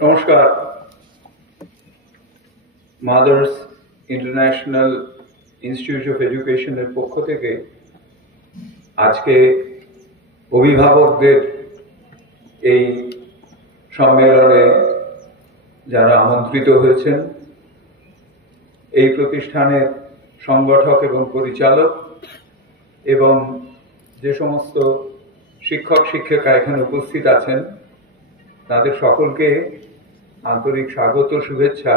নমস্কার। Mother's international institute of এডুকেশনের পক্ষ থেকে আজকে অভিভাবকদের এই সম্মেলনে যারা আমন্ত্রিত হয়েছেন, এই প্রতিষ্ঠানের সংগঠক এবং পরিচালক এবং যে সমস্ত শিক্ষক শিক্ষিকা এখানে উপস্থিত আছেন, তাদের সকলকে আন্তরিক স্বাগত, শুভেচ্ছা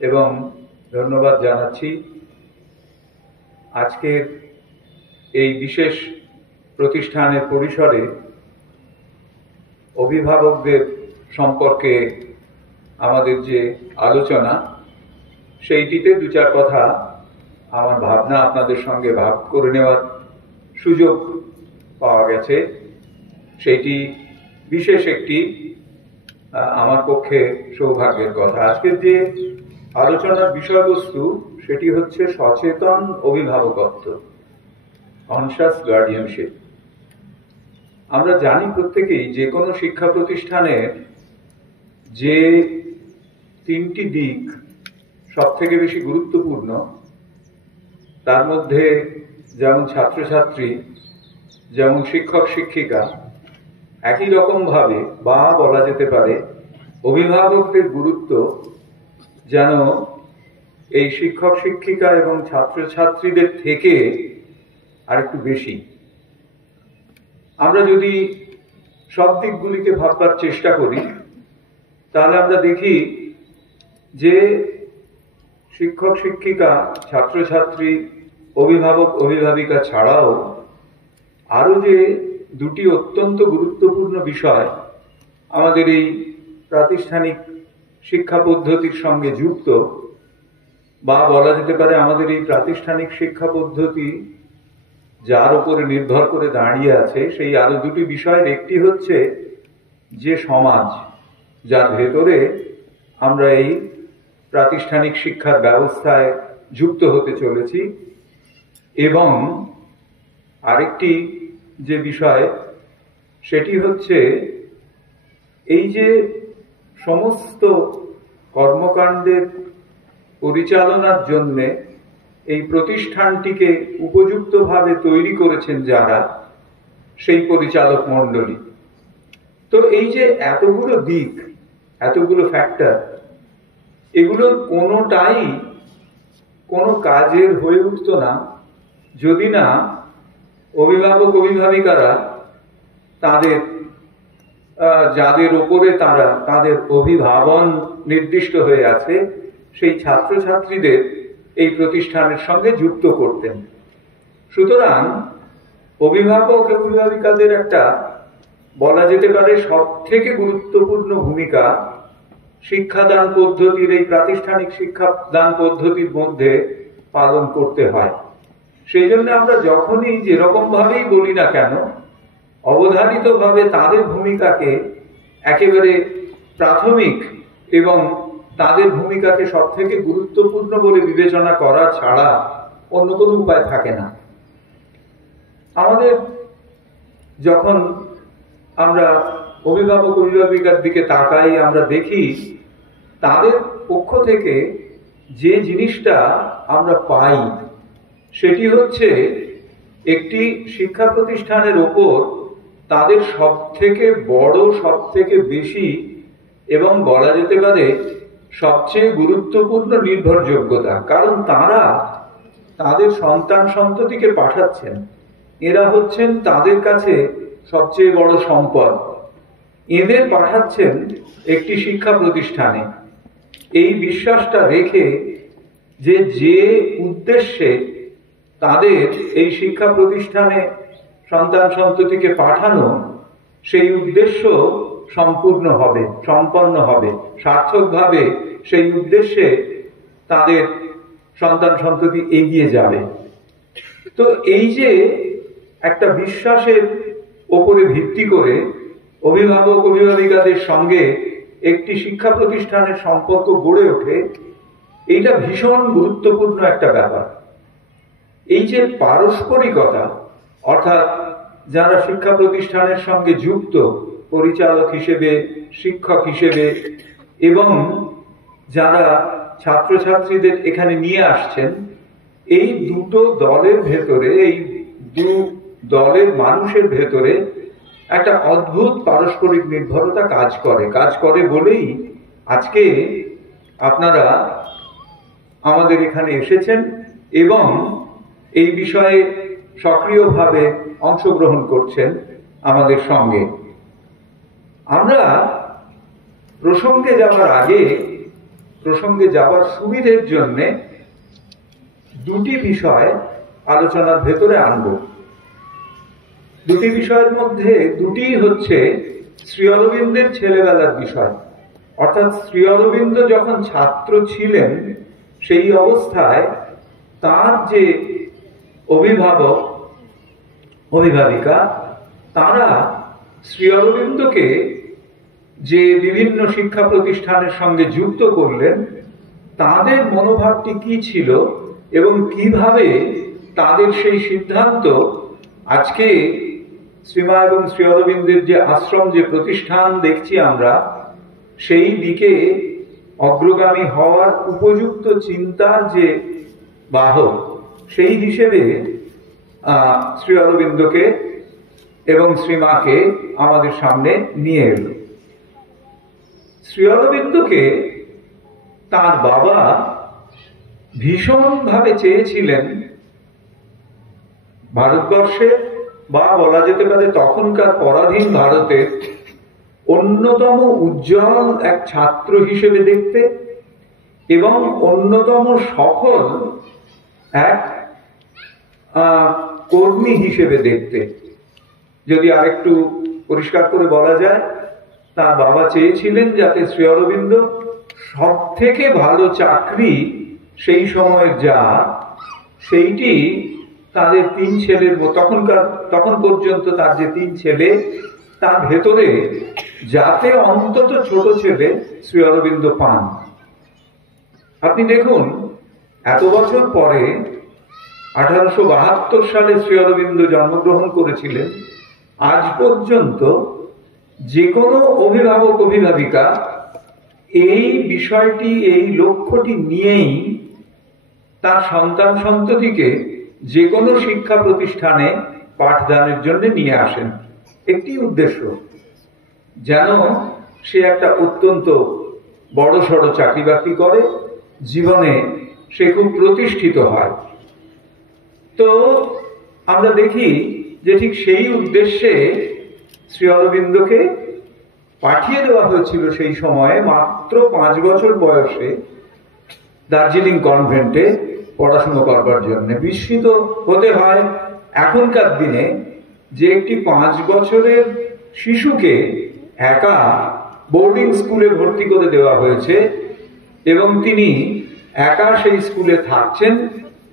এবং ধন্যবাদ জানাচ্ছি। আজকের এই বিশেষ প্রতিষ্ঠানের পরিসরে অভিভাবকদের সম্পর্কে আমাদের যে আলোচনা, সেইটিতে দু চার কথা আমার ভাবনা আপনাদের সঙ্গে ভাগ করে নেওয়ার সুযোগ পাওয়া গেছে। সেইটি বিশেষ একটি আমার পক্ষে সৌভাগ্যের কথা। আজকের যে আলোচনার বিষয়বস্তু সেটি হচ্ছে সচেতন অভিভাবকত্ব, কনশাস গার্ডিয়ানশিপ। আমরা জানি প্রত্যেকেই যে কোনো শিক্ষা প্রতিষ্ঠানের যে তিনটি দিক সব থেকে বেশি গুরুত্বপূর্ণ, তার মধ্যে যেমন ছাত্রছাত্রী, যেমন শিক্ষক শিক্ষিকা, একই রকম ভাবে বা বলা যেতে পারে অভিভাবকদের গুরুত্ব যেন এই শিক্ষক শিক্ষিকা এবং ছাত্রছাত্রীদের থেকে আরেকটু বেশি। আমরা যদি সব দিকগুলিকে ভাববার চেষ্টা করি, তাহলে আমরা দেখি যে শিক্ষক শিক্ষিকা, ছাত্রছাত্রী, অভিভাবক অভিভাবিকা ছাড়াও আরো যে দুটি অত্যন্ত গুরুত্বপূর্ণ বিষয় আমাদের এই প্রাতিষ্ঠানিক শিক্ষা পদ্ধতির সঙ্গে যুক্ত, বা বলা যেতে পারে আমাদের এই প্রাতিষ্ঠানিক শিক্ষা পদ্ধতি যার উপরে নির্ভর করে দাঁড়িয়ে আছে, সেই আরো দুটি বিষয়ের একটি হচ্ছে যে সমাজ যার ভেতরে আমরা এই প্রাতিষ্ঠানিক শিক্ষার ব্যবস্থায় যুক্ত হতে চলেছি, এবং আরেকটি যে বিষয় সেটি হচ্ছে এই যে সমস্ত কর্মকাণ্ডের পরিচালনার জন্য এই প্রতিষ্ঠানটিকে উপযুক্তভাবে তৈরি করেছেন যারা, সেই পরিচালক মণ্ডলী। তো এই যে এতগুলো দিক, এতগুলো ফ্যাক্টর, এগুলোর কোনোটাই কোনো কাজের হয়ে উঠত না যদি না অভিভাবক অভিভাবিকারা তাদের যাদের ওপরে তাদের অভিভাবন নির্দিষ্ট হয়ে আছে সেই ছাত্রছাত্রীদের এই প্রতিষ্ঠানের সঙ্গে যুক্ত করতেন। সুতরাং অভিভাবক অভিভাবিকাদের একটা বলা যেতে পারে সব থেকে গুরুত্বপূর্ণ ভূমিকা শিক্ষাদান পদ্ধতির, এই প্রাতিষ্ঠানিক শিক্ষাদান পদ্ধতির মধ্যে পালন করতে হয়। সেই জন্য আমরা যখনই যেরকম ভাবেই বলি না কেন, অবধারিত ভাবে তাদের ভূমিকাকে একেবারে প্রাথমিক এবং তাদের ভূমিকাকে সব থেকে গুরুত্বপূর্ণ বলে বিবেচনা করা ছাড়া অন্য কোনো উপায় থাকে না। আমাদের যখন আমরা অভিভাবক অভিভাবিকার দিকে তাকাই, আমরা দেখি তাদের পক্ষ থেকে যে জিনিসটা আমরা পাই সেটি হচ্ছে একটি শিক্ষা প্রতিষ্ঠানের ওপর তাদের সব থেকে বড়, সব থেকে বেশি এবং বলা যেতে পারে সবচেয়ে গুরুত্বপূর্ণ নির্ভরযোগ্যতা। কারণ তারা তাদের সন্তান সন্ততিকে পাঠাচ্ছেন, এরা হচ্ছেন তাদের কাছে সবচেয়ে বড় সম্পদ। এদের পাঠাচ্ছেন একটি শিক্ষা প্রতিষ্ঠানে এই বিশ্বাসটা রেখে যে যে উদ্দেশ্যে তাদের এই শিক্ষা প্রতিষ্ঠানে সন্তান সন্ততিকে পাঠানো, সেই উদ্দেশ্য সম্পন্ন হবে, সার্থকভাবে সেই উদ্দেশ্যে তাদের সন্তান সন্ততি এগিয়ে যাবে। তো এই যে একটা বিশ্বাসের ওপরে ভিত্তি করে অভিভাবক অভিভাবিকাদের সঙ্গে একটি শিক্ষা প্রতিষ্ঠানের সম্পর্ক গড়ে ওঠে, এইটা ভীষণ গুরুত্বপূর্ণ একটা ব্যাপার। এই যে পারস্পরিকতা, অর্থাৎ যারা শিক্ষা প্রতিষ্ঠানের সঙ্গে যুক্ত পরিচালক হিসেবে শিক্ষক হিসেবে এবং যারা ছাত্রছাত্রীদের এখানে নিয়ে আসছেন, এই দুটো দলের ভেতরে, এই দু দলের মানুষের ভেতরে একটা অদ্ভুত পারস্পরিক নির্ভরতা কাজ করে বলেই আজকে আপনারা আমাদের এখানে এসেছেন এবং এই বিষয়ে সক্রিয়ভাবে অংশগ্রহণ করছেন আমাদের সঙ্গে। আমরা প্রসঙ্গে যাওয়ার সুবিধের জন্য দুটি বিষয় আলোচনার ভেতরে আনব। দুটি বিষয়ের মধ্যে দুটি হচ্ছে শ্রী অরবিন্দের ছেলেবেলার বিষয়, অর্থাৎ শ্রী অরবিন্দ যখন ছাত্র ছিলেন সেই অবস্থায় তার যে অভিভাবক অভিভাবিকা তারা শ্রী অরবিন্দকে যে বিভিন্ন শিক্ষা প্রতিষ্ঠানের সঙ্গে যুক্ত করলেন, তাদের মনোভাবটি কি ছিল এবং কিভাবে তাদের সেই সিদ্ধান্ত আজকে শ্রীমা এবং শ্রী অরবিন্দের যে আশ্রম, যে প্রতিষ্ঠান দেখছি আমরা, সেই দিকে অগ্রগামী হওয়ার উপযুক্ত চিন্তার যে বাহক, সেই হিসেবে শ্রী অরবিন্দকে এবং শ্রীমাকে আমাদের সামনে নিয়ে এলো। শ্রী অরবিন্দকে তার বাবা ভীষণভাবে চেয়েছিলেন ভারতবর্ষে, বা বলা যেতে পারে তখনকার পরাধীন ভারতের অন্যতম উজ্জ্বল এক ছাত্র হিসেবে দেখতে এবং অন্যতম সফল এক কর্মী হিসেবে দেখতে। যদি আরেকটু পরিষ্কার করে বলা যায়, তার বাবা চেয়েছিলেন যাতে শ্রী অরবিন্দ সব থেকে ভালো চাকরি সেই সময়ের যা, সেইটি তাদের তিন ছেলের তখন পর্যন্ত তার যে তিন ছেলে, তার ভেতরে যাতে অন্তত ছোট ছেলে শ্রী অরবিন্দ পান। আপনি দেখুন, এত বছর পরে 1872 সালে শ্রী অরবিন্দ জন্মগ্রহণ করেছিলেন। আজ পর্যন্ত যে কোনো অভিভাবক অভিভাবিকা এই বিষয়টি, এই লক্ষ্যটি নিয়েই তার সন্তান সন্ততিকে যে কোনো শিক্ষা প্রতিষ্ঠানে পাঠদানের জন্য নিয়ে আসেন। একটি উদ্দেশ্য, যেন সে একটা অত্যন্ত বড় সড় চাকরি বাকরি করে, জীবনে সে খুব প্রতিষ্ঠিত হয়। তো আমরা দেখি যে ঠিক সেই উদ্দেশ্যে শ্রী অরবিন্দকে পাঠিয়ে দেওয়া হয়েছিল সেই সময়ে মাত্র 5 বছর বয়সে দার্জিলিং কনভেন্টে পড়াশুনো করবার জন্য। বিস্মিত হতে হয় এখনকার দিনে যে একটি 5 বছরের শিশুকে একা বোর্ডিং স্কুলে ভর্তি করে দেওয়া হয়েছে এবং তিনি একা সেই স্কুলে থাকছেন।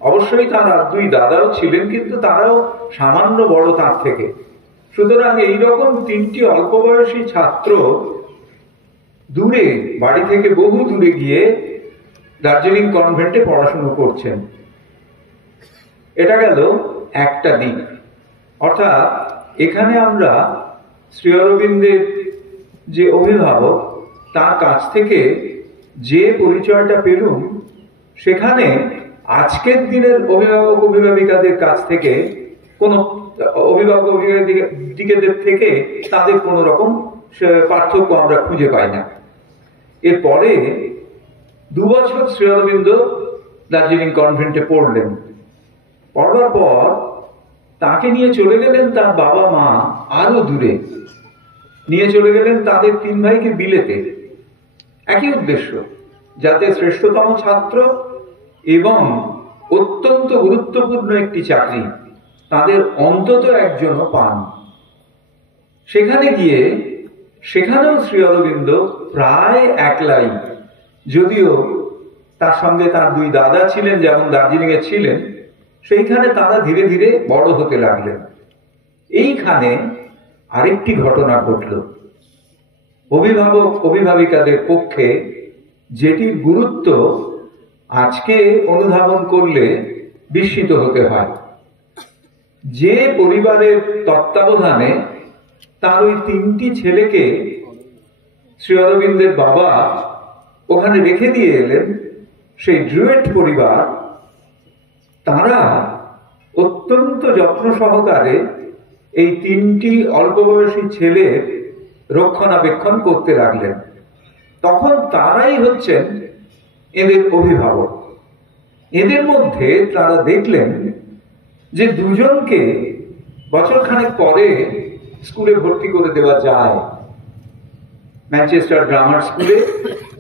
অবশ্যই তার আর 2 দাদাও ছিলেন, কিন্তু তারাও সামান্য বড় তার থেকে। সুতরাং এইরকম 3টি অল্প বয়সী ছাত্র দূরে, বাড়ি থেকে বহু দূরে গিয়ে দার্জিলিং কনভেন্টে পড়াশুনো করছেন। এটা গেল একটা দিক। অর্থাৎ এখানে আমরা শ্রী অরবিন্দের যে অভিভাবক, তার কাছ থেকে যে পরিচয়টা পেলুম, সেখানে আজকের দিনের অভিভাবক অভিভাবিকাদের কাছ থেকে কোন অভিভাবক অভিভাবিকাদের থেকে তাদের কোন রকম পার্থক্য আমরা খুঁজে পাই না। এরপরে 2 বছর শ্রী অরবিন্দ দার্জিলিং কনভেন্টে পড়লেন। পড়বার পর তাকে নিয়ে চলে গেলেন তার বাবা মা আরো দূরে, নিয়ে চলে গেলেন তাদের 3 ভাইকে বিলেতে। একই উদ্দেশ্য, যাতে শ্রেষ্ঠতম ছাত্র এবং অত্যন্ত গুরুত্বপূর্ণ একটি চাকরি তাদের অন্তত একজনও পান। সেখানে গিয়ে সেখানেও শ্রী অরবিন্দ প্রায় একলাই, যদিও তার সঙ্গে তার 2 দাদা ছিলেন, যেমন দার্জিলিং এ ছিলেন, সেইখানে তারা ধীরে ধীরে বড় হতে লাগলেন। এইখানে আরেকটি ঘটনা ঘটল অভিভাবক অভিভাবিকাদের পক্ষে, যেটির গুরুত্ব আজকে অনুধাবন করলে বিস্মিত হতে হয়। যে পরিবারের তত্ত্বাবধানে তার ওই 3টি ছেলেকে শ্রী অরবিন্দের বাবা ওখানে রেখে দিয়ে এলেন সেই ড্রুয়েট পরিবার, তারা অত্যন্ত যত্ন সহকারে এই তিনটি অল্প বয়সী ছেলের রক্ষণাবেক্ষণ করতে লাগলেন। তখন তারাই হচ্ছেন এদের অভিভাবক। এদের মধ্যে তারা দেখলেন যে দুজনকে বছরখানেক পরে স্কুলে ভর্তি করে দেওয়া যায়। ম্যানচেস্টার গ্রামার স্কুলে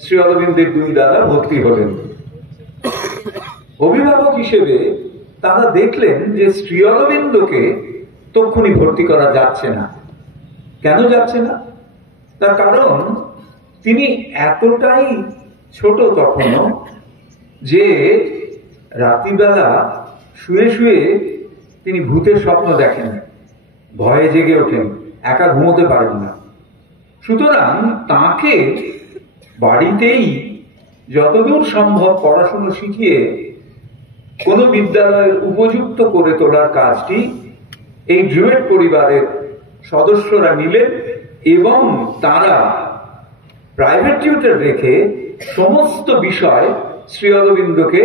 শ্রী অরবিন্দের দুই দাদা ভর্তি হলেন। অভিভাবক হিসেবে তারা দেখলেন যে শ্রী অরবিন্দকে তক্ষুনি ভর্তি করা যাচ্ছে না। কেন যাচ্ছে না? তার কারণ তিনি এতটাই ছোট তখনও যে রাত্রিবেলা শুয়ে শুয়ে তিনি ভূতের স্বপ্ন দেখেন, ভয়ে জেগে ওঠেন, একা ঘুমোতে পারেন না। সুতরাং তাকে বাড়িতেই যতদূর সম্ভব পড়াশুনো শিখিয়ে কোন বিদ্যালয়ের উপযুক্ত করে তোলার কাজটি এই ড্রুয়েট পরিবারের সদস্যরা নিলেন এবং তারা প্রাইভেট টিউটর রেখে সমস্ত বিষয় শ্রী অরবিন্দকে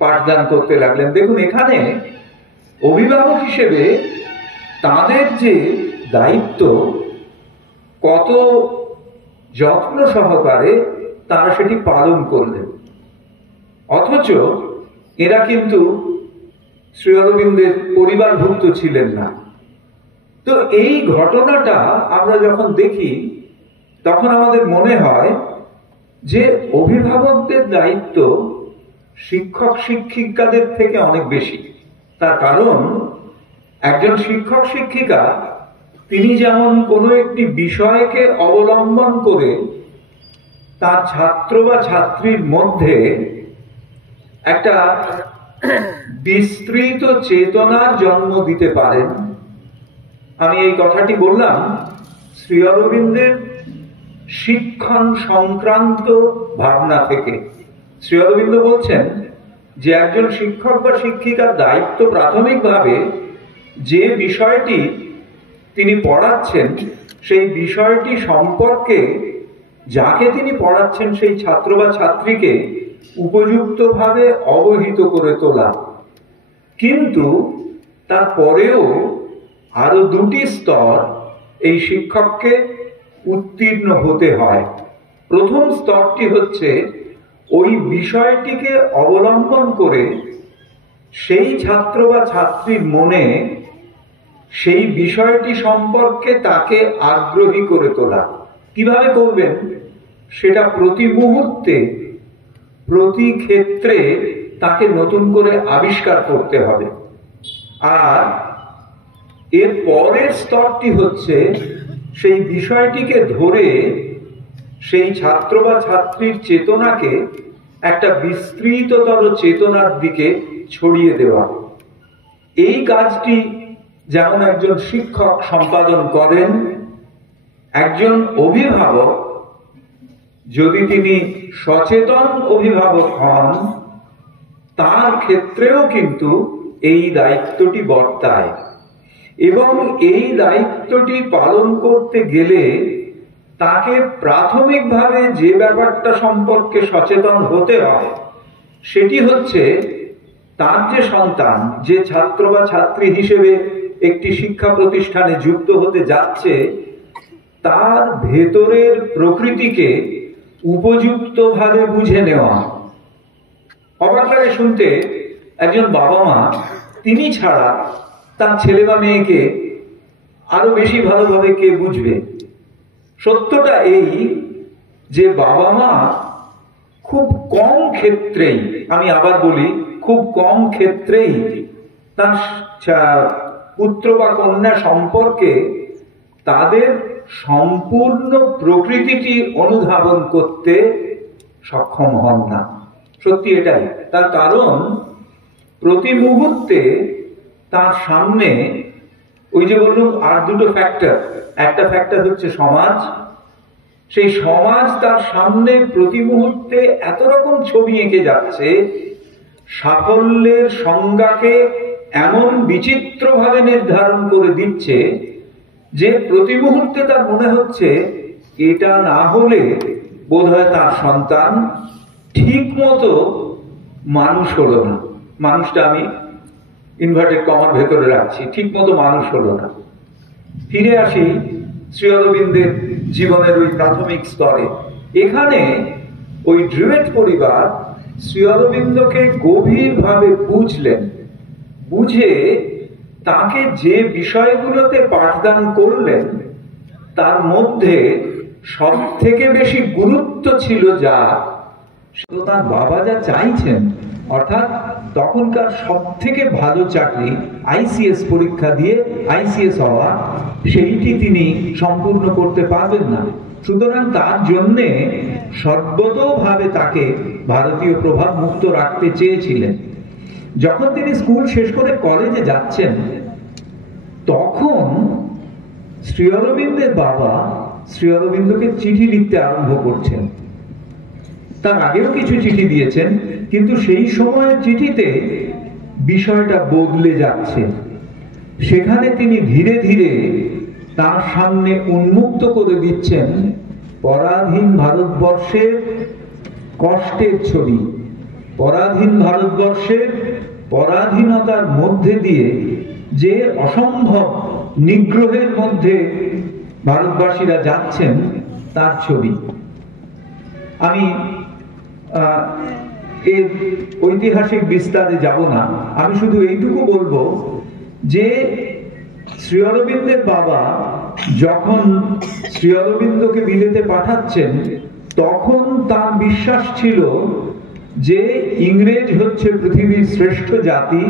পাঠদান করতে লাগলেন। দেখুন, এখানে অভিভাবক হিসেবে তাদের যে দায়িত্ব, কত যত্ন সহকারে তারা সেটি পালন করলেন। অথচ এরা কিন্তু শ্রী অরবিন্দের পরিবারভুক্ত ছিলেন না। তো এই ঘটনাটা আমরা যখন দেখি তখন আমাদের মনে হয় যে অভিভাবকদের দায়িত্ব শিক্ষক শিক্ষিকাদের থেকে অনেক বেশি। তার কারণ একজন শিক্ষক শিক্ষিকা তিনি যেমন কোনো একটি বিষয়কে অবলম্বন করে তার ছাত্র বা ছাত্রীর মধ্যে একটা বিস্তৃত চেতনার জন্ম দিতে পারেন। আমি এই কথাটি বললাম শ্রী অরবিন্দের শিক্ষণ সংক্রান্ত ভাবনা থেকে। শ্রী অরবিন্দ বলছেন যে একজন শিক্ষক বা শিক্ষিকার দায়িত্ব প্রাথমিকভাবে যে বিষয়টি তিনি পড়াচ্ছেন সেই বিষয়টি সম্পর্কে যাকে তিনি পড়াচ্ছেন সেই ছাত্র বা ছাত্রীকে উপযুক্তভাবে অবহিত করে তোলা। কিন্তু তারপরেও আরো দুটি স্তর এই শিক্ষককে উত্তীর্ণ হতে হয়। প্রথম স্তরটি হচ্ছে ওই বিষয়টিকে অবলম্বন করে সেই ছাত্র বা ছাত্রীর মনে সেই বিষয়টি সম্পর্কে তাকে আগ্রহী করে তোলা। কিভাবে করবেন সেটা প্রতি মুহূর্তে প্রতি ক্ষেত্রে তাকে নতুন করে আবিষ্কার করতে হবে। আর এর পরের স্তরটি হচ্ছে সেই বিষয়টিকে ধরে সেই ছাত্র বা ছাত্রীর চেতনাকে একটা বিস্তৃততর চেতনার দিকে ছড়িয়ে দেওয়া। এই কাজটি যেমন একজন শিক্ষক সম্পাদন করেন, একজন অভিভাবক যদি তিনি সচেতন অভিভাবক হন তার ক্ষেত্রেও কিন্তু এই দায়িত্বটি বর্তায়। এবং এই দায়িত্বটি পালন করতে গেলে তাকে প্রাথমিকভাবে যে ব্যাপারটা সম্পর্কে সচেতন হতে হয় সেটি হচ্ছে তার যে সন্তান, যে ছাত্র বা ছাত্রী হিসেবে একটি শিক্ষা প্রতিষ্ঠানে যুক্ত হতে যাচ্ছে, তার ভেতরের প্রকৃতিকে উপযুক্তভাবে বুঝে নেওয়া। অবাক লাগে শুনতে, একজন বাবা মা তিনি ছাড়া তার ছেলে বা মেয়েকে আরো বেশি ভালোভাবে কে বুঝবে? সত্যটা এই যে বাবা মা খুব কম ক্ষেত্রেই, আমি আবার বলি খুব কম ক্ষেত্রেই তার পুত্র বা কন্যা সম্পর্কে তাদের সম্পূর্ণ প্রকৃতিটি অনুধাবন করতে সক্ষম হন না। সত্যি এটাই। তার কারণ প্রতি মুহূর্তে তার সামনে ওই যে বললাম আর দুটো ফ্যাক্টর, একটা ফ্যাক্টর হচ্ছে সমাজ। সেই সমাজ তার সামনে প্রতি মুহূর্তে এত রকম ছবি এঁকে যাচ্ছে, সাফল্যের সংজ্ঞাকে এমন বিচিত্রভাবে নির্ধারণ করে দিচ্ছে যে প্রতি মুহূর্তে তার মনে হচ্ছে এটা না হলে বোধহয় তার সন্তান ঠিক মতো মানুষ হলো না। মানুষটা আমি ইনভার্টেড কমার ভেতরে রাখছি, ঠিক মতো মানুষ হলো না। ফিরে আসি শ্রী অরবিন্দের জীবনের ওই প্রাথমিক স্তরে। এখানে ওই ড্রুইট পরিবার শ্রী অরবিন্দকে গভীরভাবে বুঝলেন, বুঝে তাকে যে বিষয়গুলোতে পাঠদান করলেন তার মধ্যে সব থেকে বেশি গুরুত্ব ছিল যা তার বাবা যা চাইছেন, অর্থাৎ তখনকার সব থেকে ভালো চাকরি আইসিএস পরীক্ষা দিয়ে আইসিএস হওয়া, সেইটি তিনি সম্পূর্ণ করতে পারবেন না। সুতরাং তার জন্যে সর্বতোভাবে তাকে ভারতীয় প্রভাব মুক্ত রাখতে চেয়েছিলেন। যখন তিনি স্কুল শেষ করে কলেজে যাচ্ছেন তখন শ্রী অরবিন্দের বাবা শ্রী অরবিন্দকে চিঠি লিখতে আরম্ভ করছেন। তার আগেও কিছু চিঠি দিয়েছেন, কিন্তু সেই সময়ের চিঠিতে বিষয়টা বদলে যাচ্ছে। সেখানে তিনি ধীরে ধীরে তার সামনে উন্মুক্ত করে দিচ্ছেন পরাধীন ভারতবর্ষের কষ্টের ছবি, পরাধীন ভারতবর্ষের পরাধীনতার মধ্যে দিয়ে যে অসম্ভব নিগ্রহের মধ্যে ভারতবাসীরা যাচ্ছেন তার ছবি। আমি এর ঐতিহাসিক বিস্তারে যাব না, আমি শুধু এইটুকু বলবো যে শ্রী অরবিন্দের বাবা যখন শ্রী অরবিন্দকে বিলেতে পাঠাচ্ছেন তখন তার বিশ্বাস ছিল যে ইংরেজ হচ্ছে পৃথিবীর শ্রেষ্ঠ জাতি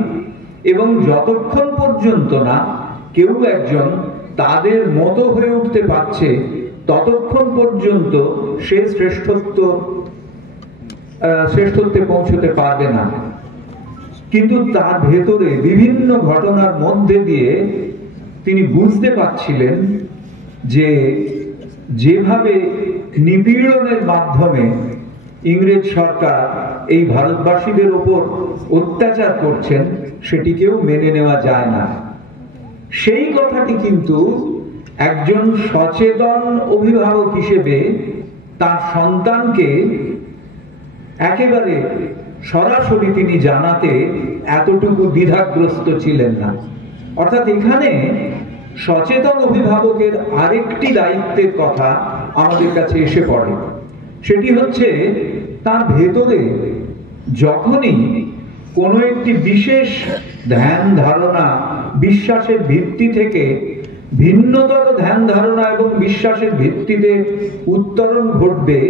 এবং যতক্ষণ পর্যন্ত না কেউ একজন তাদের মতো হয়ে উঠতে পারছে ততক্ষণ পর্যন্ত সে শ্রেষ্ঠত্বে পৌঁছতে পারবে না। কিন্তু তার ভেতরে বিভিন্ন ঘটনার মধ্যে দিয়ে তিনি বুঝতে পারছিলেন যে যেভাবে নিপীড়নের মাধ্যমে ইংরেজ সরকার এই ভারতবাসীদের উপর অত্যাচার করছেন সেটিকেও মেনে নেওয়া যায় না। সেই কথাটি কিন্তু একজন সচেতন অভিভাবক হিসেবে তার সন্তানকে একেবারে সরাসরি তিনি জানাতে এতটুকু দ্বিধাগ্রস্ত ছিলেন না। অর্থাৎ এখানে সচেতন অভিভাবকের আরেকটি দায়িত্বের কথা আমাদের কাছে এসে পড়ে। সেটি হচ্ছে তার ভেতরে যখনই কোনো একটি বিশেষ ধ্যান ধারণা বিশ্বাসের ভিত্তি থেকে ভিন্নতর ধ্যান ধারণা এবং বিশ্বাসের ভিত্তিতে উত্তরণ ঘটবে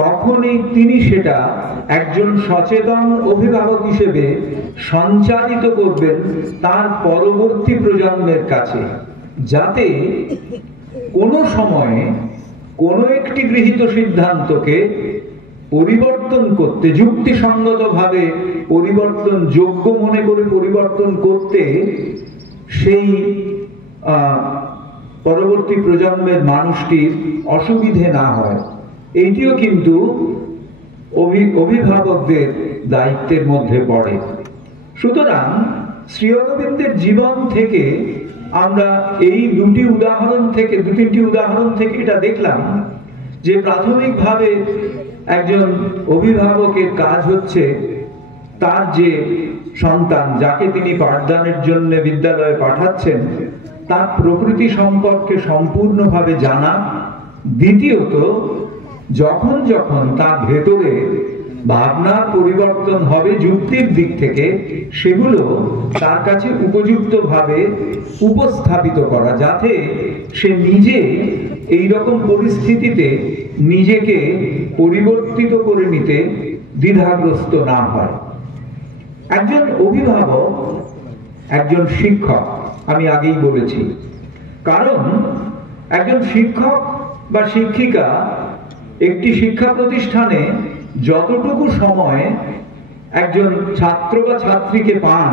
তখনই তিনি সেটা একজন সচেতন অভিভাবক হিসেবে সঞ্চারিত করবেন তার পরবর্তী প্রজন্মের কাছে, যাতে কোনো সময়ে কোনো একটি গৃহীত সিদ্ধান্তকে পরিবর্তন করতে, যুক্তিসঙ্গতভাবে পরিবর্তন যোগ্য মনে করে পরিবর্তন করতে সেই পরবর্তী প্রজন্মের মানুষটির অসুবিধে না হয়। এইটিও কিন্তু অভিভাবকদের দায়িত্বের মধ্যে পড়ে। সুতরাং শ্রী অরবিন্দের জীবন থেকে আমরা এই দু তিনটি উদাহরণ থেকে এটা দেখলাম যে প্রাথমিকভাবে একজন অভিভাবকের কাজ হচ্ছে তার যে সন্তান যাকে তিনি পাঠদানের জন্য বিদ্যালয়ে পাঠাচ্ছেন তার প্রকৃতি সম্পর্কে সম্পূর্ণভাবে জানা। দ্বিতীয়ত, যখন যখন তার ভেতরে ভাবনার পরিবর্তন হবে যুক্তির দিক থেকে, সেগুলো তার কাছে উপযুক্তভাবে উপস্থাপিত করা, যাতে সে নিজে এই রকম পরিস্থিতিতে নিজেকে পরিবর্তিত করে নিতে দ্বিধাগ্রস্ত না হয়। একজন অভিভাবক, একজন শিক্ষক, আমি আগেই বলেছি, কারণ একজন শিক্ষক বা শিক্ষিকা একটি শিক্ষা প্রতিষ্ঠানে যতটুকু সময় একজন ছাত্র বা ছাত্রীকে পান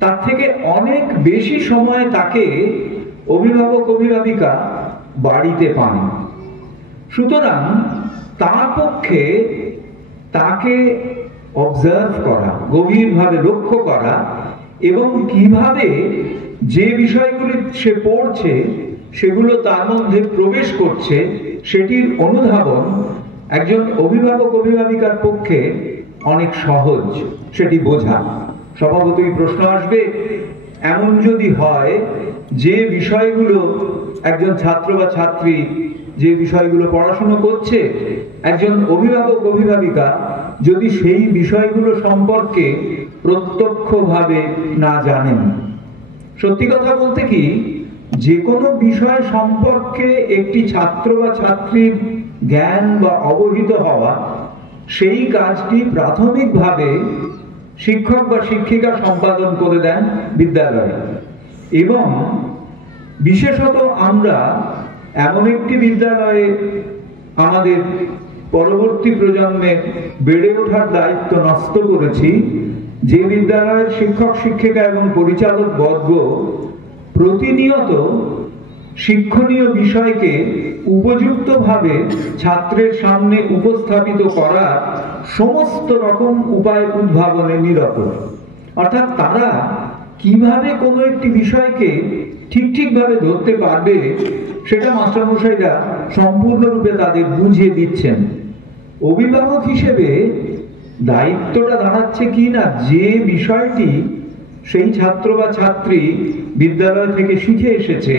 তার থেকে অনেক বেশি সময় তাকে অভিভাবক অভিভাবিকা বাড়িতে পান। সুতরাং তার পক্ষে তাকে অবজার্ভ করা, গভীরভাবে লক্ষ্য করা এবং কিভাবে যে বিষয়গুলি সে পড়ছে সেগুলো তার মধ্যে প্রবেশ করছে, সেটির অনুধাবন একজন অভিভাবক অভিভাবিকার পক্ষে অনেক সহজ সেটি বোঝা। স্বভাবতই প্রশ্ন আসবে, এমন যদি হয় যে বিষয়গুলো একজন ছাত্র বা ছাত্রী যে বিষয়গুলো পড়াশোনা করছে, একজন অভিভাবক অভিভাবিকা যদি সেই বিষয়গুলো সম্পর্কে প্রত্যক্ষভাবে না জানেন। সত্যি কথা বলতে কি, যে কোনো বিষয় সম্পর্কে একটি ছাত্র বা ছাত্রীর জ্ঞান বা অবহিত হওয়া, সেই কাজটি প্রাথমিকভাবে শিক্ষক বা শিক্ষিকা সম্পাদন করে দেন বিদ্যালয়ে। এবং বিশেষত আমরা এমন একটি বিদ্যালয়ে আমাদের পরবর্তী প্রজন্মের বেড়ে ওঠার দায়িত্ব ন্যস্ত করেছি, যে বিদ্যালয়ের শিক্ষক শিক্ষিকা এবং পরিচালক বর্গ প্রতিনিয়ত শিক্ষণীয় বিষয়কে উপযুক্তভাবে ছাত্রের সামনে উপস্থাপিত করার সমস্ত রকম উপায় উদ্ভাবনে নিরত। অর্থাৎ তারা কিভাবে কোনো একটি বিষয়কে ঠিকভাবে ধরতে পারবে, সেটা মাস্টারমশাইরা সম্পূর্ণরূপে তাদের বুঝিয়ে দিচ্ছেন। অভিভাবক হিসেবে দায়িত্বটা দাঁড়াচ্ছে কি না, যে বিষয়টি সেই ছাত্র বা ছাত্রী বিদ্যালয় থেকে শিখে এসেছে,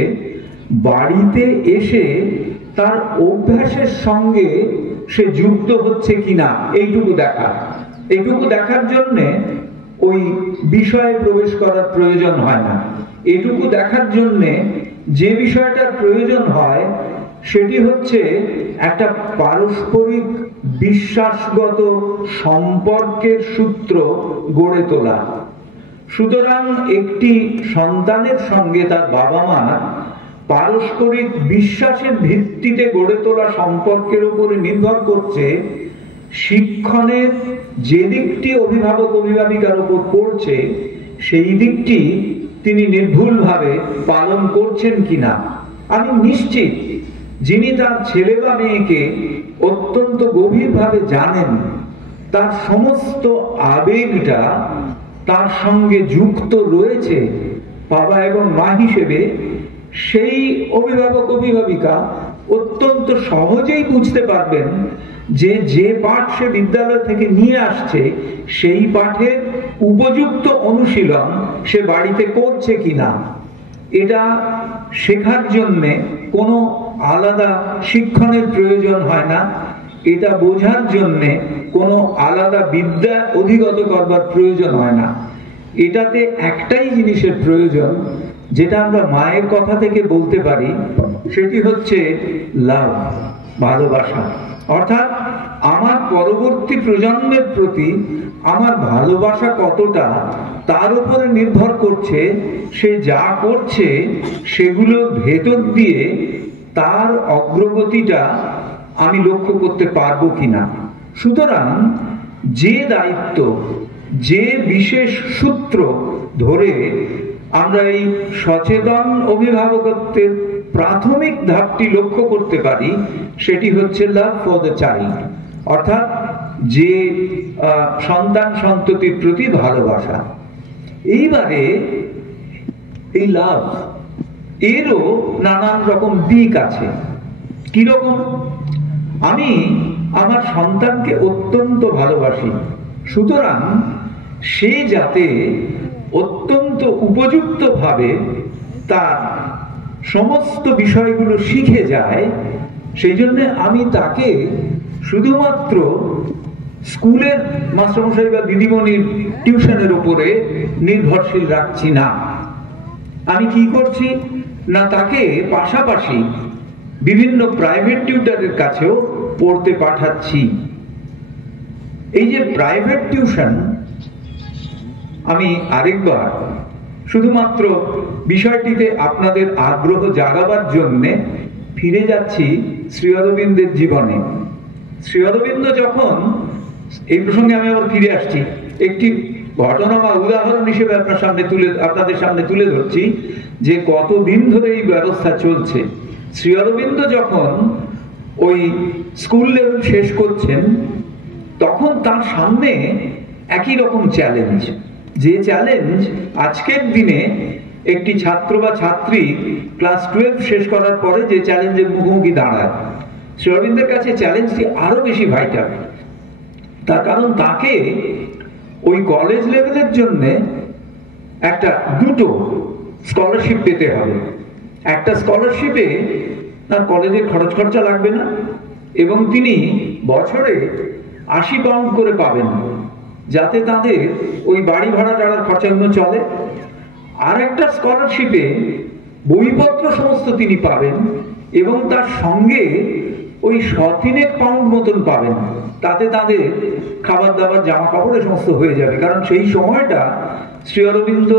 বাড়িতে এসে তার অভ্যাসের সঙ্গে সে যুক্ত হচ্ছে কিনা এইটুকু দেখার জন্যে ওই বিষয়ে প্রবেশ করার প্রয়োজন হয় না। এটুকু দেখার জন্যে যে বিষয়টার প্রয়োজন হয় সেটি হচ্ছে একটা পারস্পরিক বিশ্বাসগত সম্পর্কের সূত্র গড়ে তোলা। সুতরাং একটি সন্তানের সঙ্গে তার বাবা মা পারস্পরিক বিশ্বাসের ভিত্তিতে গড়ে তোলা সম্পর্কের উপরে নির্ভর করছে শিক্ষণের যে দিকটি অভিভাবক অভিভাবিকার উপর পড়ছে, সেই দিকটি তিনি নির্ভুলভাবে পালন করছেন কিনা। আমি নিশ্চিত যিনি তার ছেলে বা মেয়েকে অত্যন্ত গভীরভাবে জানেন, তার সমস্ত আবেগটা তার সঙ্গে যুক্ত রয়েছে বাবা এবং মা হিসেবে, সেই অভিভাবক অভিভাবিকা অত্যন্ত সহজেই বুঝতে পারবেন যে পাঠ সে বিদ্যালয় থেকে নিয়ে আসছে, সেই পাঠের উপযুক্ত অনুশীলন সে বাড়িতে করছে কিনা। এটা শেখার জন্যে কোনো আলাদা শিক্ষণের প্রয়োজন হয় না, এটা বোঝার জন্যে কোনো আলাদা বিদ্যা অধিগত করবার প্রয়োজন হয় না। এটাতে একটাই জিনিসের প্রয়োজন, যেটা আমরা মায়ের কথা থেকে বলতে পারি, সেটি হচ্ছে লাভ, ভালোবাসা। অর্থাৎ আমার পরবর্তী প্রজন্মের প্রতি আমার ভালোবাসা কতটা, তার উপরে নির্ভর করছে সে যা করছে সেগুলোর ভেতর দিয়ে তার অগ্রগতিটা আমি লক্ষ্য করতে পারবো কিনা। সুতরাং যে দায়িত্ব, যে বিশেষ সূত্র ধরে আমরা এই সচেতন অভিভাবকত্বের প্রাথমিক ধাপটি লক্ষ্য করতে পারি, সেটি হচ্ছে লাভ ফর দ্য চাইল্ড, অর্থাৎ যে সন্তান সন্ততির প্রতি ভালোবাসা। এইবারে এই লাভ এরও নানান রকম দিক আছে। কিরকম? আমি আমার সন্তানকে অত্যন্ত ভালোবাসি, সুতরাং সে যাতে অত্যন্ত উপযুক্তভাবে তার সমস্ত বিষয়গুলো শিখে যায়, সেই জন্য আমি তাকে শুধুমাত্র স্কুলের মাস্টারমশাই বা দিদিমণির টিউশনের উপরে নির্ভরশীল রাখছি না। আমি কি করছি না, তাকে পাশাপাশি বিভিন্ন প্রাইভেট টিউটরের কাছেও পড়তে পাঠাচ্ছি। এই যে প্রাইভেট টিউশন, আমি আরেকবার শুধুমাত্র বিষয়টিতে আপনাদের আগ্রহ জাগাবার জন্যে ফিরে যাচ্ছি শ্রী অরবিন্দের জীবনে। শ্রী অরবিন্দ যখন, এই প্রসঙ্গে আমি আবার ফিরে আসছি, একটি ঘটনা বা উদাহরণ হিসেবে আপনাদের সামনে তুলে ধরছি যে কতদিন ধরে এই ব্যবস্থা চলছে। শ্রী অরবিন্দ যখন ওই স্কুল লেভেল শেষ করছেন, তখন তার সামনে একই রকম চ্যালেঞ্জ, যে চ্যালেঞ্জ আজকের দিনে একটি ছাত্র বা ছাত্রী ক্লাস 12 শেষ করার পরে যে চ্যালেঞ্জের মুখোমুখি দাঁড়ায়, শ্রী অরবিন্দের কাছে চ্যালেঞ্জটি আরো বেশি ভাইটাল। তার কারণ তাকে ওই কলেজ লেভেলের জন্য একটা দুটো স্কলারশিপ পেতে হবে। একটা স্কলারশিপে তার কলেজের খরচ খরচা লাগবে না, এবং তিনি বছরে 80 পাউন্ড করে পাবেন, যাতে তাদের ওই বাড়ি ভাড়া টাড়ার খরচাগুলো চলে। আর একটা স্কলারশিপে বইপত্র সমস্ত তিনি পাবেন, এবং তার সঙ্গে ওই 3 পাউন্ড মতন পাবেন, তাতে তাদের খাবার দাবার জামা কাপড় সমস্ত হয়ে যাবে। কারণ সেই সময়টা শ্রী অরবিন্দ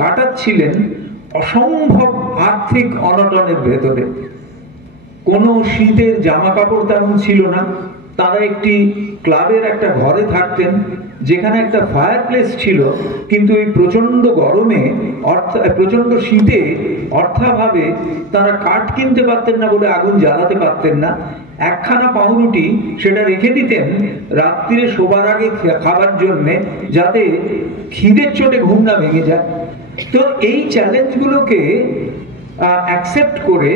কাটাচ্ছিলেন অসম্ভব আর্থিক অনটনের ভেতরে। কোনো শীতের জামা কাপড় তেমন ছিল না। তারা একটি ক্লাবের একটা ঘরে থাকতেন, যেখানে একটা ফায়ার প্লেস ছিল, কিন্তু এই প্রচন্ড গরমে প্রচন্ড শীতে অর্থাভাবে তারা কাঠ কিনতে পারতেন না বলে আগুন জ্বালাতে পারতেন না। একখানা পাউরুটি সেটা রেখে দিতেন রাত্রিরে শোবার আগে খাবার জন্যে, যাতে খিদের চোটে ঘুম না ভেঙে যায়। তো এই চ্যালেঞ্জগুলোকে অ্যাকসেপ্ট করে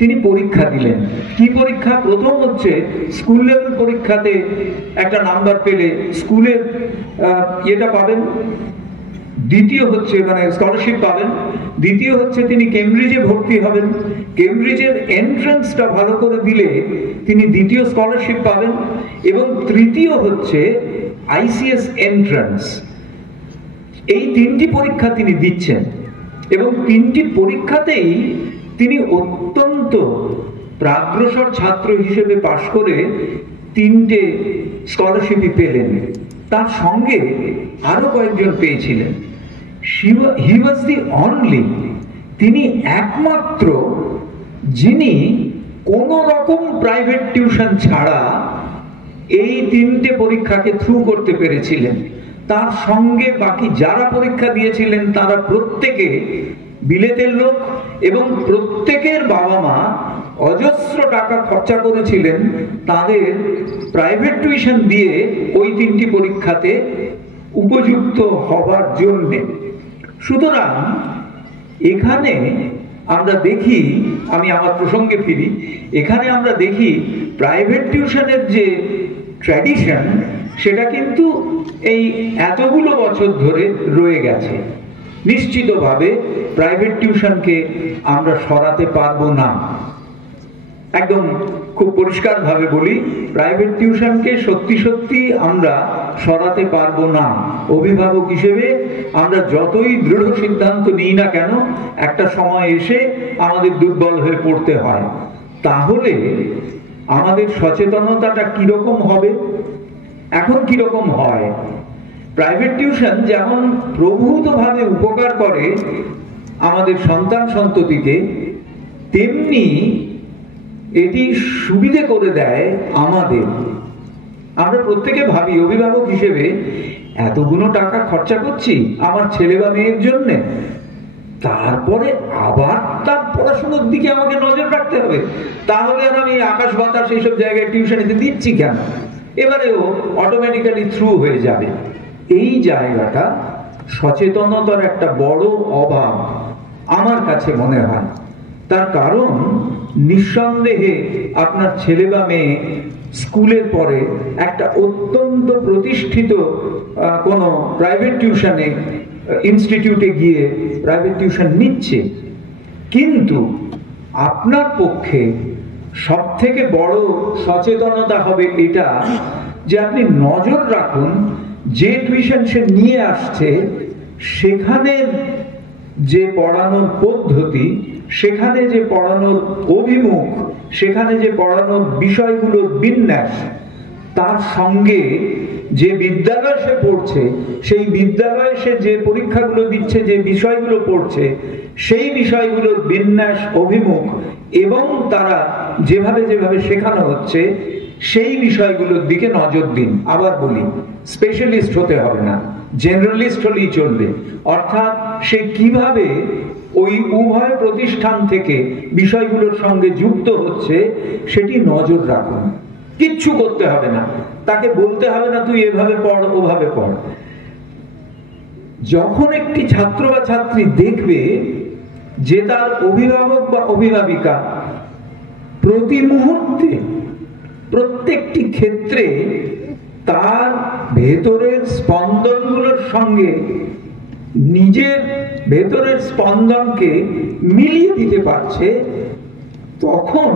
তিনি পরীক্ষা দিলেন। কি পরীক্ষা? প্রথম হচ্ছে স্কুল লেভেল পরীক্ষাতে একটা নাম্বার পেলে স্কুলের ইয়েটা পাবেন, দ্বিতীয় হচ্ছে মানে স্কলারশিপ পাবেন, দ্বিতীয় হচ্ছে তিনি কেমব্রিজে ভর্তি হবেন, কেমব্রিজের এন্ট্রান্সটা ভালো করে দিলে তিনি দ্বিতীয় স্কলারশিপ পাবেন, এবং তৃতীয় হচ্ছে আইসিএস এন্ট্রান্স। এই 3টি পরীক্ষা তিনি দিচ্ছেন, এবং 3টি পরীক্ষাতেই তিনি অত্যন্ত প্রাগ্রসর ছাত্র হিসেবে পাশ করে 3টে স্কলারশিপই পেলেন। তার সঙ্গে আরো কয়েকজন পেয়েছিলেন। হি ওয়াজ দি অনলি, তিনি একমাত্র যিনি কোন রকম প্রাইভেট টিউশন ছাড়া এই 3টে পরীক্ষাকে থ্রু করতে পেরেছিলেন। তার সঙ্গে বাকি যারা পরীক্ষা দিয়েছিলেন তারা প্রত্যেকে বিলেতের লোক, এবং প্রত্যেকের বাবা মা অজস্র টাকা খরচা করেছিলেন তাদের প্রাইভেট টিউশন দিয়ে ওই 3টি পরীক্ষাতে উপযুক্ত হবার জন্য। সুতরাং এখানে আমরা দেখি, আমি আমার প্রসঙ্গে ফিরি, এখানে আমরা দেখি প্রাইভেট টিউশনের যে ট্র্যাডিশন সেটা কিন্তু এই এতগুলো বছর ধরে রয়ে গেছে। নিশ্চিতভাবে প্রাইভেট টিউশনকে আমরা সরাতে পারবো না। একদম খুব পরিষ্কার ভাবে বলি, প্রাইভেট টিউশনকে সত্যি সত্যি আমরা সরাতে পারবো না। অভিভাবক হিসেবে আমরা যতই দৃঢ় সিদ্ধান্ত নিই না কেন, একটা সময় এসে আমাদের দুর্বল হয়ে পড়তে হয়। তাহলে আমাদের সচেতনতাটা কিরকম হবে? এখন কিরকম হয়? প্রাইভেট টিউশন যেমন প্রভূতভাবে উপকার করে আমাদের সন্তান সন্ততিকে, তেমনি এটি সুবিধে করে দেয় আমাদের। আমরা প্রত্যেকে ভাবি অভিভাবক হিসেবে, এতগুলো টাকা খরচা করছি আমার ছেলে বা মেয়ের জন্য, তারপরে আবার তার পড়াশোনার দিকে আমাকে নজর রাখতে হবে, তাহলে আর আমি আকাশ বাতাস এইসব জায়গায় টিউশনিতে দিচ্ছি কেন? এবারেও অটোমেটিক্যালি থ্রু হয়ে যাবে। এই জায়গাটা সচেতনতার একটা বড় অভাব আমার কাছে মনে হয়। তার কারণ নিঃসন্দেহে আপনার ছেলে বা মেয়ে স্কুলের পরে একটা অত্যন্ত প্রতিষ্ঠিত কোনো প্রাইভেট টিউশনে ইনস্টিটিউটে গিয়ে প্রাইভেট টিউশন নিচ্ছে, কিন্তু আপনার পক্ষে সব থেকে বড় সচেতনতা হবে এটা যে আপনি নজর রাখুন যে টিউশন সে নিয়ে আসছে সেখানে যে পড়ানোর পদ্ধতি, সেখানে যে পড়ানোর অভিমুখ, সেখানে যে পড়ানোর বিষয়গুলোর বিন্যাস, তার সঙ্গে যে বিদ্যালয় সে পড়ছে, সেই বিদ্যালয়ে সে যে পরীক্ষাগুলো দিচ্ছে, যে বিষয়গুলো পড়ছে, সেই বিষয়গুলোর বিন্যাস, অভিমুখ এবং তারা যেভাবে যেভাবে শেখানো হচ্ছে সেই বিষয়গুলোর দিকে নজর দিন। আবার বলি, স্পেশালিস্ট হতে হবে না, জেনারেলিস্ট হলেই চলবে। অর্থাৎ সে কিভাবে ওই উভয় প্রতিষ্ঠান থেকে বিষয়গুলোর সঙ্গে যুক্ত হচ্ছে সেটি নজর রাখুন। কিচ্ছু করতে হবে না, তাকে বলতে হবে না তুই এভাবে পড় ওভাবে পড়। যখন একটি ছাত্র বা ছাত্রী দেখবে যে তার অভিভাবক বা অভিভাবিকা প্রতি মুহূর্তে প্রত্যেকটি ক্ষেত্রে তার ভেতরের স্পন্দনগুলোর সঙ্গে নিজের ভেতরের স্পন্দনকে মিলিয়ে দিতে পারছে, তখন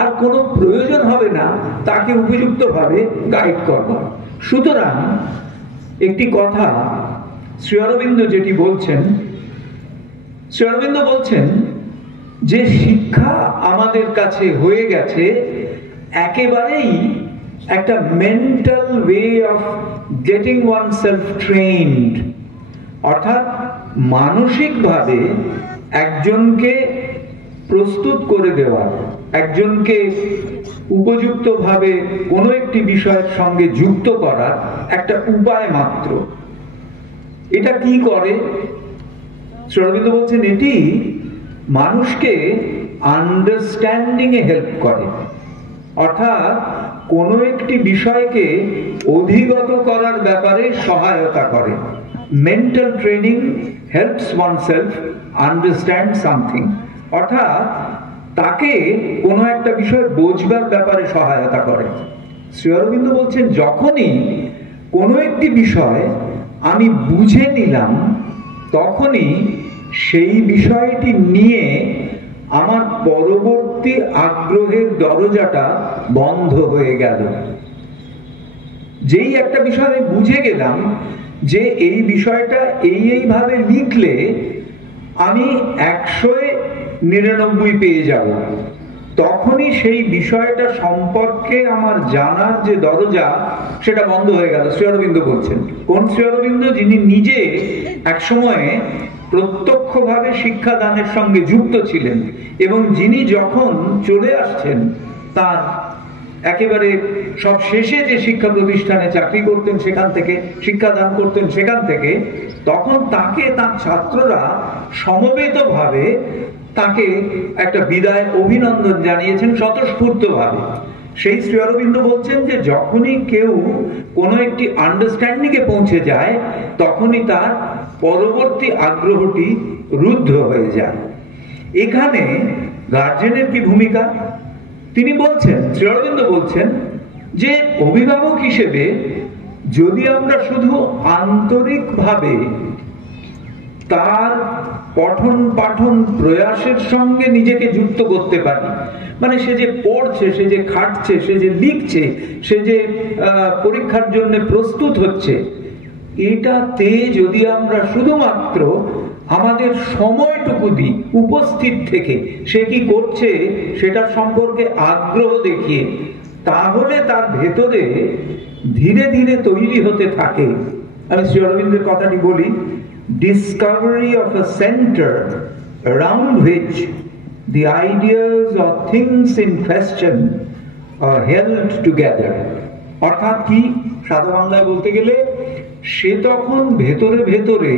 আর কোনো প্রয়োজন হবে না তাকে উপযুক্তভাবে গাইড করবার। সুতরাং একটি কথা শ্রী অরবিন্দ যেটি বলছেন, শ্রী অরবিন্দ বলছেন যে শিক্ষা আমাদের কাছে হয়ে গেছে একেবারেই একটা mental way of getting oneself trend, অর্থাৎ মানসিকভাবে একজনকে প্রস্তুত করে দেওয়া, একজনকে উপযুক্তভাবে কোনো একটি বিষয়ের সঙ্গে যুক্ত করার একটা উপায় মাত্র। এটা কি করে? শ্রী অরবিন্দ বলছেন এটি মানুষকে আন্ডারস্ট্যান্ডিং এ হেল্প করে, অর্থাৎ কোনো একটি বিষয়কে অধিগত করার ব্যাপারে সহায়তা করে। Mental training helps oneself understand something, অর্থাৎ তাকে কোনো একটা বিষয় বোঝবার ব্যাপারে সহায়তা করে। শ্রী অরবিন্দ বলছেন যখনই কোনো একটি বিষয় আমি বুঝে নিলাম, তখনই সেই বিষয়টি নিয়ে আমার পরবর্তী আগ্রহের দরজাটা বন্ধ হয়ে গেল। যেই একটা বিষয় আমি বুঝে গেলাম যে এই বিষয়টা এইভাবে লিখলে আমি 199 পেয়ে যাব, তখনই সেই বিষয়টা সম্পর্কে আমার জানার যে দরজা সেটা বন্ধ হয়ে গেল। শ্রী অরবিন্দ বলছেন, কোন শ্রী অরবিন্দ? যিনি নিজে এক সময়ে প্রত্যক্ষভাবে শিক্ষাদানের সঙ্গে যুক্ত ছিলেন এবং যিনি যখন চলে আসছেন তার একেবারে সব শেষে যে শিক্ষা প্রতিষ্ঠানে চাকরি করতেন সেখান থেকে, শিক্ষাদান করতেন সেখান থেকে, তখন তাকে তার ছাত্ররা সমবেতভাবে তাকে একটা বিদায় অভিনন্দন জানিয়েছেন স্বতঃস্ফূর্তভাবে। সেই শ্রী অরবিন্দ বলছেন যে যখনই কেউ কোনো একটি আন্ডারস্ট্যান্ডিং এ পৌঁছে যায়, তখনই তার পরবর্তী আগ্রহটি রুদ্ধ হয়ে যায়। এখানে গার্জেনের কি ভূমিকা? তিনি বলছেন, শ্রী অরবিন্দ বলছেন যে অভিভাবক হিসেবে যদি আমরা শুধু আন্তরিকভাবে তার পঠন পাঠন প্রয়াসের সঙ্গে নিজেকে যুক্ত করতে পারি, মানে সে যে পড়ছে, সে যে খাটছে, সে যে লিখছে, সে যে পরীক্ষার জন্য প্রস্তুত হচ্ছে, এটাতে যদি আমরা শুধুমাত্র আমাদের সময়টুকু দিই উপস্থিত থেকে সে কি করছে সেটা সম্পর্কে আগ্রহ দেখিয়ে, তাহলে তার ভেতরে ধীরে ধীরে তৈরি হতে থাকে, আমি শ্রী অরবিন্দের কথাটি বলি, discovery of a center around which the ideas or things in question are held together। অর্থাৎ কি? সাদা বাংলায় বলতে গেলে সে তখন ভেতরে ভেতরে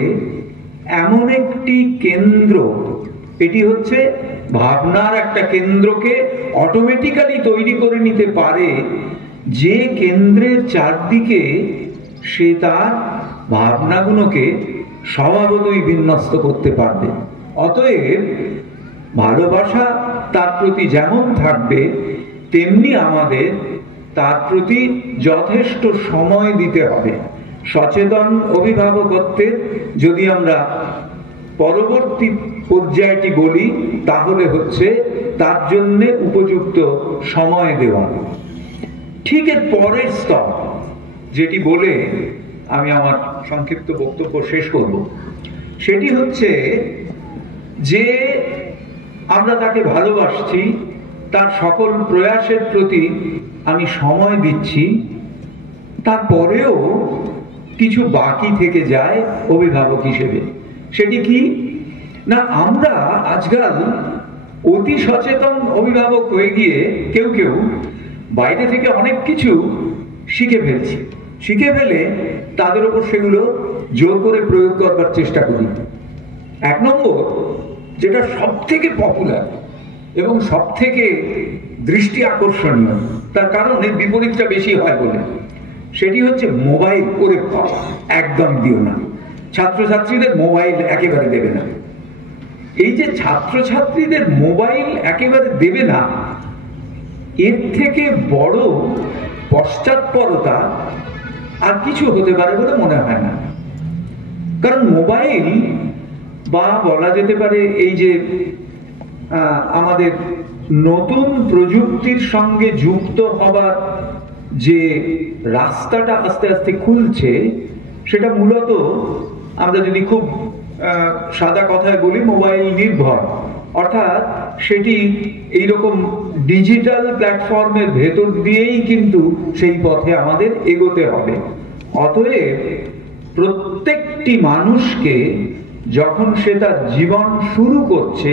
এমন একটি কেন্দ্র, এটি হচ্ছে ভাবনার একটা কেন্দ্রকে অটোমেটিক্যালি তৈরি করে নিতে পারে, যে কেন্দ্রের চারদিকে সে তার ভাবনাগুলোকে স্বভাবতই বিন্যস্ত করতে পারবে। অতএব ভালোবাসা তার প্রতি যেমন থাকবে, তেমনি আমাদের তার প্রতি যথেষ্ট সময় দিতে হবে। সচেতন অভিভাবকত্বের যদি আমরা পরবর্তী পর্যায়টি বলি, তাহলে হচ্ছে তার জন্য উপযুক্ত সময় দেওয়া। ঠিক এর পরের স্তর যেটি বলে আমি আমার সংক্ষিপ্ত বক্তব্য শেষ করব, সেটি হচ্ছে যে আমরা তাকে ভালোবাসছি, তার সকল প্রয়াসের প্রতি আমি সময় দিচ্ছি, তারপরেও কিছু বাকি থেকে যায় অভিভাবক হিসেবে। সেটি কি না, আমরা আজকাল অতি সচেতন অভিভাবক হয়ে গিয়ে কেউ কেউ বাইরে থেকে অনেক কিছু শিখে ফেলছি, শিখে ফেলে তাদের উপর সেগুলো জোর করে প্রয়োগ করবার চেষ্টা করি। এক নম্বর, যেটা সব থেকে পপুলার এবং সব থেকে দৃষ্টি আকর্ষণীয়, তার কারণ এর বিপরীতটা বেশি হয় বলে, সেটি হচ্ছে মোবাইল। করে একদম দিও না, ছাত্রছাত্রীদের মোবাইল একেবারে দেবে না। এই যে ছাত্রছাত্রীদের মোবাইল একেবারে দেবে না, এর থেকে বড় পশ্চাৎপরতা আর কিছু হতে পারে বলে মনে হয় না। কারণ মোবাইল বা বলা যেতে পারে এই যে আমাদের নতুন প্রযুক্তির সঙ্গে যুক্ত হবার যে রাস্তাটা আস্তে আস্তে খুলছে, সেটা মূলত আমরা যদি খুব সাদা কথায় বলি মোবাইল নির্ভর, অর্থাৎ সেটি এইরকম ডিজিটাল প্ল্যাটফর্মের ভেতর দিয়েই কিন্তু সেই পথে আমাদের এগোতে হবে। অতএব প্রত্যেকটি মানুষকে যখন সে তার জীবন শুরু করছে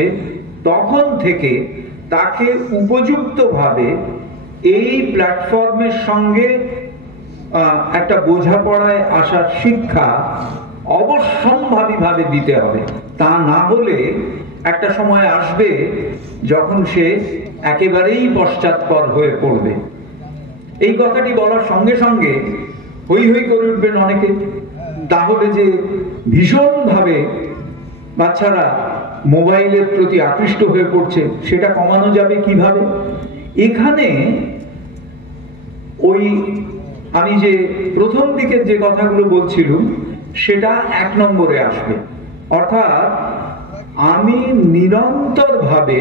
তখন থেকে তাকে উপযুক্তভাবে এই প্ল্যাটফর্মের সঙ্গে একটা বোঝাপড়ায় আসার শিক্ষা অবশ্যম্ভাবীভাবে দিতে হবে। তা না হলে একটা সময় আসবে যখন সে একেবারেই পশ্চাৎপর হয়ে পড়বে। এই কথাটি বলার সঙ্গে সঙ্গে হই হই করে উঠবেন অনেকে, তাহলে যে ভীষণভাবে বাচ্চারা মোবাইলের প্রতি আকৃষ্ট হয়ে পড়ছে সেটা কমানো যাবে কিভাবে? এখানে ওই আমি যে প্রথম দিকে যে কথাগুলো বলছিলাম সেটা 1 নম্বরে আসবে। অর্থাৎ আমি নিরন্তরভাবে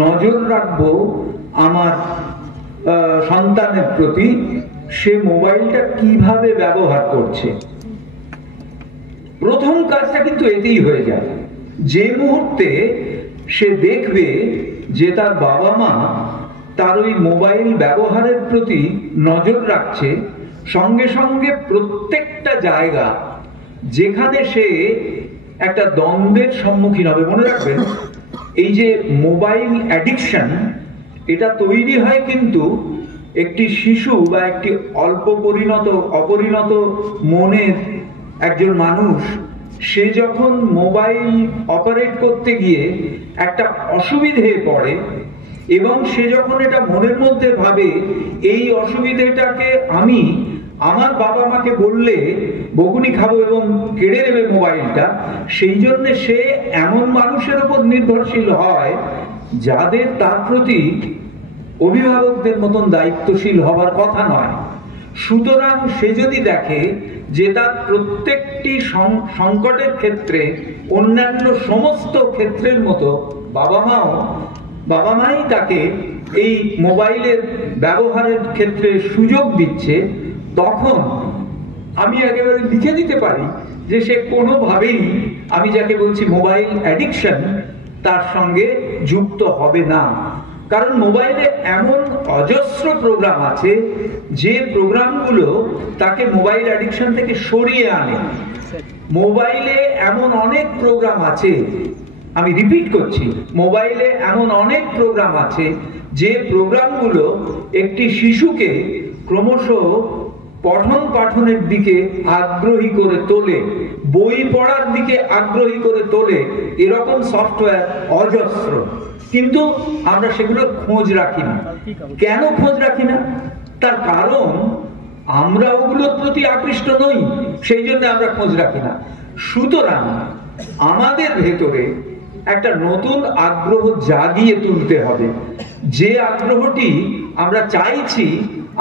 নজর রাখবো আমার সন্তানের প্রতি, সে মোবাইলটা কিভাবে ব্যবহার করছে। প্রথম কাজটা কিন্তু এতেই হয়ে যায়। যে মুহূর্তে সে দেখবে যে তার বাবা মা তার ওই মোবাইল ব্যবহারের প্রতি নজর রাখছে, সঙ্গে সঙ্গে প্রত্যেকটা জায়গা যেখানে সে একটা দ্বন্দ্বের সম্মুখীন হবে। মনে রাখবেন, এই যে মোবাইল অ্যাডিকশন, এটা তৈরি হয় কিন্তু একটি শিশু বা একটি অপরিণত মনের একজন মানুষ, সে যখন মোবাইল অপারেট করতে গিয়ে একটা অসুবিধে পড়ে এবং সে যখন এটা মনের মধ্যে ভাবে এই অসুবিধেটাকে আমি আমার বাবা মাকে বললে বকুনি খাবো এবং কেড়ে নেবে মোবাইলটা, সেই জন্য সে এমন মানুষের উপর নির্ভরশীল হয় যাদের তার প্রতি অভিভাবকদের মতন দায়িত্বশীল হবার কথা নয়। সুতরাং সে যদি দেখে যে তার প্রত্যেকটি সংকটের ক্ষেত্রে অন্যান্য সমস্ত ক্ষেত্রের মতো বাবা মাই তাকে এই মোবাইলের ব্যবহারের ক্ষেত্রে সুযোগ দিচ্ছে, তখন আমি একেবারে লিখে দিতে পারি যে সে কোনোভাবেই, আমি যাকে বলছি মোবাইল অ্যাডিকশন, তার সঙ্গে যুক্ত হবে না। কারণ মোবাইলে এমন অজস্র প্রোগ্রাম আছে যে প্রোগ্রামগুলো তাকে মোবাইল অ্যাডিকশন থেকে সরিয়ে আনে। মোবাইলে এমন অনেক প্রোগ্রাম আছে, আমি রিপিট করছি, মোবাইলে এমন অনেক প্রোগ্রাম আছে যে প্রোগ্রামগুলো একটি শিশুকে ক্রমশ পঠন পাঠনের দিকে আগ্রহী করে তোলে, বই পড়ার দিকে আগ্রহী করে তোলে। এরকম সফটওয়্যার অজস্র, কিন্তু আমরা সেগুলো খোঁজ রাখি না। কেন খোঁজ রাখি না? তার কারণ আমরা ওগুলোর প্রতি আকৃষ্ট নই, সেই জন্য আমরা খোঁজ রাখি না। সুতরাং আমাদের ভেতরে একটা নতুন আগ্রহ জাগিয়ে তুলতে হবে, যে আগ্রহটি আমরা চাইছি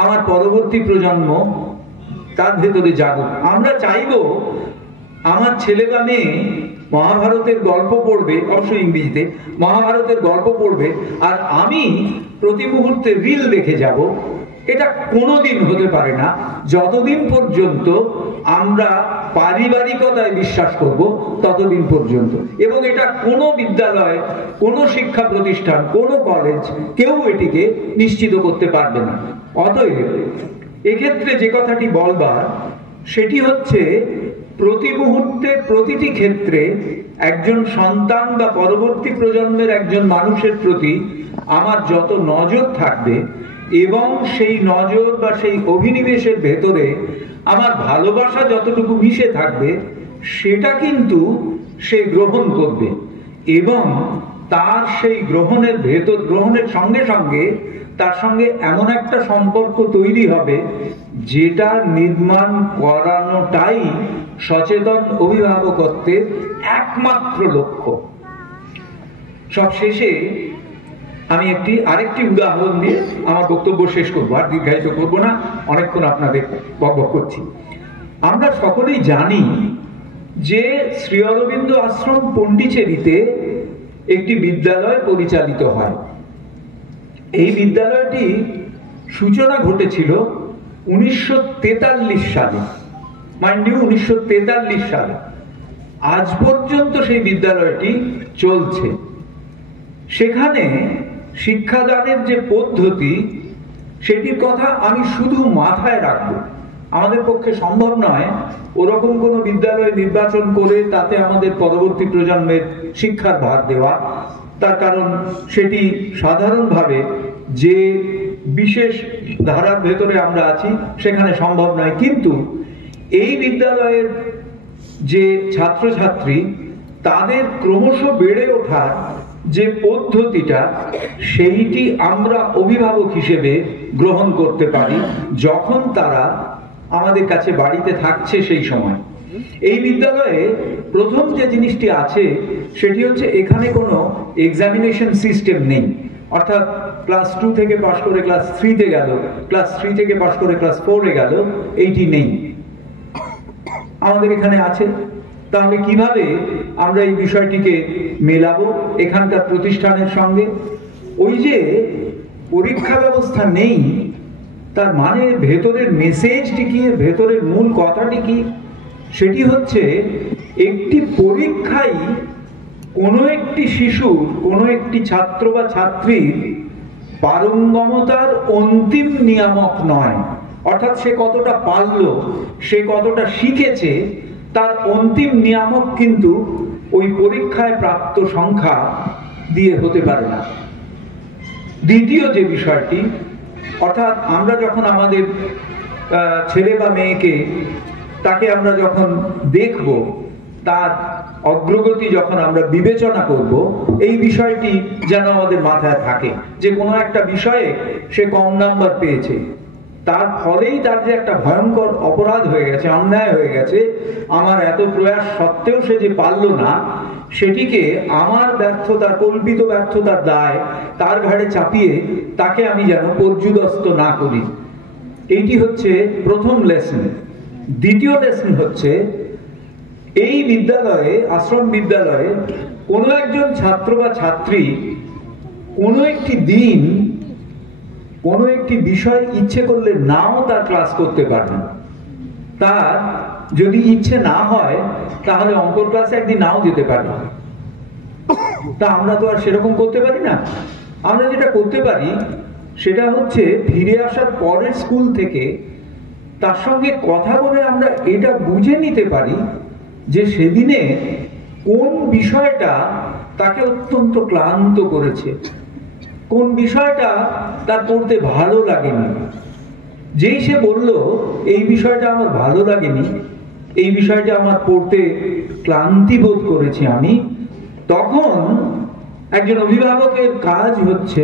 আমার পরবর্তী প্রজন্ম তার ভেতরে জাগুক। আমরা চাইবো আমার ছেলে বা মেয়ে মহাভারতের গল্প পড়বে, অবশ্যই ইংরেজিতে, মহাভারতের গল্প পড়বে আর আমি প্রতি মুহূর্তে রিল দেখে যাব। এটা কোনোদিন হতে পারে না যতদিন পর্যন্ত আমরা পারিবারিকতায় বিশ্বাস করব, ততদিন পর্যন্ত। এবং এটা কোনো বিদ্যালয়, কোনো শিক্ষা প্রতিষ্ঠান, কোনো কলেজ কেউ এটিকে নিশ্চিত করতে পারবে না। অতএব এক্ষেত্রে যে কথাটি বলবার সেটি হচ্ছে, প্রতি মুহূর্তে প্রতিটি ক্ষেত্রে একজন সন্তান বা পরবর্তী প্রজন্মের একজন মানুষের প্রতি আমার যত নজর থাকবে এবং সেই নজর বা সেই অভিনিবেশের ভেতরে আমার ভালোবাসা যতটুকু মিশে থাকবে, সেটা কিন্তু সে গ্রহণ করবে এবং তার সেই গ্রহণের সঙ্গে সঙ্গে তার সঙ্গে এমন একটা সম্পর্ক তৈরি হবে যেটা নির্মাণ করানোটাই সচেতন অভিভাবকত্বের একমাত্র লক্ষ্য। সব শেষে আমি আরেকটি উদাহরণ দিয়ে আমার বক্তব্য শেষ করবো, আর দীর্ঘায়িত করবো না, অনেকক্ষণ আপনাদের বকবক করছি। আমরা সকলেই জানি যে শ্রী অরবিন্দ আশ্রম পন্ডিচেরিতে একটি বিদ্যালয় পরিচালিত হয়। এই বিদ্যালয়টি সূচনা ঘটেছিল 1943 সালে, মাইন্ড ইউ 1943 সালে। আজ পর্যন্ত সেই বিদ্যালয়টি চলছে। সেখানে শিক্ষাদানের যে পদ্ধতি, সেটির কথা আমি শুধু মাথায় রাখবো। আমাদের পক্ষে সম্ভব নয় ওরকম কোনো বিদ্যালয় নির্বাচন করে তাতে আমাদের পরবর্তী প্রজন্মের শিক্ষার ভার দেওয়া, তার কারণ সেটি সাধারণভাবে যে বিশেষ ধারার ভেতরে আমরা আছি সেখানে সম্ভব নয়। কিন্তু এই বিদ্যালয়ের যে ছাত্রছাত্রী, তাদের ক্রমশ বেড়ে ওঠার যে পদ্ধতিটা, সেইটি আমরা অভিভাবক হিসেবে গ্রহণ করতে পারি যখন তারা আমাদের কাছে বাড়িতে থাকছে সেই সময়। এই বিদ্যালয়ে প্রথম যে জিনিসটি আছে সেটি হচ্ছে এখানে কোনো এক্সামিনেশন সিস্টেম নেই। অর্থাৎ ক্লাস 2 থেকে পাশ করে ক্লাস 3-তে গেল, ক্লাস 3 থেকে পাশ করে ক্লাস 4-এ গেল, এইটি নেই। আমাদের এখানে আছে। তাহলে কিভাবে আমরা এই বিষয়টিকে মেলাবো এখানকার প্রতিষ্ঠানের সঙ্গে? ওই যে পরীক্ষা ব্যবস্থা নেই, তার মানে ভেতরের মেসেজটি কি, ভেতরের মূল কথাটি কি? সেটি হচ্ছে একটি পরীক্ষাই কোনো একটি শিশুর, কোনো একটি ছাত্র বা ছাত্রীর পারঙ্গমতার অন্তিম নিয়ামক নয়। অর্থাৎ সে কতটা পারলো, সে কতটা শিখেছে, তার অন্তিম নিয়ামক কিন্তু ওই পরীক্ষায় প্রাপ্ত সংখ্যা দিয়ে হতে পারে না। দ্বিতীয় যে বিষয়টি, অর্থাৎ আমরা যখন আমাদের ছেলে বা মেয়েকে, তাকে আমরা যখন দেখব, তার অগ্রগতি যখন আমরা বিবেচনা করব, এই বিষয়টি যেন আমাদের মাথায় থাকে যে কোনো একটা বিষয়ে সে কম নাম্বার পেয়েছে, তার ফলেই তার যে একটা ভয়ঙ্কর অপরাধ হয়ে গেছে, অন্যায় হয়ে গেছে, আমার এত প্রয়াস সত্ত্বেও সে যে পারলো না, সেটিকে আমার ব্যর্থতার, কল্পিত ব্যর্থতার দায় তার ঘাড়ে চাপিয়ে তাকে আমি যেন পর্যুদস্ত না করি। এইটি হচ্ছে প্রথম লেসন। দ্বিতীয় লেসন হচ্ছে এই বিদ্যালয়ে, আশ্রম বিদ্যালয়ে কোনো একজন ছাত্র বা ছাত্রী কোনো একটি দিন কোনো একটি বিষয় ইচ্ছে করলে নাও তার ক্লাস করতে পারবে। তার যদি ইচ্ছে না হয় তাহলে অঙ্কর ক্লাসে একদিন নাও যেতে পারে। তা আমরা তো আর সেরকম করতে পারি না। আমরা যেটা করতে পারি সেটা হচ্ছে ফিরে আসার পরের স্কুল থেকে তার সঙ্গে কথা বলে আমরা এটা বুঝে নিতে পারি যে সেদিনে কোন বিষয়টা তাকে অত্যন্ত ক্লান্ত করেছে, কোন বিষয়টা তার পড়তে ভালো লাগেনি। যেই সে বলল এই বিষয়টা আমার ভালো লাগেনি, এই বিষয়টা আমার পড়তে ক্লান্তি বোধ করেছি আমি, তখন একজন অভিভাবকের কাজ হচ্ছে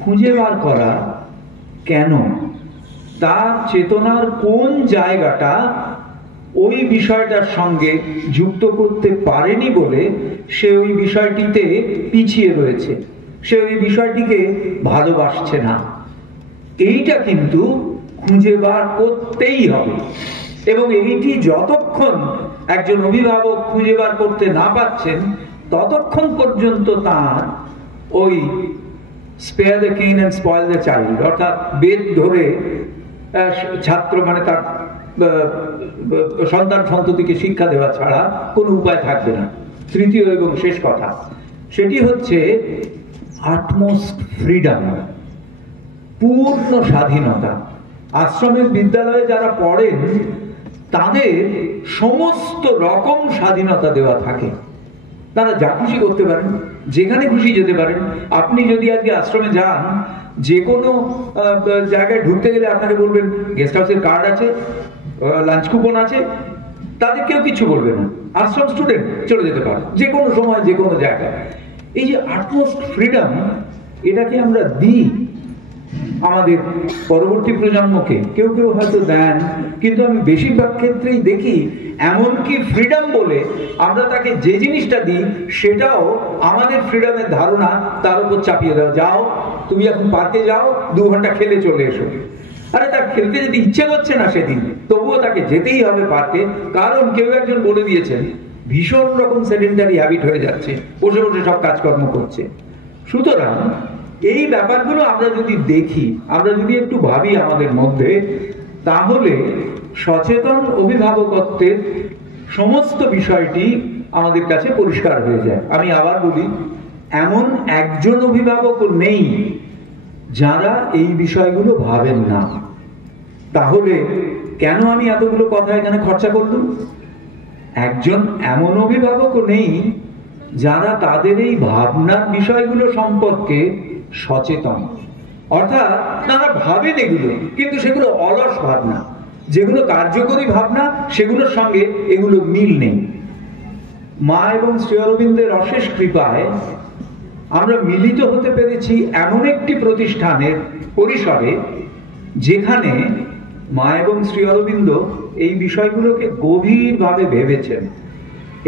খুঁজে বার করা কেন, তার চেতনার কোন জায়গাটা ওই বিষয়টার সঙ্গে যুক্ত করতে পারেনি বলে সে ওই বিষয়টিতে পিছিয়ে রয়েছে, সে ওই বিষয়টিকে ভালোবাসছে না। এইটা কিন্তু খুঁজে বার করতেই হবে, এবং এইটি যতক্ষণ একজন অভিভাবক খুঁজে বার করতে না পারছেন ততক্ষণ পর্যন্ত তার ওই spare the king and spoil the child, অর্থাৎ বেদ ধরে ছাত্র মানে তার সন্তান সন্ততিকে শিক্ষা দেওয়া ছাড়া কোনো উপায় থাকবে না। তৃতীয় এবং শেষ কথা, সেটি হচ্ছে আটমোস্ট ফ্রিডম, পূর্ণ স্বাধীনতা। আশ্রমের বিদ্যালয়ে যারা পড়েন তাদের সমস্ত রকম স্বাধীনতা দেওয়া থাকে। তারা যা খুশি করতে পারেন, যেখানে খুশি যেতে পারেন। আপনি যদি আজকে আশ্রমে যান, যে কোনো জায়গায় ঢুকতে গেলে আপনাকে বলবেন গেস্ট হাউসের কার্ড আছে, লাঞ্চ কুপন আছে, তাদের কেউ কিছু বলবে না। আশ্রম স্টুডেন্ট চলে যেতে পারে যে কোনো সময় যে কোনো জায়গায়। এই যে আটমোস্ট ফ্রিডম, এটাকে আমরা দিই আমাদের পরবর্তী প্রজন্মকে, কেউ কেউ হয়তো দেন, কিন্তু আমি বেশিরভাগ ক্ষেত্রেই দেখি এমনকি ফ্রিডম বলে আমরা তাকে যে জিনিসটা দিই সেটাও আমাদের ফ্রিডমের ধারণা তার উপর চাপিয়ে দাও। যাও তুমি এখন পার্কে যাও, 2 ঘন্টা খেলে চলে এসো। আরে তার খেলতে যদি ইচ্ছে করছে না সেদিন, তবুও তাকে যেতেই হবে পার্কে, কারণ কেউ একজন বলে দিয়েছেন ভীষণ রকম সেডেন্টারি হ্যাবিট হয়ে যাচ্ছে, বসে বসে সব কাজকর্ম করছে। সুতরাং এই ব্যাপারগুলো আমরা যদি দেখি, আমরা যদি একটু ভাবি আমাদের মধ্যে, তাহলে সচেতন অভিভাবকত্বের সমস্ত বিষয়টি আমাদের কাছে পরিষ্কার হয়ে যায়। আমি আবার বলি, এমন একজন অভিভাবক নেই যারা এই বিষয়গুলো ভাবেন না। তাহলে কেন আমি এতগুলো কথা এখানে খরচা করলাম? একজন এমন অভিভাবকও নেই যারা তাদের এই ভাবনার বিষয়গুলো সম্পর্কে সচেতন। অর্থাৎ তারা ভাবেন এগুলো, কিন্তু সেগুলো অলস ভাবনা। যেগুলো কার্যকরী ভাবনা সেগুলোর সঙ্গে এগুলো মিল নেই। মা এবং শ্রী অরবিন্দের অশেষ কৃপায় আমরা মিলিত হতে পেরেছি এমন একটি প্রতিষ্ঠানের পরিসরে যেখানে মা এবং শ্রী অরবিন্দ এই বিষয়গুলোকে গভীরভাবে ভেবেছেন।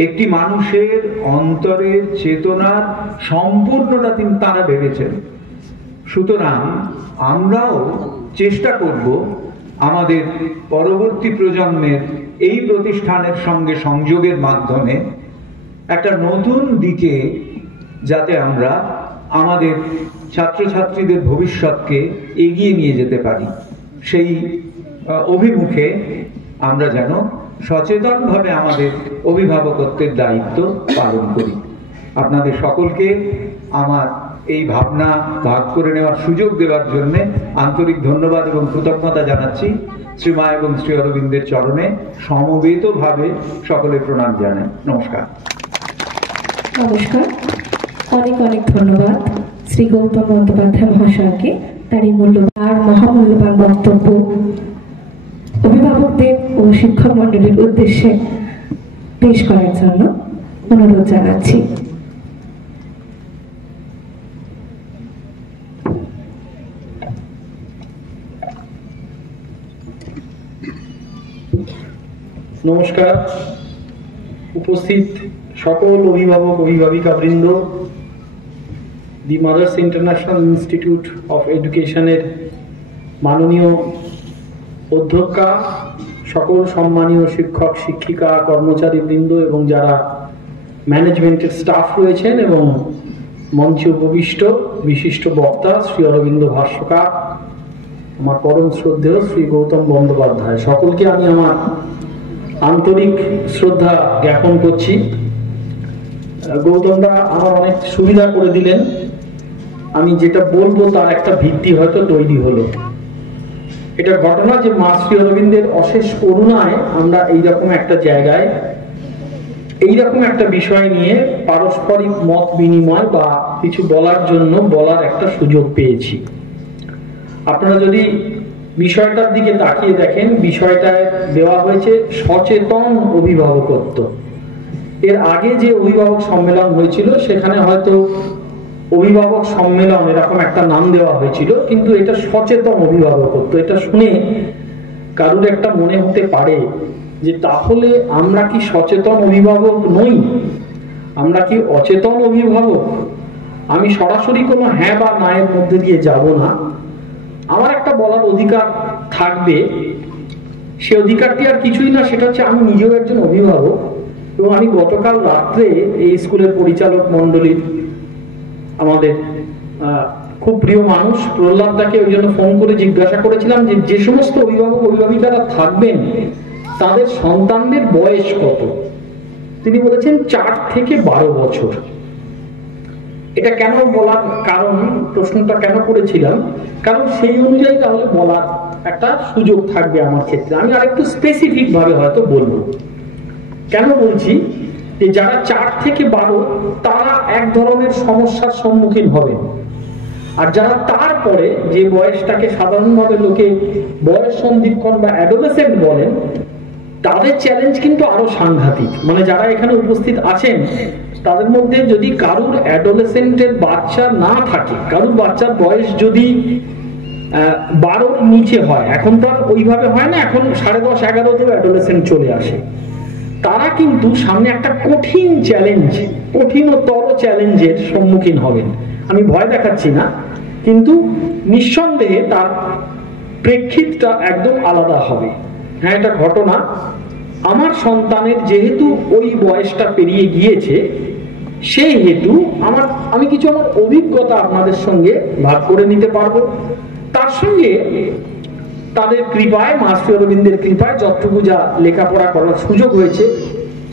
একটি মানুষের অন্তরের চেতনার সম্পূর্ণটা তারা ভেবেছেন। সুতরাং আমরাও চেষ্টা করব আমাদের পরবর্তী প্রজন্মের এই প্রতিষ্ঠানের সঙ্গে সংযোগের মাধ্যমে একটা নতুন দিকে যাতে আমরা আমাদের ছাত্রছাত্রীদের ভবিষ্যৎকে এগিয়ে নিয়ে যেতে পারি, সেই অভিমুখে আমরা যেন সচেতনভাবে আমাদের অভিভাবকত্বের দায়িত্ব পালন করি। আপনাদের সকলকে আমার এই ভাবনা ভাগ করে নেওয়ার সুযোগ দেওয়ার জন্য আন্তরিক ধন্যবাদ এবং কৃতজ্ঞতা জানাচ্ছি। শ্রীমা এবং শ্রী অরবিন্দের চরণে সমবেতভাবে সকলে প্রণাম জানাই। নমস্কার। নমস্কার, অনেক অনেক ধন্যবাদ শ্রী গৌতম বন্দ্যোপাধ্যায় মহাশয়কে তার এই মূল্যবান মহামূল্যবান বক্তব্য অভিভাবকদের ও শিক্ষক মন্ডলীর উদ্দেশ্যে পেশ করার জন্য অনুরোধ জানাচ্ছি। নমস্কার। উপস্থিত সকল অভিভাবক অভিভাবিকা বৃন্দ, দি মাদার্স ইন্টারন্যাশনাল ইনস্টিটিউট অফ এডুকেশনের মাননীয় অধ্যক্ষা, সকল সম্মানীয় শিক্ষক শিক্ষিকা কর্মচারী বৃন্দ এবং যারা ম্যানেজমেন্টের স্টাফ রয়েছেন এবং মঞ্চে উপবিষ্ট বিশিষ্ট বক্তা শ্রী অরবিন্দ ভাষ্যকার, আমার পরম শ্রদ্ধেয় শ্রী গৌতম বন্দ্যোপাধ্যায়, সকলকে আমি আমার আন্তরিক শ্রদ্ধা জ্ঞাপন করছি। গৌতমদা আমার অনেক সুবিধা করে দিলেন, আমি যেটা বলবো তার একটা ভিত্তি হয়তো তৈরি হলো। এটা ঘটনা যে মা শ্রী অরবিন্দের অশেষ করুণায় আমরা এইরকম একটা জায়গায় এইরকম একটা বিষয় নিয়ে পারস্পরিক মত বিনিময় বা কিছু বলার জন্য বলার একটা সুযোগ পেয়েছি। আপনারা যদি বিষয়টার দিকে তাকিয়ে দেখেন, বিষয়টায় দেওয়া হয়েছে সচেতন অভিভাবকত্ব। এর আগে যে অভিভাবক সম্মেলন হয়েছিল সেখানে হয়তো অভিভাবক সম্মেলন এরকম একটা নাম দেওয়া হয়েছিল, কিন্তু এটা সচেতন অভিভাবকত্ব। এটা শুনে কারুর একটা মনে হতে পারে যে তাহলে আমরা কি সচেতন অভিভাবক নই, আমরা কি অচেতন অভিভাবক? আমি সরাসরি কোনো হ্যাঁ বা না এর মধ্যে দিয়ে যাব না। আমার একটা বলার অধিকার থাকবে, সে অধিকারটি আর কিছুই না, সেটা হচ্ছে আমি নিজেও একজন অভিভাবক এবং আমি গতকাল রাত্রে এই স্কুলের পরিচালক মন্ডলীর আমাদের খুব প্রিয় মানুষ প্রহ্লাদ দাকে ওই জন্য ফোন করে জিজ্ঞাসা করেছিলাম যে যে সমস্ত অভিভাবক অভিভাবিকারা থাকবেন তাদের সন্তানদের বয়স কত। তিনি বলেছেন 4 থেকে 12 বছর। এটা কেন বলার কারণ, প্রশ্নটা কেন করেছিলাম, কারণ সেই অনুযায়ী তাহলে বলার একটা সুযোগ থাকবে আমার ক্ষেত্রে। আমি আরেকটু স্পেসিফিক ভাবে হয়তো বলবো। কেন বলছি যে যারা 4 থেকে 12 তারা এক ধরনের সমস্যার সম্মুখীন হবে, আর যারা তারপরে যে বয়সটাকে সাধারণভাবে লোকে বয়স সন্ধিক্ষণ বা অ্যাডোলেসেন্ট বলেন, তাদের চ্যালেঞ্জ কিন্তু আরো সাংঘাতিক। মানে যারা এখানে উপস্থিত আছেন তাদের মধ্যে যদি কারুর অ্যাডোলেসেন্টের বাচ্চা না থাকে, কারুর বাচ্চার বয়স যদি 12-র নিচে হয়, এখন তো আর ওইভাবে হয় না, এখন 10:30 11-তেও অ্যাডোলেসেন্ট চলে আসে। তারা কিন্তু সামনে একটা কঠিন চ্যালেঞ্জ, কঠিনতর চ্যালেঞ্জের সম্মুখীন হবেন। আমি ভয় দেখাচ্ছি না, কিন্তু নিঃসন্দেহে তার প্রেক্ষিতটা একদম আলাদা হবে। হ্যাঁ, এটা ঘটনা। আমার সন্তানের যেহেতু ওই বয়সটা পেরিয়ে গিয়েছে, সেই হেতু আমি কিছু আমার অভিজ্ঞতা আপনাদের সঙ্গে ভাগ করে নিতে পারবো। তার সঙ্গে তাদের কৃপায়, মা শ্রী অরবিন্দের কৃপায় যতটুকু যা লেখাপড়া করার সুযোগ হয়েছে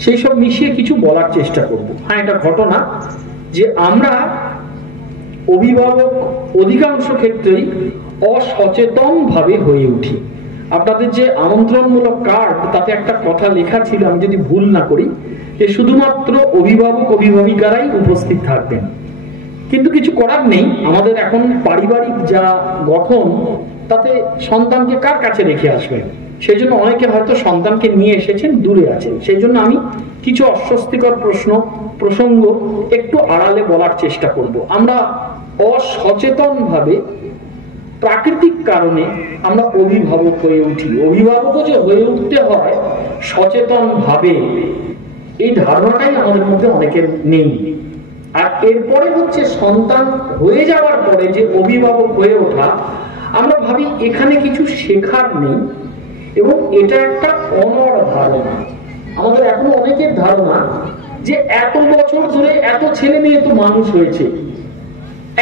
সেই সব মিশিয়ে কিছু বলার চেষ্টা করব। হ্যাঁ, এটা ঘটনা যে আমরা অভিভাবক অধিকাংশ ক্ষেত্রেই অসচেতন ভাবে হয়ে উঠি। আপনাদের যে আমন্ত্রণমূলক কার্ড, তাতে একটা কথা লেখা ছিল, আমি যদি ভুল না করি, যে শুধুমাত্র অভিভাবক অভিভাবিকারাই উপস্থিত থাকবেন। কিন্তু কিছু করার নেই, আমাদের এখন পারিবারিক যা গঠন, তাতে সন্তানকে কার কাছে রেখে আসবেন? সেই জন্য অনেকে হয়তো সন্তানকে নিয়ে এসেছেন, দূরে আছেন। সেই জন্য আমি কিছু অস্বস্তিকর প্রসঙ্গ একটু আড়ালে বলার চেষ্টা করব। আমরা অসচেতন ভাবে, প্রাকৃতিক কারণে আমরা অভিভাবক হয়ে উঠি। অভিভাবকও যে হয়ে উঠতে হয় সচেতন ভাবে, এই ধারণাটাই আমাদের মধ্যে অনেকের নেই। আর এরপরে হচ্ছে সন্তান হয়ে যাওয়ার পরে যে অভিভাবক হয়ে ওঠা, আমরা ভাবি এখানে কিছু শেখার নেই, এবং এটা একটা অনড় ধারণা। আমাদের এখন অনেকের ধারণা যে এত বছর ধরে এত ছেলে মেয়ে তো মানুষ হয়েছে,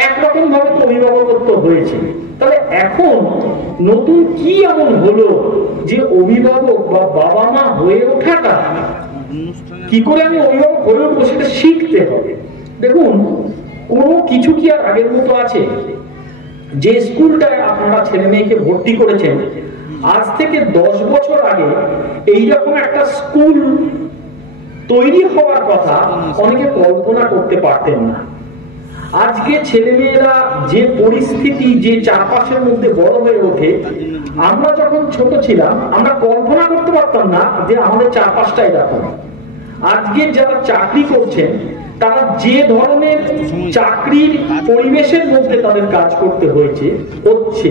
একরকম ভাবে তো অভিভাবকত্ব হয়েছে, তাহলে এখন নতুন কি এমন হলো যে অভিভাবক বা বাবা মা হয়ে ওঠাটা, কি করে আমি অভিভাবক হয়ে উঠবো সেটা শিখতে হবে। দেখুন, কোনো কিছু কি আর আগের মতো আছে? যে স্কুলটায় আপনারা ছেলে মেয়েকে ভর্তি করেছেন, আজ থেকে 10 বছর আগে এইরকম একটা স্কুল তৈরি হওয়ার কথা অনেকে কল্পনা করতে পারতেন না। আজকে ছেলে মেয়েরা যে পরিস্থিতি, যে চারপাশের মধ্যে বড় হয়ে ওঠে, আমরা যখন ছোট ছিলাম আমরা কল্পনা করতে পারতাম না যে আমাদের চারপাশটা এরকম। আজকে যারা চাকরি করছেন, তারা যে ধরনের চাকরির পরিবেশের মধ্যে তাদের কাজ করতে হচ্ছে,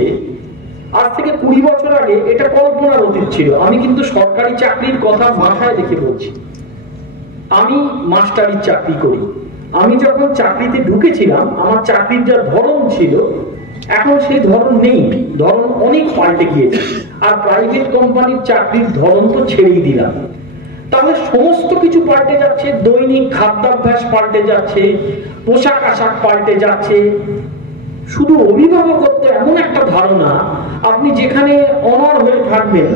আজ থেকে 20 বছর আগে এটা কল্পনার অতীত ছিল। আমি কিন্তু সরকারি চাকরির কথা মাথায় রেখে বলছি। আমি মাস্টারির চাকরি করি। আমি যখন চাকরিতে ঢুকেছিলাম, আমার চাকরির যা ধরন ছিল, এখন সেই ধরন নেই, ধরন অনেক পাল্টে গিয়েছে। আর প্রাইভেট কোম্পানির চাকরির ধরন তো ছেড়েই দিলাম। তাহলে সমস্ত কিছু পাল্টে যাচ্ছে, দৈনিক খাদ্যাভ্যাস পাল্টে যাচ্ছে, পোশাক আশাক পাল্টে যাচ্ছে। শুধু অভিভাবকত্ব এমন একটা ধারণা, আপনি যেখানে অনড় হয়ে থাকবেন,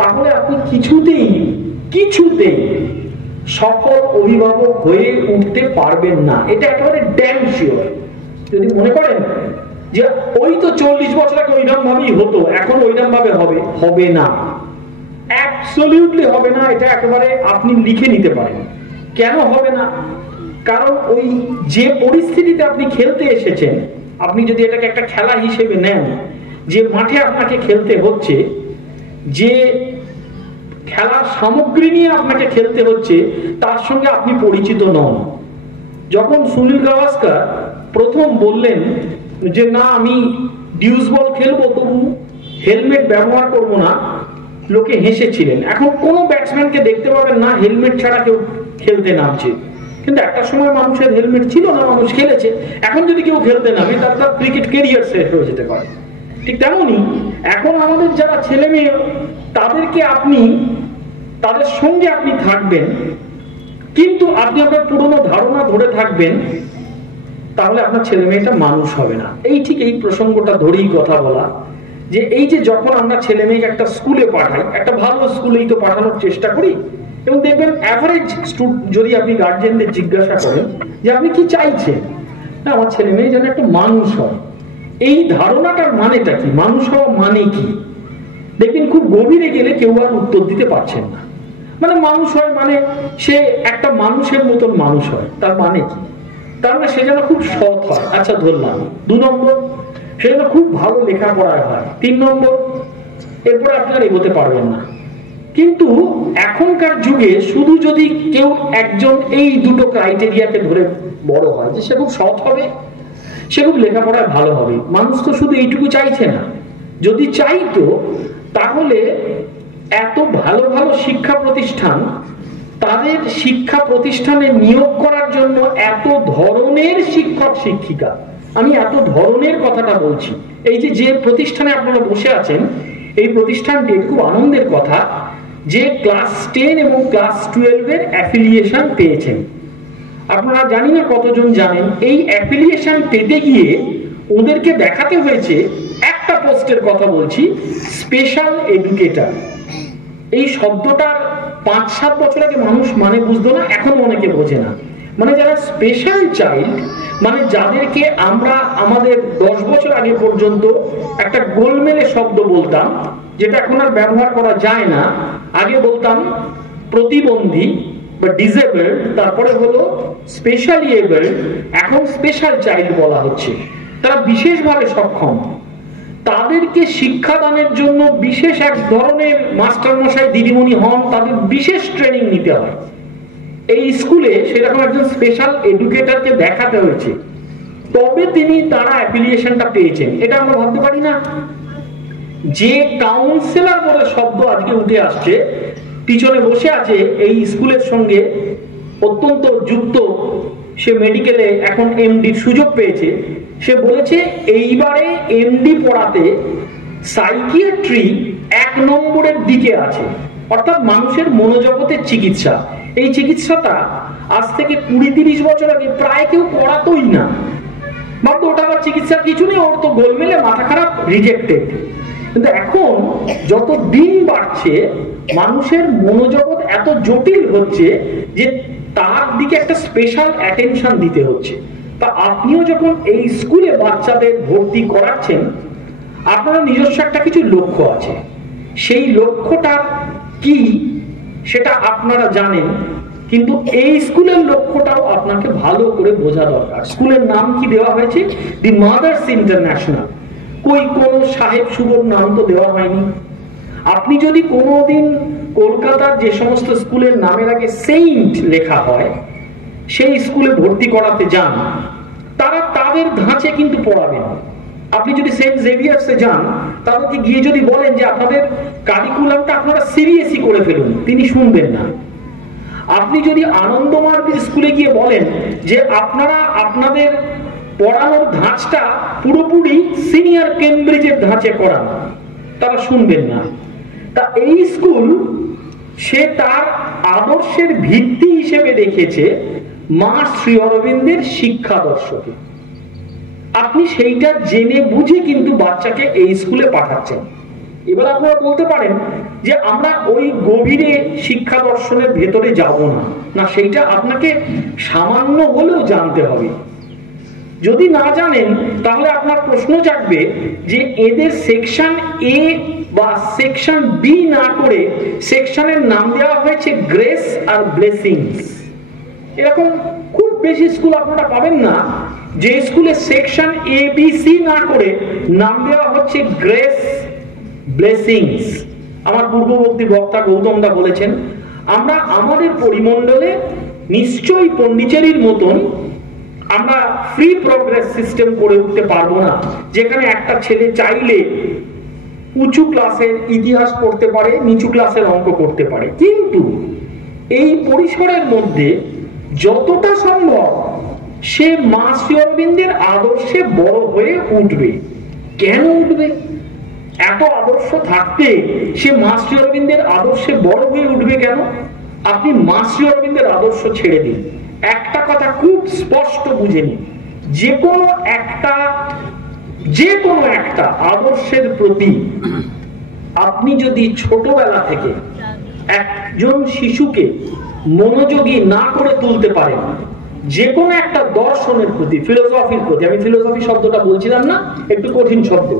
তাহলে আপনি কিছুতেই সফল অভিভাবক হয়ে উঠতে পারবেন না। এটা একেবারে ড্যাম শিওর। যদি মনে করেন যে ওই তো 40 বছর আগে ওইরকম ভাবেই হতো, এখন ওইরকম ভাবে হবে না, অ্যাবসলিউটলি হবে না। এটা একেবারে আপনি লিখে নিতে পারেন। কেন হবে না? কারণ ওই যে পরিস্থিতিতে আপনি খেলতে এসেছেন, আপনি যদি এটাকে একটা খেলা হিসেবে নেন, যে মাঠে আপনাকে খেলতে হচ্ছে, যে খেলার সামগ্রী নিয়ে আপনাকে খেলতে হচ্ছে, তার সঙ্গে আপনি পরিচিত নন। যখন সুনীল গাভাস্কার প্রথম বললেন যে না, আমি ডিউস বল খেলবো, তবু হেলমেট ব্যবহার করব না, লোকে হেসেছিলেন। এখন কোনো ব্যাটসম্যানকে দেখতে পাবেন না হেলমেট ছাড়া কেউ খেলতে নামছে। কিন্তু একটা সময় মানুষের হেলমেট ছিল না, মানুষ খেলেছে। এখন যদি কেউ খেলতে নামে, তার ক্রিকেট ক্যারিয়ার শেষ হয়ে যেতে পারে। ঠিক তেমনই এখন আমাদের যারা ছেলে মেয়ে, তাদের সঙ্গে আপনি থাকবেন, কিন্তু আপনি আপনার পুরনো ধারণা ধরে থাকবেন, তাহলে আপনার ছেলে মেয়েটা মানুষ হবে না। এই প্রসঙ্গটা ধরেই কথা বলা, যে এই যে যখন আমরা ছেলে মেয়েকে একটা স্কুলে পাঠাই, একটা ভালো স্কুলেই তো পাঠানোর চেষ্টা করি, এবং দেখবেন অ্যাভারেজ যদি আপনি গার্জিয়ানদের জিজ্ঞাসা করেন যে আপনি কি চাইছেন, না আমার ছেলে মেয়ে যেন একটা মানুষ হয়। এই ধারণাটার মানেটা কি? মানুষ হওয়া মানে কি? দেখবেন খুব গভীরে গেলে কেউ আর উত্তর দিতে পারছেন না। মানে মানুষ হয় মানে সে একটা মানুষের মতন মানুষ হয়, তার মানে কি? তার মানে সে যেন খুব সৎ হয়, আচ্ছা ধরলাম। 2 নম্বর, সে যেন খুব ভালো লেখাপড়ায় হয়। 3 নম্বর, এরপরে আপনি আর এগোতে পারবেন না। কিন্তু এখনকার যুগে শুধু যদি কেউ একজন এই দুটো ক্রাইটেরিয়াকে ধরে বড় হয়, যে সে খুব সৎ হবে, সে খুব লেখাপড়ায় ভালো হবে, মানুষ তো শুধু এইটুকু চাইছে না। যদি চাইতো তাহলে এত ভালো ভালো শিক্ষা প্রতিষ্ঠান, তাদের শিক্ষা প্রতিষ্ঠানে নিয়োগ করার জন্য এত ধরনের শিক্ষক শিক্ষিকা, আমি এত ধরনের কথাটা বলছি, এই যে প্রতিষ্ঠানে আপনারা বসে আছেন, এই প্রতিষ্ঠানটি খুব আনন্দের কথা যে ক্লাস 10 এবং ক্লাস 12 এর অ্যাফিলিয়েশন পেয়েছেন। আপনারা জানি না কতজন জানেন, এই অ্যাফিলিয়েশন পেতে গিয়ে ওদেরকে দেখাতে হয়েছে, একটা পোস্টের কথা বলছি, স্পেশাল এডুকেটর। এই শব্দটার 5-7 বছর আগে মানুষ মানে বুঝতো না, এখন অনেকে বোঝে না। মানে যারা স্পেশাল চাইল্ড, মানে যাদেরকে আমরা আমাদের 10 বছর আগে পর্যন্ত একটা গোলমেলে শব্দ বলতাম, যেটা এখন আর ব্যবহার করা যায় না। আগে বলতাম প্রতিবন্ধী বা ডিসেবলড, তারপরে হলো স্পেশালি এবলড, এখন স্পেশাল চাইল্ড বলা হচ্ছে। তারা বিশেষভাবে সক্ষম, তাদেরকে শিক্ষাদানের জন্য বিশেষ এক ধরনের মাস্টারমশাই দিদিমণি হন, তাদের বিশেষ ট্রেনিং নিতে হয়। এই স্কুলে সেরকম একজন স্পেশাল এডুকেটরকে দেখাতে হয়েছে, তবে তারা অ্যাফিলিয়েশনটা পেয়েছেন। এটা আমরা ভাবতে পারি না। যে কাউন্সিলর বলে শব্দ আজকে উঠে আসছে, পিছনে বসে আছে এই স্কুলের সঙ্গে অত্যন্ত যুক্ত, সে মেডিকেলে এখন এমডির সুযোগ পেয়েছে। সে বলেছে এইবারে এমডি পড়াতে সাইকিয়াট্রি 1 নম্বরের দিকে আছে, অর্থাৎ মানুষের মনোজগতের চিকিৎসা। এই চিকিৎসাটা আজ থেকে 20-30 বছর আগে প্রায় কেউ পড়াতোই না, ভাবতো ওটা আবার চিকিৎসার কিছু নেই, ওর তো গোলমেলে মাথা খারাপ, রিজেক্টেড। কিন্তু এখন যত দিন বাড়ছে মানুষের মনোজগৎ এত জটিল হচ্ছে যে তার দিকে একটা স্পেশাল অ্যাটেনশন দিতে হচ্ছে। তা আপনিও যখন এই স্কুলে বাচ্চাদের ভর্তি করাচ্ছেন, আপনার নিজস্ব একটা কিছু লক্ষ্য আছে। সেই লক্ষ্যটা কি সেটা আপনারা জানেন, কিন্তু এই স্কুলের লক্ষ্যটাও আপনাকে ভালো করে বোঝা দরকার। স্কুলের নাম কি দেওয়া হয়েছে? দি মাদার্স ইন্টারন্যাশনাল। কোন সাহেব শুভর নাম তো দেওয়া হয়নি। আপনি যদি কোনোদিন কলকাতার যে সমস্ত স্কুলের নামের আগে সেইন্ট লেখা হয় সেই স্কুলে ভর্তি করাতে যান, তারা তাদের ধাঁচে কিন্তু পড়াবেন। আপনি যদি সেন্ট জেভিয়ার্সে যান, তাদেরকে গিয়ে যদি বলেন যে আপনাদের কারিকুলামটা আপনারা সিবিএসই করে ফেলুন, তিনি শুনবেন না। আপনি যদি আনন্দমার্গের স্কুলে গিয়ে বলেন যে আপনারা আপনাদের পড়ানোর ধাঁচটা পুরোপুরি সিনিয়র কেমব্রিজের ধাঁচে করান, তারা শুনবেন না। তা এই স্কুল সে তার আদর্শের ভিত্তি হিসেবে রেখেছে মা শ্রী অরবিন্দের শিক্ষাদর্শকে। আপনি সেইটা জেনে বুঝে কিন্তু বাচ্চাকে এই স্কুলে পাঠাচ্ছেন। এবার আপনারা বলতে পারেন যে আমরা ওই গভীরে শিক্ষা দর্শনের ভেতরে যাব না, না, সেইটা আপনাকে সামান্য হলেও জানতে হবে। যদি না জানেন তাহলে আপনার প্রশ্ন জাগবে যে এদের সেকশন এ বা সেকশন বি না করে সেকশনের নাম দেওয়া হয়েছে গ্রেস আর ব্লেসিংস। এরকম খুব বেশি স্কুল আপনারা পাবেন না যে স্কুলে সেকশন এ বি সি না করে নাম দেওয়া হচ্ছে গ্রেস ব্লেসিংস। আমার পূর্ববর্তী বক্তা গৌতমদা বলেছেন, আমরা আমাদের পরিমণ্ডলে নিশ্চয়ই পন্ডিচেরির মতন আমরা ফ্রি প্রোগ্রেস সিস্টেম করে উঠতে পারবো না, যেখানে একটা ছেলে চাইলে উঁচু ক্লাসের ইতিহাস পড়তে পারে, নিচু ক্লাসের অঙ্ক করতে পারে। কিন্তু এই পরিসরের মধ্যে যতটা সম্ভব সে মা শ্রী অরবিন্দের আদর্শে বড় হয়ে উঠবে। কেন উঠবে? এত আদর্শ থাকতে সে মা শ্রী অরবিন্দের আদর্শে বড় হয়ে উঠবে কেন? আপনি মা শ্রী অরবিন্দের আদর্শ ছেড়ে দিন, একটা কথা খুব স্পষ্ট বুঝে নিন, যে কোনো একটা আদর্শের প্রতি আপনি যদি ছোটবেলা থেকে একজন শিশুকে মনোযোগী না করে তুলতে পারেন, যে কোনো একটা দর্শনের প্রতি, ফিলোসফির প্রতি, আমি ফিলোসফি শব্দটা বলছিলাম না, একটু কঠিন শব্দ,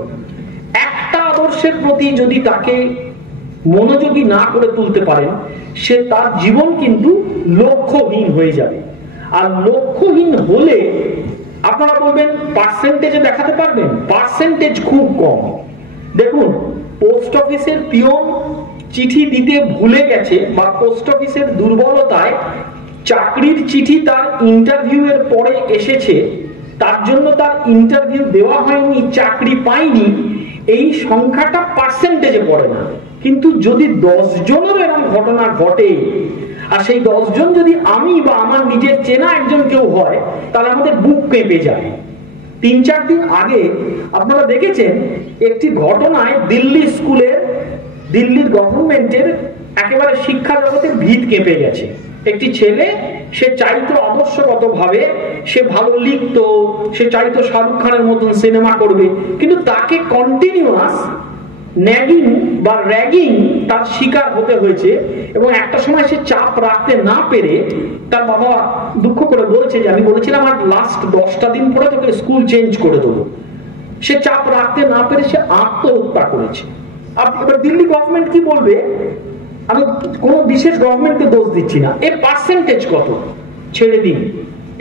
একটা আদর্শের প্রতি যদি তাকে মনোযোগী না করে তুলতে পারেন, সে তার জীবন কিন্তু লক্ষ্যহীন হয়ে যাবে। আর লক্ষ্যহীন হলে আপনারা বলবেন পার্সেন্টেজে দেখাতে পারবেন, পার্সেন্টেজ খুব কম। দেখুন, পোস্ট অফিসের পিয়ন চিঠি দিতে ভুলে গেছে বা পোস্ট অফিসের দুর্বলতায় চাকরির চিঠি তার ইন্টারভিউ এর পরে এসেছে, তার জন্য তার ইন্টারভিউ দেওয়া হয়নি, চাকরি পায়নি, এই সংখ্যাটা পার্সেন্টেজে পড়ে না, কিন্তু যদি 10 জনের এরকম ঘটনা ঘটে, আর সেই 10 জন যদি আমি বা আমার নিজের চেনা একজন কেউ হয়, তাহলে আমাদের বুক কেঁপে যায়। 3-4 দিন আগে আপনারা দেখেছেন একটি ঘটনায় দিল্লির গভর্নমেন্টের একেবারে শিক্ষা জগতের ভিত কেঁপে গেছে। একটি ছেলে, সে চাইতো আদর্শগতভাবে সে ভালো লিখতো, সে চাইতো শাহরুখ খানের মতন সিনেমা করবে, কিন্তু তাকে কন্টিনিউয়াস ন্যাগিং বা র্যাগিং তার শিকার হতে হয়েছে। এবং একটা সময় সে চাপ রাখতে না পেরে তার বাবা দুঃখ করে বলছে যে আমি বলেছিলাম আর লাস্ট 10টা দিন পরে তোকে স্কুল চেঞ্জ করে দেবো। সে চাপ রাখতে না পেরে সে আত্মহত্যা করেছে। এবার দিল্লি গভর্নমেন্ট কি বলবে? আমি কোনো বিশেষ গভর্নমেন্টকে দোষ দিচ্ছি না, এর পার্সেন্টেজ কত ছেড়ে দিন।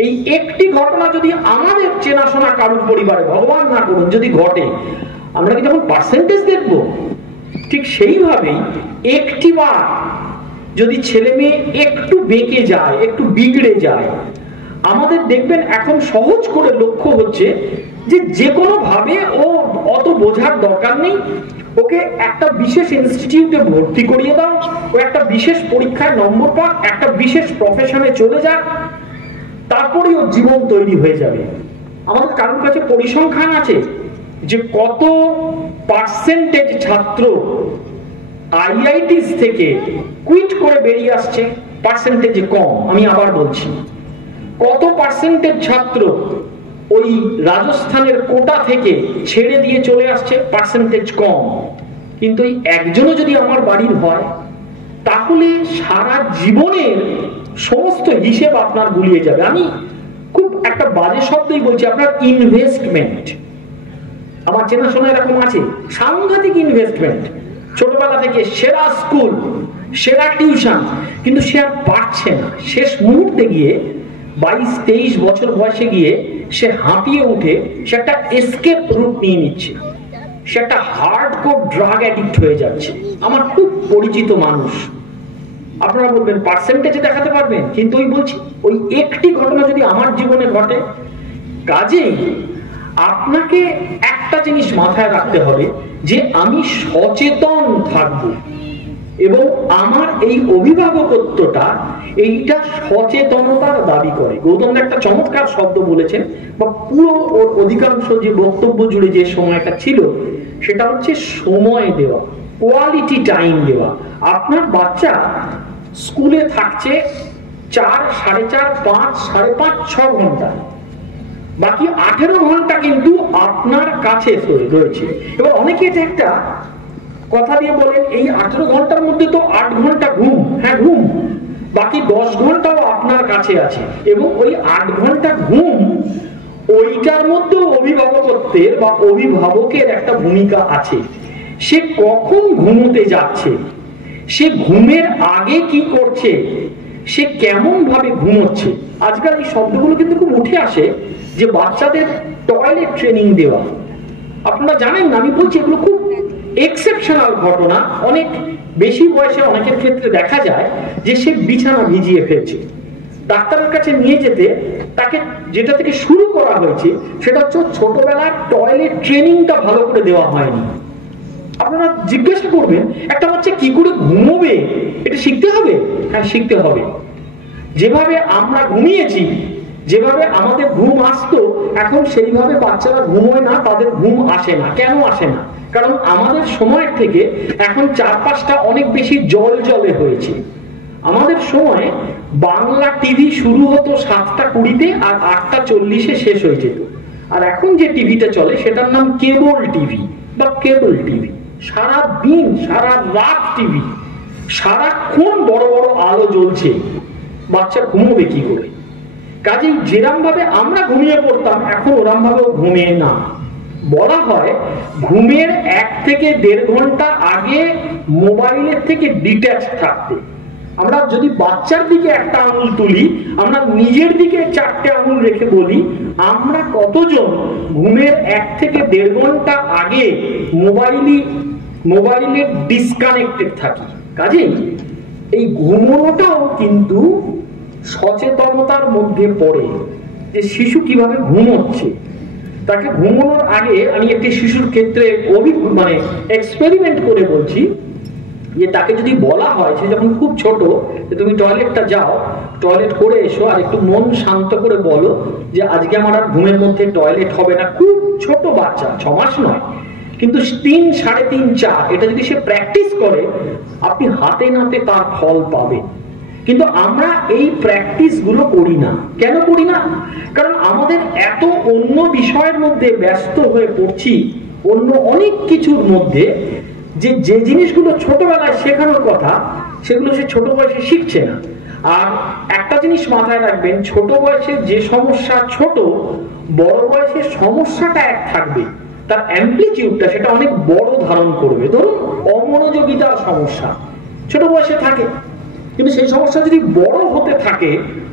এই একটি ঘটনা যদি আমাদের চেনাশোনা কারোর পরিবারে, ভগবান না করুন, যদি ঘটে, আমরা কি যখন পার্সেন্টেজ দেখবো? ঠিক সেইভাবেই একটি বার যদি ছেলে মেয়ে একটু বেঁকে যায়, একটু বিগড়ে যায়, আমাদের দেখবেন এখন সহজ করে লক্ষ্য হচ্ছে যে কোনো ভাবে ও অত বোঝার দরকার নেই, ওকে একটা বিশেষ ইনস্টিটিউটে ভর্তি করিয়ে দাও, ও একটা বিশেষ পরীক্ষায় নম্বর পাক, একটা বিশেষ প্রফেশনে চলে যাক, তারপরেই ওর জীবন তৈরি হয়ে যাবে। আমাদের কারোর কাছে পরিসংখ্যান আছে যে কত পার্সেন্টেজ ছাত্র আইআইটিস থেকে কুইট করে বেরিয়ে আসছে? পার্সেন্টেজে কম। আমি আবার বলছি, কত পার্সেন্টেজ ছাত্র ওই রাজস্থানের কোটা থেকে ছেড়ে দিয়ে চলে আসছে? পার্সেন্টেজ কম। কিন্তু এই একজনও যদি আমার বাড়ির হয়, তাহলে সারা জীবনের সমস্ত হিসেব আপনার গুলিয়ে যাবে। আমি খুব একটা বাজে শব্দই বলছি, আপনার ইনভেস্টমেন্ট, আমার চেনাশোনা এরকম আছে, সাংঘাতিক ইনভেস্টমেন্ট। ছোটবেলা থেকে সেরা স্কুল, সেরা টিউশন, কিন্তু সে আর পারছে না। শেষ মুহূর্তে গিয়ে 22-23 বছর বয়সে গিয়ে সে হাঁপিয়ে উঠে সে একটা এসকেপ রুট নিয়ে নিচ্ছে, সে একটা হার্ডকোর ড্রাগ অ্যাডিক্ট হয়ে যাচ্ছে। আমার খুব পরিচিত মানুষ। আপনারা বলবেন পার্সেন্টেজে দেখাতে পারবেন, কিন্তু ওই বলছি, ওই একটি ঘটনা যদি আমার জীবনে ঘটে, কাজেই আপনাকে একটা জিনিস মাথায় রাখতে হবে যে আমি সচেতন থাকব, এবং আমার এই অভিভাবকত্বটা এইটা সচেতনতার দাবি করে। গৌতম একটা চমৎকার শব্দ বলেছেন, বা পুরো ওর অধিকাংশ যে বক্তব্য জুড়ে যে সময়টা ছিল, সেটা হচ্ছে সময় দেওয়া, কোয়ালিটি টাইম দেওয়া। আপনার বাচ্চা স্কুলে থাকছে 4, 4.5, 5, 5.5, 6 ঘন্টা, বাকি 18 ঘন্টা কিন্তু আপনার কাছে রয়েছে। এবার অনেকে এটা একটা কথা দিয়ে বলেন এই 18 ঘন্টার মধ্যে তো 8 ঘন্টা ঘুম। হ্যাঁ, ঘুম, বাকি 10 ঘন্টাও আপনার কাছে আছে, এবং ওই 8 ঘন্টা ঘুম, ওইটার মধ্যেও অভিভাবকত্বের বা অভিভাবকের একটা ভূমিকা আছে। সে কখন ঘুমোতে যাচ্ছে, সে ঘুমের আগে কি করছে, সে কেমন ভাবে ঘুমোচ্ছে। আজকাল এই শব্দগুলো কিন্তু খুব উঠে আসে, যে বাচ্চাদের টয়লেট ট্রেনিং দেওয়া। আপনারা জানেন না, আমি বলছি এগুলো খুব এক্সেপশনাল ঘটনা। অনেক বেশি বয়সে অনেকের ক্ষেত্রে দেখা যায় যে সে বিছানা ভিজিয়ে ফেলছে, ডাক্তারের কাছে নিয়ে যেতে তাকে যেটা থেকে শুরু করা হয়েছে সেটা হচ্ছে ছোটবেলার টয়লেট ট্রেনিংটা ভালো করে দেওয়া হয়নি। আপনারা জিজ্ঞাসা করবেন একটা বাচ্চা কি করে ঘুমোবে, এটা শিখতে হবে। হ্যাঁ, শিখতে হবে। যেভাবে আমরা ঘুমিয়েছি, যেভাবে আমাদের ঘুম আসতো, এখন সেইভাবে বাচ্চারা ঘুমোয় না, তাদের ঘুম আসে না। কেন আসে না? কারণ আমাদের সময়ের থেকে এখন চারপাশটা অনেক বেশি জলে হয়েছে। আমাদের সময়ে বাংলা টিভি শুরু হতো 7টা 20-তে আর 8টা 40-এ শেষ হয়ে যেত। আর এখন যে টিভিটা চলে সেটার নাম কেবল টিভি বা কেবল টিভি। সারা দিন সারা রাত টিভি, সারাক্ষণ বড় বড় আলো জ্বলছে, বাচ্চা ঘুমোবে কি করে? কাজেই যেরম ভাবে আমরা ঘুমিয়ে পড়তাম, এখন ওরম ভাবেও ঘুমিয়ে না। বলা হয় ঘুমের 1 থেকে 1.5 ঘন্টা আগে মোবাইলের থেকে ডিট্যাচ থাকতে। আমরা যদি বাচ্চার দিকে একটা আঙুল তুলি, আমরা নিজের দিকে 4টে আঙুল রেখে বলি আমরা কতজন ঘুমের 1 থেকে 1.5 ঘন্টা আগে মোবাইলে ডিসকানেক্টেড থাকি। কাজেই এই ঘুমানোটাও কিন্তু সচেতনতার মধ্যে পড়ে, যে শিশু কিভাবে ঘুমোচ্ছে। তাকে ঘুমানোর আগে আমি একটি শিশুর ক্ষেত্রে মানে এক্সপেরিমেন্ট করে বলছি যে তাকে যদি বলা হয় সে যখন খুব ছোট যে তুমি টয়লেটটা যাও, টয়লেট করে এসো, আর একটু মন শান্ত করে বলো যে আজকে আমার আর ঘুমের মধ্যে টয়লেট হবে না, খুব ছোট বাচ্চা, 6 মাস নয়, কিন্তু 3, 3.5, 4 এটা যদি সে প্র্যাকটিস করে আপনি হাতে নাতে তার ফল পাবে। কিন্তু আমরা এই প্র্যাকটিস গুলো করি না। কেন করি না? কারণ আমাদের এত অন্য বিষয়ের মধ্যে ব্যস্ত হয়ে পড়ছি, অন্য অনেক কিছুর মধ্যে, যে জিনিসগুলো ছোটবেলায় শেখানোর কথা সেগুলো সে ছোট বয়সে শিখছে না। আর একটা জিনিস মাথায় রাখবেন, ছোট বয়সে যে সমস্যা ছোট, বড় বয়সে সমস্যাটা এক থাকবে, তার অ্যাম্পলিটিউডটা সেটা অনেক বড় ধারণ করবে। ধরুন অমনোযোগিতার সমস্যা ছোট বয়সে থাকে, কিন্তু সেই সমস্যা যদি বড় হতে থাকে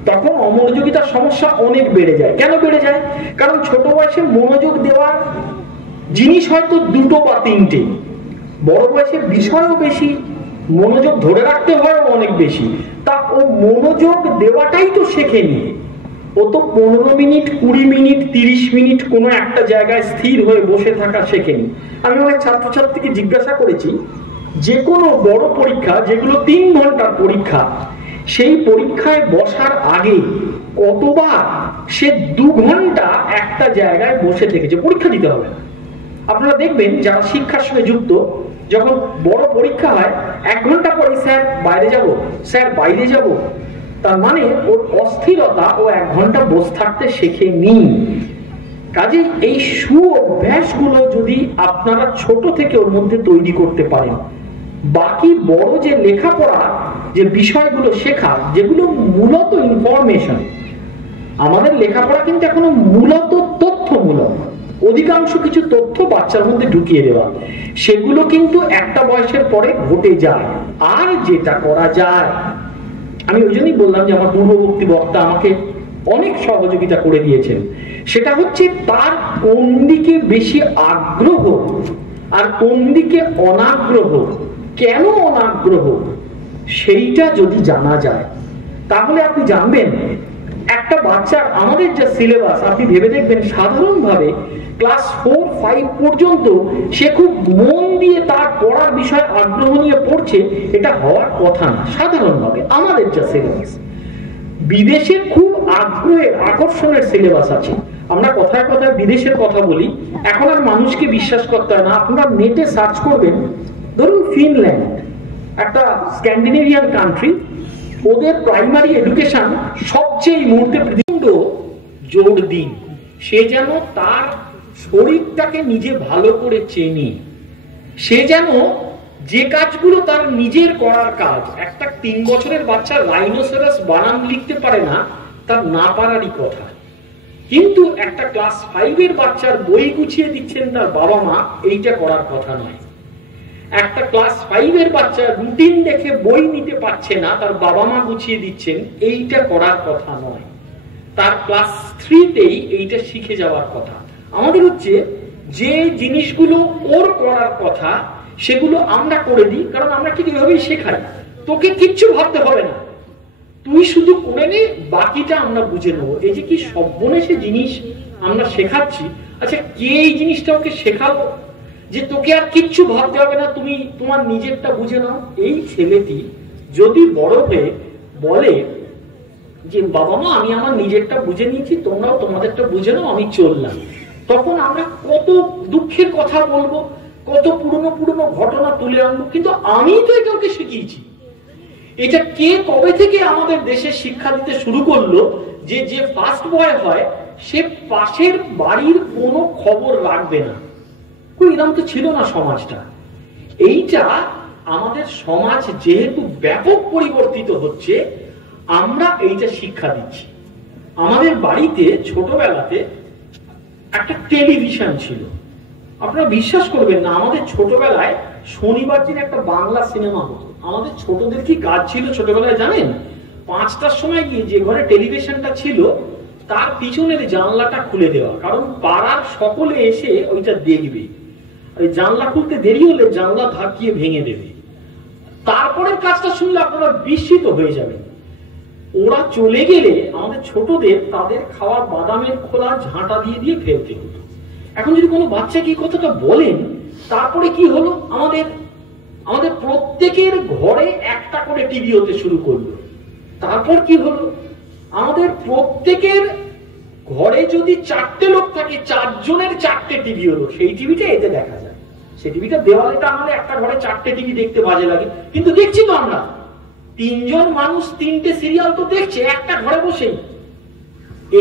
তখন অমনোযোগিতার সমস্যা অনেক বেড়ে যায়। কেন বেড়ে যায়? কারণ ছোট বয়সে মনোযোগ দেওয়ার জিনিস হয়তো 2 বা 3টে, বড় বয়সে বিষয়ও বেশি, মনোযোগ ধরে রাখতে হয় অনেক বেশি। তা ও মনোযোগ দেওয়াটাই তো শেখেনি। ও তো 15 মিনিট, 20 মিনিট, 30 মিনিট কোনো একটা জায়গায় স্থির হয়ে বসে থাকা শেখেনি। আমি অনেক ছাত্রছাত্রীকে জিজ্ঞাসা করেছি, যে কোনো বড় পরীক্ষা যেগুলো 3 ঘন্টার পরীক্ষা, সেই পরীক্ষায় বসার আগে কতবার সে 2 ঘন্টা একটা জায়গায় বসে থেকেছে। পরীক্ষা দিতে হবে না, আপনারা দেখবেন যারা শিক্ষার সঙ্গে যুক্ত, যখন বড় পরীক্ষা হয় 1 ঘন্টা পরে স্যার বাইরে যাব, স্যার বাইরে যাব, তার মানে ওর অস্থিরতা ও 1 ঘন্টা বসে থাকতে শেখেনি। কাজে এই অভ্যাসগুলো যদি আপনারা ছোট থেকে ওর মধ্যে তৈরি করতে পারেন, বাকি বড় যে লেখাপড়া, যে বিষয়গুলো শেখা, যেগুলো মূলত ইনফরমেশন, আমাদের লেখাপড়া কিন্তু এখনো মূলত তথ্যমূলক, অধিকাংশ কিছু তথ্য বাচ্চার মধ্যে ঢুকিয়ে দেওয়া, সেগুলো কিন্তু একটা বয়সের পরে ঘটে যায়। আর যেটা করা যায়, আমি ওই জন্যই বললাম যে আমার পূর্ববর্তী বক্তা আমাকে অনেক সহযোগিতা করে দিয়েছেন, সেটা হচ্ছে তার কোন দিকে বেশি আগ্রহ আর কোন দিকে অনাগ্রহ, কেন অনাগ্রহ, সেইটা যদি জানা যায় তাহলে আপনি জানবেন একটা বাচ্চার, আমাদের যা সিলেবাস আপনি ভেবে দেখবেন, সাধারণভাবে ক্লাস 4, 5 পর্যন্ত সে খুব মন দিয়ে তার পড়ার বিষয়ে আগ্রহ নিয়ে পড়ছে, এটা হওয়ার কথা না। সাধারণভাবে আমাদের যা সিলেবাস, বিদেশে খুব আগ্রহের, আকর্ষণের সিলেবাস আছে। আমরা কথায় কথায় বিদেশের কথা বলি, এখন আর মানুষকে বিশ্বাস করতে হয় না। আপনারা নেটে সার্চ করবেন, ধরুন ফিনল্যান্ড, একটা স্ক্যান্ডিনেভিয়ান কান্ট্রি, ওদের প্রাইমারি এডুকেশন সবচেয়ে মুহূর্তে প্রচন্ড জোর দিন, সে যেন তার শরীরটাকে নিজে ভালো করে চেনে, সে যেন যে কাজগুলো তার নিজের করার কাজ, একটা 3 বছরের বাচ্চা রাইনোসেরাস বানান লিখতে পারে না, তার না পারারই কথা, কিন্তু একটা ক্লাস 5 এর বাচ্চার বই গুছিয়ে দিচ্ছেন তার বাবা মা, এইটা করার কথা নয়। একটা ক্লাস 5 এর বাচ্চা রুটিন দেখে বই নিতে পারছে না, তার বাবা মা গুছিয়ে দিচ্ছেন, এইটা করার কথা নয়। তার ক্লাস 3তেই এইটা শিখে যাওয়ার কথা। আমাদের হচ্ছে যে জিনিসগুলো ওর করার কথা সেগুলো আমরা করে দিই, কারণ আমরা ঠিক এভাবেই শেখাই, তোকে কিচ্ছু ভাবতে হবে না, তুই শুধু করে নে, বাকিটা আমরা বুঝে নেবো। এই যে কি সর্বনেশে জিনিস আমরা শেখাচ্ছি। আচ্ছা, কে এই জিনিসটা ওকে শেখালো যে তোকে আর কিচ্ছু ভাবতে হবে না, তুমি তোমার নিজেরটা বুঝে নাও? এই ছেলেটি যদি বড় হয়ে বলে যে বাবা মা আমি আমার নিজেরটা বুঝে নিয়েছি, তোমরাও তোমাদেরটা বুঝে নাও, আমি চললাম, তখন আমরা কত দুঃখের কথা বলবো, কত পুরনো পুরনো ঘটনা তুলে আনবো, কিন্তু আমি তো এটা ওকে শিখিয়েছি। এটা কে কবে থেকে আমাদের দেশে শিক্ষা দিতে শুরু করলো যে যে ফার্স্ট বয় হয় সে পাশের বাড়ির কোনো খবর রাখবে না? এরকম তো ছিল না সমাজটা। এইটা আমাদের সমাজ যেহেতু ব্যাপক পরিবর্তিত হচ্ছে, আমরা এইটা শিক্ষা দিচ্ছি। আমাদের বাড়িতে ছোটবেলাতে একটা টেলিভিশন ছিল, আপনারা বিশ্বাস করবেন না, আমাদের ছোটবেলায় শনিবার দিন একটা বাংলা সিনেমা হতো। আমাদের ছোটদের কি কাজ ছিল ছোটবেলায় জানেন? 5টার সময় গিয়ে যে ঘরে টেলিভিশনটা ছিল তার পিছনের জানলাটা খুলে দেওয়া, কারণ পাড়ার সকলে এসে ওইটা দেখবে। জানলা খুলতে দেরি হলে জানলা ধাক্কিয়ে ভেঙে দেবে। তারপরের কাজটা শুনলে আপনারা বিস্মিত হয়ে যাবেন। ওরা চলে গেলে আমাদের ছোটদের তাদের খাওয়া বাদামের খোলা ঝাঁটা দিয়ে দিয়ে ফেলতে হতো। এখন যদি কোনো বাচ্চাকে এই কথাটা বলেন, তারপরে কি হলো, আমাদের প্রত্যেকের ঘরে একটা করে টিভি হতে শুরু করলো। তারপর কি হলো, আমাদের প্রত্যেকের ঘরে যদি 4টে লোক থাকে, 4 জনের 4টে টিভি হলো। সেই টিভিটা এতে দেখা যায়, সেই টিভিটা দেওয়ালে টাঙালে একটা ঘরে 4টে টিভি দেখতে বাজে লাগে, কিন্তু দেখছি তো আমরা 3 জন মানুষ 3টে সিরিয়াল তো দেখছে একটা ঘরে বসেই।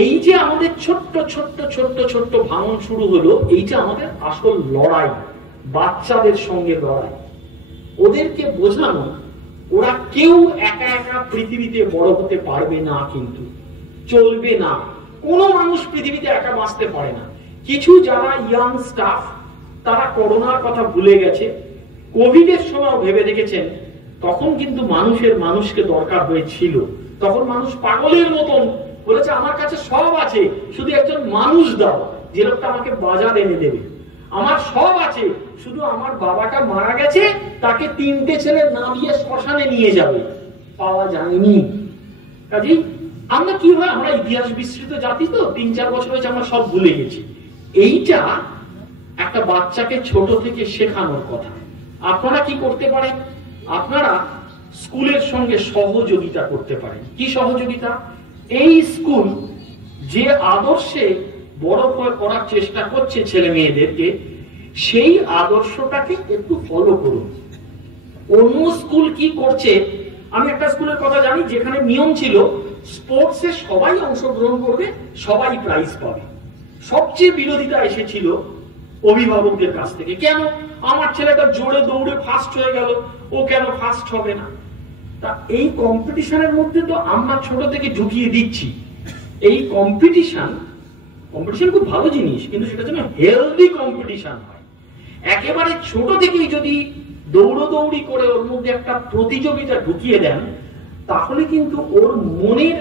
এই যে আমাদের ছোট্ট ছোট্ট ছোট্ট ছোট্ট ভাঙন শুরু হলো, এইটা আমাদের আসল লড়াই, বাচ্চাদের সঙ্গে লড়াই। ওদেরকে বোঝানো ওরা কেউ একা একা পৃথিবীতে বড় হতে পারবে না, কিন্তু চলবে না। কোনো মানুষ পৃথিবীতে একা বাঁচতে পারে না। কিছু যারা ইয়াং স্টাফ তারা করোনার কথা ভুলে গেছে, কোভিডের সময় ভেবে দেখেছেন তখন কিন্তু মানুষকে দরকার হয়েছিল। তখন মানুষ পাগলের মতন বলেছে আমার কাছে সব আছে, শুধু একজন মানুষ দাও যে লোকটা আমাকে বাজার এনে দেবে। আমার সব আছে, শুধু আমার বাবাটা মারা গেছে, তাকে 3টে ছেলে না দিয়ে শ্মশানে নিয়ে যাবে। পাওয়া যায়নি। কাজেই আমরা কি হয়, আমরা ইতিহাস বিস্মৃত জাতি তো, 3-4 বছর হয়েছে আমরা সব ভুলে গেছি। এইটা একটা বাচ্চাকে ছোট থেকে শেখানোর কথা। আপনারা কি করতে পারেন, আপনারা স্কুলের সঙ্গে সহযোগিতা করতে পারেন। কি সহযোগিতা? এই স্কুল যে আদর্শে বড় করার চেষ্টা করছে ছেলে মেয়েদেরকে, সেই আদর্শটাকে একটু ফলো করুন। অন্য স্কুল কি করছে, আমি একটা স্কুলের কথা জানি যেখানে নিয়ম ছিল স্পোর্টসে সবাই অংশগ্রহণ করবে, সবাই প্রাইজ পাবে। সবচেয়ে বিরোধিতা এসেছিল অভিভাবকদের কাছ থেকে, কেন আমার ছেলেটা জোরে দৌড়ে ফার্স্ট হয়ে গেল, ও কেন ফার্স্ট হবে না? তা এই কম্পিটিশনের মধ্যে তো আমরা ছোট থেকে ঢুকিয়ে দিচ্ছি। এই কম্পিটিশন খুব ভালো জিনিস, কিন্তু সেটা যেন হেলদি কম্পিটিশন হয়। একেবারে ছোট থেকেই যদি দৌড়দৌড়ি করে ওর মধ্যে একটা প্রতিযোগিতা ঢুকিয়ে দেন, তাহলে কিন্তু ওর মনের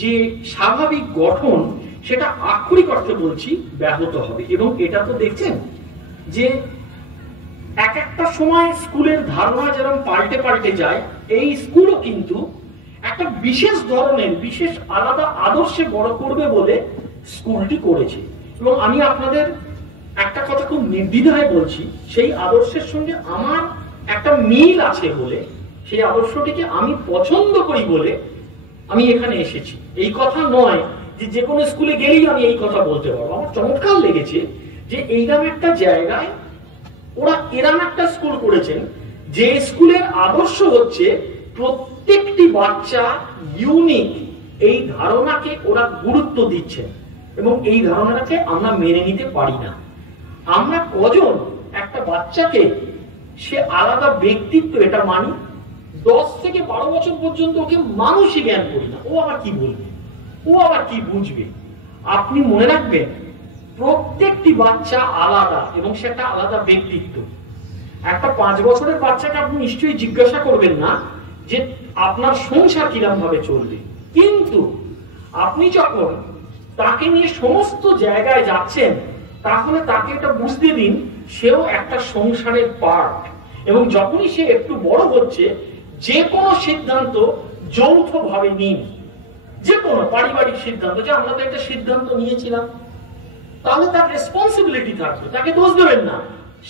যে স্বাভাবিক গঠন সেটা আক্ষরিক অর্থে বলছি ব্যাহত হবে। এবং এটা তো দেখছেন যে এক একটা সময় স্কুলের ধারণা যেরকম পাল্টে পাল্টে যায়, এই স্কুলও কিন্তু একটা বিশেষ ধরনের বিশেষ আলাদা আদর্শে বড় করবে বলে স্কুলটি করেছে। এবং আমি আপনাদের একটা কথা খুব নির্দ্বিধায় বলছি, সেই আদর্শের সঙ্গে আমার একটা মিল আছে বলে, সেই আদর্শটিকে আমি পছন্দ করি বলে আমি এখানে এসেছি। এই কথা নয় যে কোনো স্কুলে গেলেই আমি এই কথা বলতে পারবো। আমার চমৎকার লেগেছে যে এইরকম একটা জায়গায় ওরা এরকম একটা স্কুল করেছেন, যে স্কুলের আদর্শ হচ্ছে প্রত্যেকটি বাচ্চা ইউনিক। এই ধারণাকে ওরা গুরুত্ব দিচ্ছেন এবং এই ধারণাটাকে আমরা মেনে নিতে পারি না। আমরা কজন একটা বাচ্চাকে সে আলাদা ব্যক্তিত্ব এটা মানি, 10 থেকে 12 বছর পর্যন্ত ওকে মানুষই জ্ঞান করি না। ও আবার কি বলবে, ও আবার কি বুঝবে? আপনি মনে রাখবেন প্রত্যেকটি বাচ্চা আলাদা এবং সেটা আলাদা ব্যক্তিত্ব। একটা 5 বছরের বাচ্চাকে আপনি নিশ্চয়ই জিজ্ঞাসা করবেন না যে আপনার সংসার কিরকম ভাবে চলবে, কিন্তু আপনি যখন তাকে নিয়ে সমস্ত জায়গায় যাচ্ছেন, তাহলে তাকে এটা বুঝতে দিন সেও একটা সংসারের পার্ট। এবং যখনই সে একটু বড় হচ্ছে, যে কোনো সিদ্ধান্ত যৌথভাবে নিন। যে কোনো পারিবারিক সিদ্ধান্ত, যে আমরা তো একটা সিদ্ধান্ত নিয়েছিলাম, তাহলে তার রেসপন্সিবিলিটি থাকবে, তাকে দোষ দেবেন না।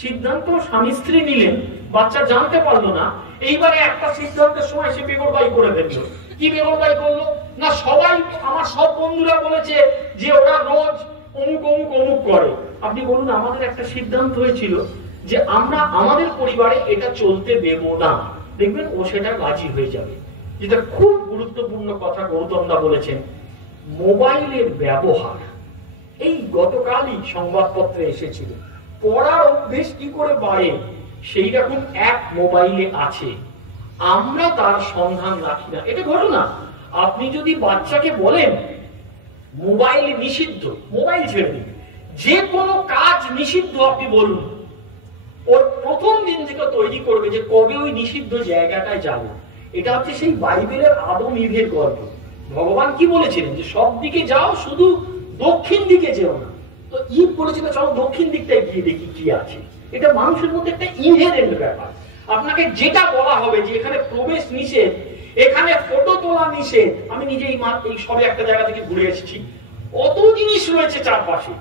সিদ্ধান্ত স্বামী স্ত্রী নিলেন, বাচ্চা জানতে পারলো না, এইবারে একটা সিদ্ধান্তের সময় সে বেগরবাই করে ফেললো। কি বেগরবাই করলো না, সবাই আমার সব বন্ধুরা বলেছে যে ওরা রোজ অমুক অমুক অমুক করে। আপনি বলুন আমাদের একটা সিদ্ধান্ত হয়েছিল যে আমরা আমাদের পরিবারে এটা চলতে দেব না, দেখবেন ও সেটা রাজি হয়ে যাবে। যেটা খুব গুরুত্বপূর্ণ কথা গৌতম দা বলেছেন, মোবাইলের ব্যবহার। এই গতকালই সংবাদপত্রে এসেছিল, পড়ার অভ্যেস কি করে বাড়ে সেই রকম এক মোবাইলে আছে, আমরা তার সন্ধান রাখি না। এটা ঘটনা। আপনি যদি বাচ্চাকে বলেন মোবাইল নিষিদ্ধ, মোবাইল ছেড়ে দিন, যে কোনো কাজ নিষিদ্ধ আপনি বলুন, ওর প্রথম দিন থেকে তৈরি করবে যে কবে ওই নিষিদ্ধ জায়গাটায় যাব। এটা হচ্ছে সেই বাইবেলের আদম ইভের গল্প। ভগবান কি বলেছিলেন যে সব দিকে যাও, শুধু দক্ষিণ দিকে যেও না। তো ঈদ বলেছিল চলো দক্ষিণ দিকটায় গিয়ে দেখি কি আছে। এটা মানুষের মধ্যে একটা ইনহেরেন্ট ব্যাপার। আপনাকে যেটা বলা হবে যে এখানে প্রবেশ নিষেধ, এখানে ফটো তোলা নিষেধ। আমি নিজেই এই সবে একটা জায়গা থেকে ঘুরে এসেছি, অত জিনিস রয়েছে চারপাশে,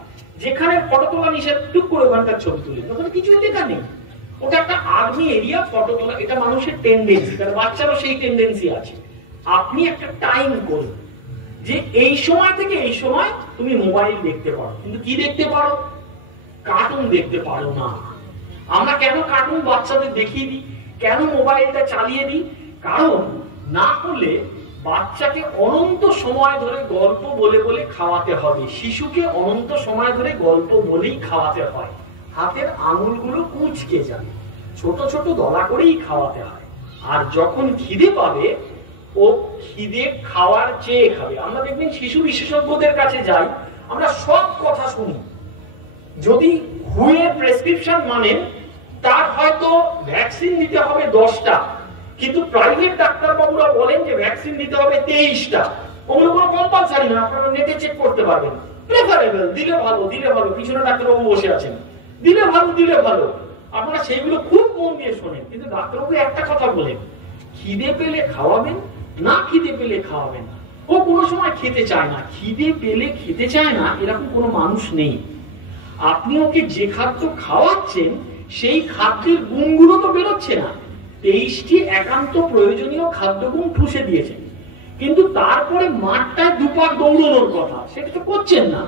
যেখানে ফটো তোলা নিষেধ, টুক করে ওখানকার ছবি তুলে, ওখানে কিছুই লেখা নেই। ওটা একটা আর্মি এরিয়া, ফটো তোলা এটা মানুষের টেন্ডেন্সি, কারণ বাচ্চারও সেই টেন্ডেন্সি আছে। আপনি একটা টাইম করুন যে এই সময় থেকে এই সময় তুমি মোবাইল দেখতে পারো, কিন্তু কি দেখতে পারো? কার্টুন দেখতে পারো না। আমরা কেন কার্টুন বাচ্চাদের দেখিয়ে দিই, কেন মোবাইলটা চালিয়ে দিই? কারণ না হলে বাচ্চাকে অনন্ত সময় ধরে গল্প বলে বলে খাওয়াতে হবে। শিশুকে অনন্ত সময় ধরে গল্প বলেই খাওয়াতে হয়। হাতের আঙুলগুলো কুঁচকে যাবে, ছোট ছোট দলা করেই খাওয়াতে হয়। আর যখন খিদে পাবে ও খিদে খাওয়ার চেয়ে খাবে। আমরা দেখবেন শিশু বিশেষজ্ঞদের কাছে যাই, আমরা সব কথা শুনি। যদি হুয়ে প্রেসক্রিপশন মানেন, তার হয়তো ভ্যাকসিন দিতে হবে 10টা, কিন্তু প্রাইভেট ডাক্তারবাবুরা বলেন যে ভ্যাকসিন দিতে হবে 23টা। ওগুলো কোনো কম্পালসারি না, আপনারা নেটে চেক করতে পারবেন। প্রেফারেবল, দিলে ভালো, দিলে ভালো। পিছনে ডাক্তারবাবু বসে আছেন, দিলে ভালো, দিলে ভালো। আপনারা সেইগুলো খুব মন দিয়ে শোনেন, কিন্তু ডাক্তারবাবু একটা কথা বলেন, খিদে পেলে খাওয়াবেন, না খিদে পেলে খাওয়াবেন না। ও কোনো সময় খেতে চায় না, খিদে পেলে খেতে চায় না, এরকম কোনো মানুষ নেই। আপনি ওকে যে খাদ্য খাওয়াচ্ছেন সেই খাদ্যের গুণগুলো তো বেরোচ্ছে না। 23টি একান্ত প্রয়োজনীয় খাদ্যগুণ ঠুসে দিয়েছেন, কিন্তু তারপরে মাঠটায় দুপাক দৌড়ানোর কথা সেটা তো করছেন না।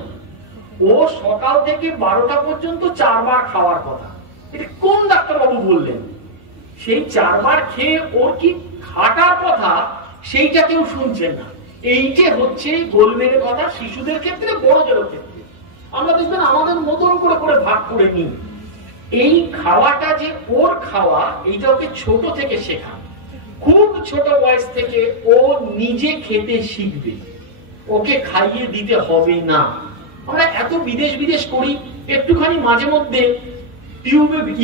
ও সকাল থেকে 12টা পর্যন্ত 4 বার খাওয়ার কথা, এটা কোন ডাক্তারবাবু বললেন? সেই 4 বার খেয়ে ওর কি খাটার কথা সেইটা কেউ শুনছেন না। এইটা হচ্ছে গোলমেলে কথা শিশুদের ক্ষেত্রে, বড়দের ক্ষেত্রে। আমরা দেখবেন আমাদের মতন করে করে ভাগ করে নিই। এই খাওয়াটা যে ওর খাওয়া, এইটা ওকে ছোট থেকে শেখা। খুব ছোট বয়স থেকে ও নিজে খেতে শিখবে, ওকে খাইয়ে দিতে হবে না। আমরা এত বিদেশ করি, একটুখানি মাঝে মধ্যে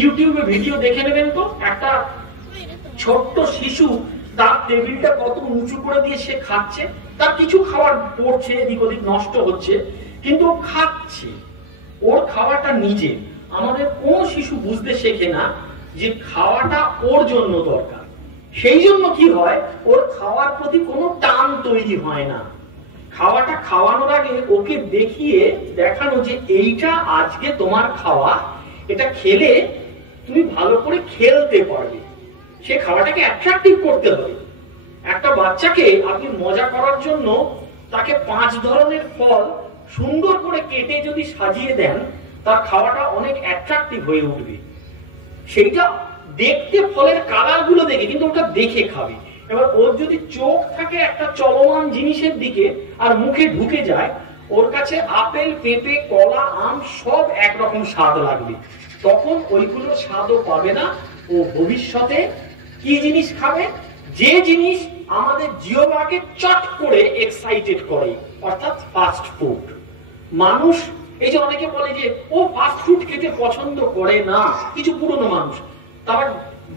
ইউটিউবে ভিডিও দেখে নেবেন তো, একটা ছোট্ট শিশু তার টেবিলটা কত উঁচু করে দিয়ে সে খাচ্ছে, তার কিছু খাবার পড়ছে, এদিক ওদিক নষ্ট হচ্ছে, কিন্তু খাচ্ছে, ওর খাওয়াটা নিজে। আমাদের কোন শিশু বুঝতে শেখে না যে খাওয়াটা ওর জন্য দরকার। সেই জন্য কি হয়, ওর খাওয়ার প্রতি কোনো টান তৈরি হয় না। খাওয়াটা খাওয়ানোর আগে ওকে দেখিয়ে দেখানো যে এইটা আজকে তোমার খাওয়া, এটা খেলে তুমি ভালো করে খেলতে পারবে। সে খাওয়াটাকে অ্যাট্রাকটিভ করতে হবে। একটা বাচ্চাকে আপনি মজা করার জন্য তাকে 5 ধরনের ফল সুন্দর করে কেটে যদি সাজিয়ে দেন, তার খাওয়াটা অনেক অ্যাট্রাকটিভ হয়ে উঠবে। সেইটা দেখতে ফলের কালার গুলো দেখে, কিন্তু ওটা দেখে খাবে। এবার ওর যদি চোখ থাকে একটা চলমান জিনিসের দিকে আর মুখে ঢুকে যায়, ওর কাছে আপেল, পেঁপে, কলা, আম সব একরকম স্বাদ লাগবে। তখন ওইগুলো স্বাদও পাবে না। ও ভবিষ্যতে কি জিনিস খাবে? যে জিনিস আমাদের জিহ্বাকে চট করে এক্সাইটেড করে, অর্থাৎ ফাস্ট ফুড। মানুষ, এই যে অনেকে বলে যে ও ফাস্ট ফুড খেতে পছন্দ করে না, কিছু পুরনো মানুষ, তার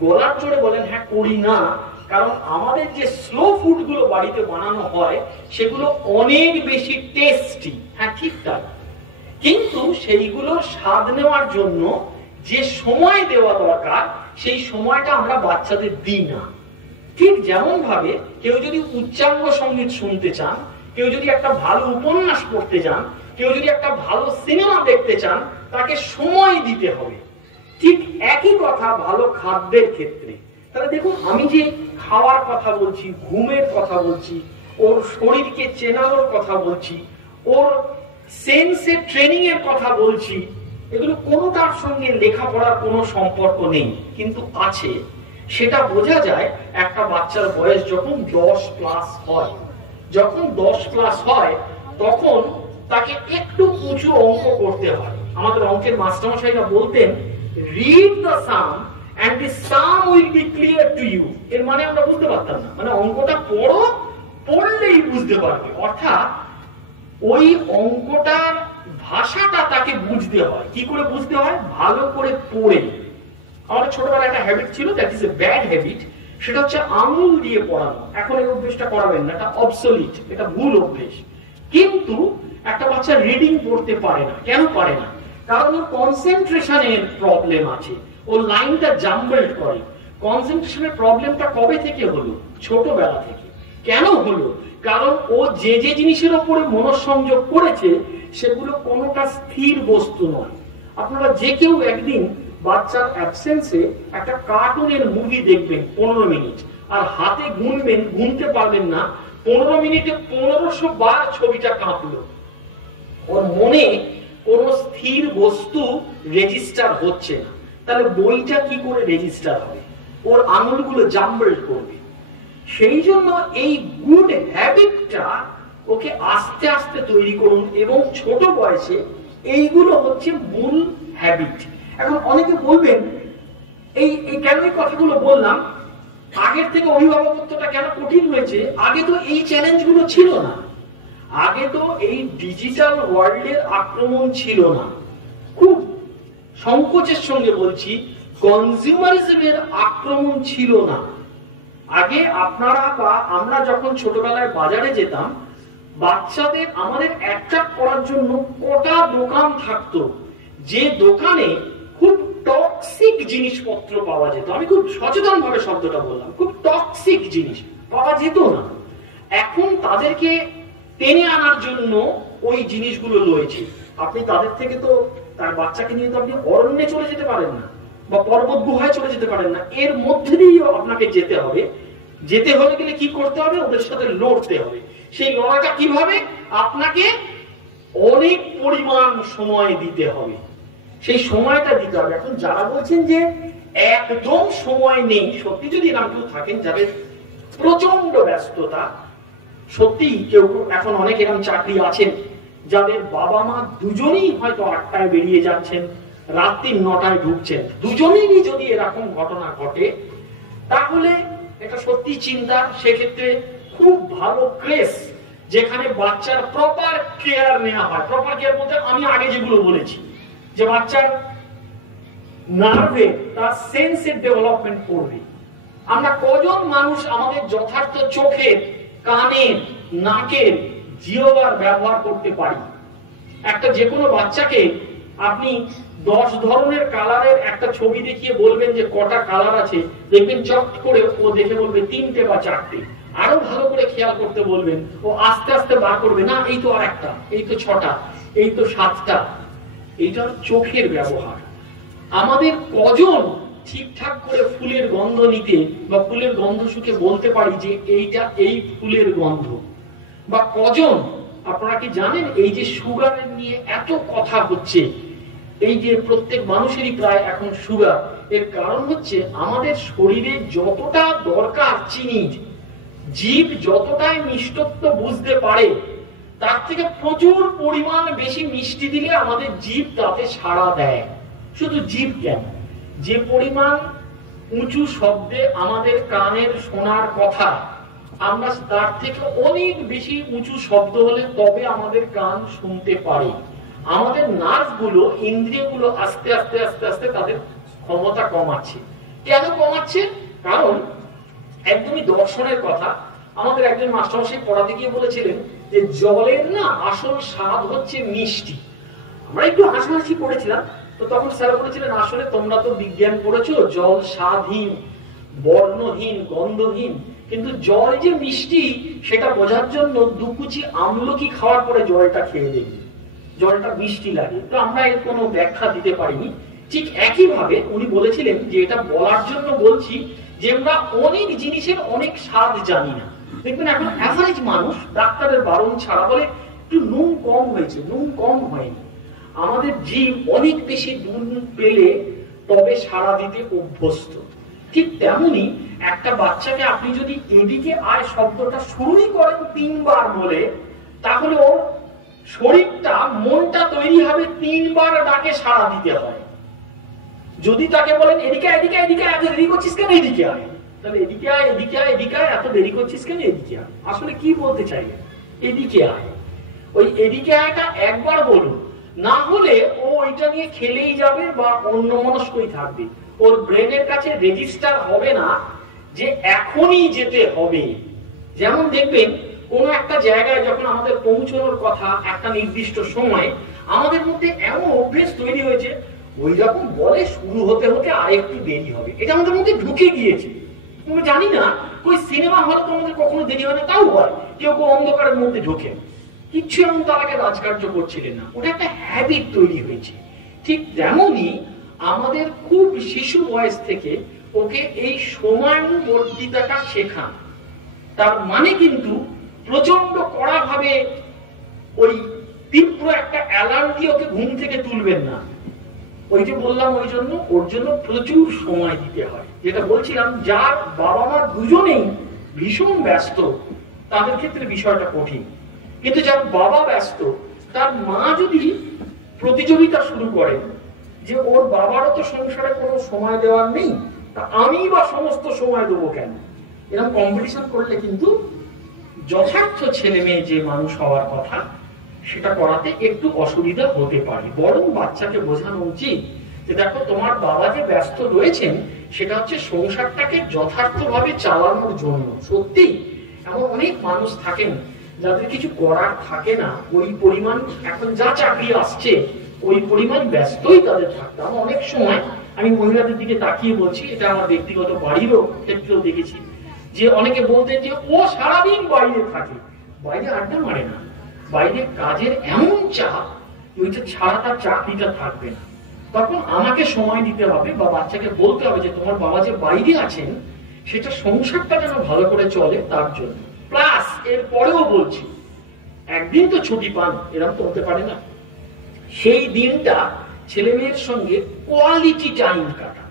গলার জোরে বলেন হ্যাঁ করি না, কারণ আমাদের যে স্লো ফুড গুলো বাড়িতে বানানো হয় সেগুলো অনেক বেশি টেস্টি। হ্যাঁ ঠিকঠাক, কিন্তু সেইগুলো স্বাদ নেওয়ার জন্য যে সময় দেওয়া দরকার সেই সময়টা আমরা বাচ্চাদের দিই না। ঠিক যেমন ভাবে কেউ যদি উচ্চাঙ্গ সঙ্গীত শুনতে চান, কেউ যদি একটা ভালো উপন্যাস পড়তে চান, কেউ যদি একটা ভালো সিনেমা দেখতে চান, তাকে সময় দিতে হবে। ঠিক একই কথা ভালো খাদ্যের ক্ষেত্রে। তাহলে দেখুন, আমি যে খাওয়ার কথা বলছি, ঘুমের কথা বলছি, ওর শরীরকে চেনানোর কথা বলছি, ওর সেন্সে ট্রেনিং এর কথা বলছি, এগুলো কোনোটার সঙ্গে লেখাপড়ার কোনো সম্পর্ক নেই, কিন্তু আছে। সেটা বোঝা যায় একটা বাচ্চার বয়স যখন 10+ হয়। যখন 10+ হয় তখন তাকে একটু উঁচু অঙ্ক করতে হয়। আমাদের অঙ্কের মাস্টারমশাইরা বলতেন, read the some and the sum will be clear to you। এর মানে আমরা বুঝতে পারতাম না, মানে অঙ্কটা পড়ো, পড়লেই বুঝতে পারবে। অর্থাৎ ওই অঙ্কটার ভাষাটা তাকে বুঝতে হয়। কি করে বুঝতে হয়? ভালো করে পড়ে। আমাদের ছোটবেলায় একটা হ্যাবিট ছিল, that is a bad habit, সেটা হচ্ছে আঙুল দিয়ে পড়ানো। এখন এই অভ্যেসটা করাবেন না, এটা অবসলিট, এটা ভুল অভ্যেস। কিন্তু একটা বাচ্চা রিডিং পড়তে পারে না। কেন পারে না? কারণ ওর কনসেন্ট্রেশনের প্রবলেম আছে, ও লাইনটা জাম্বলড করে। কনসেন্ট্রেশনের প্রবলেমটা কবে থেকে হলো? ছোটবেলা থেকে। কেন হলো? কারণ ও যে যে জিনিসের উপরে মনোসংযোগ করেছে সেগুলো কোনোটা স্থির বস্তু নয়। আপনারা যে কেউ একদিন বাচ্চার অ্যাবসেন্সে একটা কার্টুনের মুভি দেখবেন 15 মিনিট, আর হাতে গুনবেন, গুনতে পারবেন না 15 মিনিটে 1500 বার ছবিটা কাঁপলো। ওর মনে কোন স্থির বস্তু রেজিস্টার হচ্ছে না। তাহলে বইটা কি করে রেজিস্টার হবে? ওর আঙুলগুলো জাম্বল করবে। সেই জন্য এই গুড হ্যাবিটটা ওকে আস্তে আস্তে তৈরি করুন, এবং ছোট বয়সে এইগুলো হচ্ছে মূল হ্যাবিট। এখন অনেকে বলবেন এই কেন এই কথাগুলো বললাম, আগের থেকে অভিভাবকত্বটা কেন কঠিন হয়েছে? আগে তো এই চ্যালেঞ্জগুলো ছিল না, আগে তো এই ডিজিটাল ওয়ার্ল্ডের আক্রমণ ছিল না। খুব সংকোচের সঙ্গে বলছি, কনজিউমারিজমের আক্রমণ ছিল না। আগে আপনারা বা আমরা যখন ছোটবেলায় বাজারে যেতাম, বাচ্চাদের আমাদের অ্যাট্রাক্ট করার জন্য কটা দোকান থাকতো, যে দোকানে খুব টক্সিক জিনিসপত্র পাওয়া যেত। আমি খুব সচেতন ভাবে শব্দটা বললাম, খুব টক্সিক জিনিস পাওয়া যেত না। এখন তাদেরকে টেনে আনার জন্য ওই জিনিসগুলো রয়েছে। আপনি তাদের থেকে তো, তার বাচ্চাকে নিয়ে তো আপনি অরণ্যে চলে যেতে পারেন না, বা পর্বত গুহায় চলে যেতে পারেন না। এর মধ্যে দিয়েও আপনাকে যেতে হবে। যেতে হলে গেলে কি করতে হবে? ওদের সাথে লড়তে হবে। সেই লড়াইটা কিভাবে? আপনাকে অনেক পরিমাণ সময় দিতে হবে, সেই সময়টা দিতে হবে। এখন যারা বলছেন যে একদম সময় নেই, সত্যি যদি এরকম কেউ থাকেন যাদের প্রচন্ড ব্যস্ততা, সত্যি কেউ এখন অনেক এরকম চাকরি আছেন যাদের বাবা মা দুজনেই হয়তো 8টায় বেরিয়ে যাচ্ছেন, রাত্রি 9টায় ঢুকছেন, দুজনেরই যদি এরকম ঘটনা ঘটে, তাহলে এটা সত্যি চিন্তা। সেক্ষেত্রে খুব ভালো ক্রেস যেখানে বাচ্চার প্রপার কেয়ার নেওয়া হয়। প্রপার কেয়ার বলতে আমি আগে যেগুলো বলেছি, যে বাচ্চার নার্ভে তার সেন্সের ডেভেলপমেন্ট করবে। আমরা কজন মানুষ আমাদের যথার্থ চোখের, কানের, নাকের, জিহ্বার ব্যবহার করতে পারি? একটা যে কোনো বাচ্চাকে আপনি 10 ধরনের কালারের একটা ছবি দেখিয়ে বলবেন যে কটা কালার আছে, দেখবেন চট করে ও দেখে বলবে 3টে বা 4টে। আরো ভালো করে খেয়াল করতে বলবেন, ও আস্তে আস্তে বার করবে, না এই তো আরেকটা, এই তো 6টা, এই তো 7টা। এইটা চোখের ব্যবহার। আমাদের কজন ঠিকঠাক করে ফুলের গন্ধ নিতে বা ফুলের গন্ধ শুকে বলতে পারি যে এইটা এই ফুলের গন্ধ? বা কজন আপনারা কি জানেন এই যে সুগারের নিয়ে এত কথা হচ্ছে, এই যে প্রত্যেক মানুষেরই প্রায় এখন সুগার, এর কারণ হচ্ছে আমাদের শরীরে যতটা দরকার চিনির, জীব যতটাই মিষ্টত্ব বুঝতে পারে তার থেকে প্রচুর পরিমাণ বেশি মিষ্টি দিলে আমাদের জীব তাতে সাড়া দেয়। শুধু জীব কেন, যে পরিমাণ উঁচু শব্দে আমাদের কানের শোনার কথা, আমরা তার থেকে অনেক বেশি উঁচু শব্দ হলে তবে আমাদের কান শুনতে পারে। আমাদের নার্ভগুলো, ইন্দ্রিয়গুলো আস্তে আস্তে আস্তে আস্তে তাদের ক্ষমতা কমাচ্ছে। কেন কমাচ্ছে? কারণ একদমই দর্শনের কথা। আমাদের একজন মাস্টারমশাই পড়াতে গিয়ে বলেছিলেন যে জলের না আসল স্বাদ হচ্ছে মিষ্টি। আমরা একটু হাসাহাসি করেছিলাম, তো তখন স্যার বলেছিলেন আসলে তোমরা তো বিজ্ঞান পড়েছো, জল স্বাদহীন, বর্ণহীন, গন্ধহীন, কিন্তু জল যে মিষ্টি সেটা বোঝার জন্য 2 কুচি আমলকি খাওয়ার পরে জলটা খেয়ে দেখি, জলটা মিষ্টি লাগে। তো আমরা এর কোনো ব্যাখ্যা দিতে পারিনি। ঠিক একই ভাবে উনি বলেছিলেন যে এটা বলার জন্য বলছি যে আমরা অনেক জিনিসের অনেক স্বাদ জানি না। দেখবেন এখন অ্যাভারেজ মানুষ ডাক্তারের বারণ ছাড়া বলে একটু নুন কম হয়েছে, নুন কম হয়নি। আমাদের জীব অনেক বেশি নুন পেলে তবে সাড়া দিতে অভ্যস্ত। ঠিক তেমনি একটা বাচ্চাকে আপনি যদি এদিকে আয় শব্দটা শুরুই করেন 3 বার বলে, তাহলে ওর শরীরটা, মনটা তৈরি হবে 3 বার ডাকে সাড়া দিতে হয়। যদি তাকে বলেন এদিকে এদিকে এদিকে, এত দেরি করছিস কেন, এদিকে আয়, তাহলে এদিকে আয় এদিকে আয় এদিকে আয়, এত দেরি করছিস কেন, এদিকে আয়। আসলে কি বলতে চাইলেন? এদিকে আয়। ওই এদিকে আয়টা একবার বলুন, না হলে ও ওইটা নিয়ে খেলেই যাবে বা অন্যমনস্কই থাকবে। ওর ব্রেনের কাছে রেজিস্টার হবে না যে এখনই যেতে হবে। যেমন দেখবেন কোন একটা জায়গায় যখন আমাদের পৌঁছানোর কথা একটা নির্দিষ্ট সময়, আমাদের মধ্যে এমন অভ্যেস তৈরি হয়েছে ওই রকম বলে শুরু হতে হতে আরেকটু দেরি হবে, এটা আমাদের মধ্যে ঢুকে গিয়েছে। আমরা জানি না, ওই সিনেমা হলে তো আমাদের কখনো দেরি হয় না, তাও হয়, কেউ কেউ অন্ধকারের মধ্যে ঢোকে। কিচ্ছু এমন তার আগে রাজকার্য করছিলেন না, ওটা একটা হ্যাবিট তৈরি হয়েছে। ঠিক তেমনই আমাদের খুব শিশু বয়স থেকে ওকে এই সময়ানুবর্তিতাটা শেখান। তার মানে কিন্তু প্রচন্ড কড়া ভাবে ওই তীব্র একটা অ্যালার্ম দিয়ে ওকে ঘুম থেকে তুলবেন না। ওই যে বললাম, ওই জন্য ওর জন্য প্রচুর সময় দিতে হয়। যেটা বলছিলাম, যার বাবা মা দুজনেই ভীষণ ব্যস্ত তাদের ক্ষেত্রে বিষয়টা কঠিন, কিন্তু যার বাবা ব্যস্ত তার মা যদি প্রতিযোগিতা শুরু করে যে ওর বাবারও তো সংসারে কোনো সময় দেওয়ার নেই, তা আমি বা সমস্ত সময় দেবো কেন, এরকম কম্পিটিশন করলে কিন্তু যথার্থ ছেলে মেয়ে যে মানুষ হওয়ার কথা সেটা করাতে একটু অসুবিধা হতে পারে। বরং বাচ্চাকে বোঝানো উচিত যে দেখো, তোমার বাবা যে ব্যস্ত রয়েছেন সেটা হচ্ছে সংসারটাকে যথার্থভাবে চালানোর জন্য। সত্যি এমন অনেক মানুষ থাকেন যাদের কিছু করার থাকে না, ওই পরিমাণ এখন যা চাকরি আসছে ওই পরিমাণ ব্যস্তই তাদের থাকতে। আমার অনেক সময় আমি মহিলাদের দিকে তাকিয়ে বলছি, এটা আমার ব্যক্তিগত বাড়িরও ক্ষেত্রেও দেখেছি, যে অনেকে বলতেন যে ও সারাদিন বাইরে থাকে, বাইরে আড্ডা মারে না, বাইরে কাজের এমন চাপ ওইটা ছাড়া তার চাকরিটা থাকবে না। তখন আমাকে সময় দিতে হবে বা বাচ্চাকে বলতে হবে যে তোমার বাবা যে বাইরে আছেন সেটা সংসারটা যেন ভালো করে চলে তার জন্য। প্লাস এর পরেও বলছি, একদিন তো ছুটি পান, এরকম তো হতে পারে না, সেই দিনটা ছেলে মেয়ের সঙ্গে কোয়ালিটি টাইম কাটা।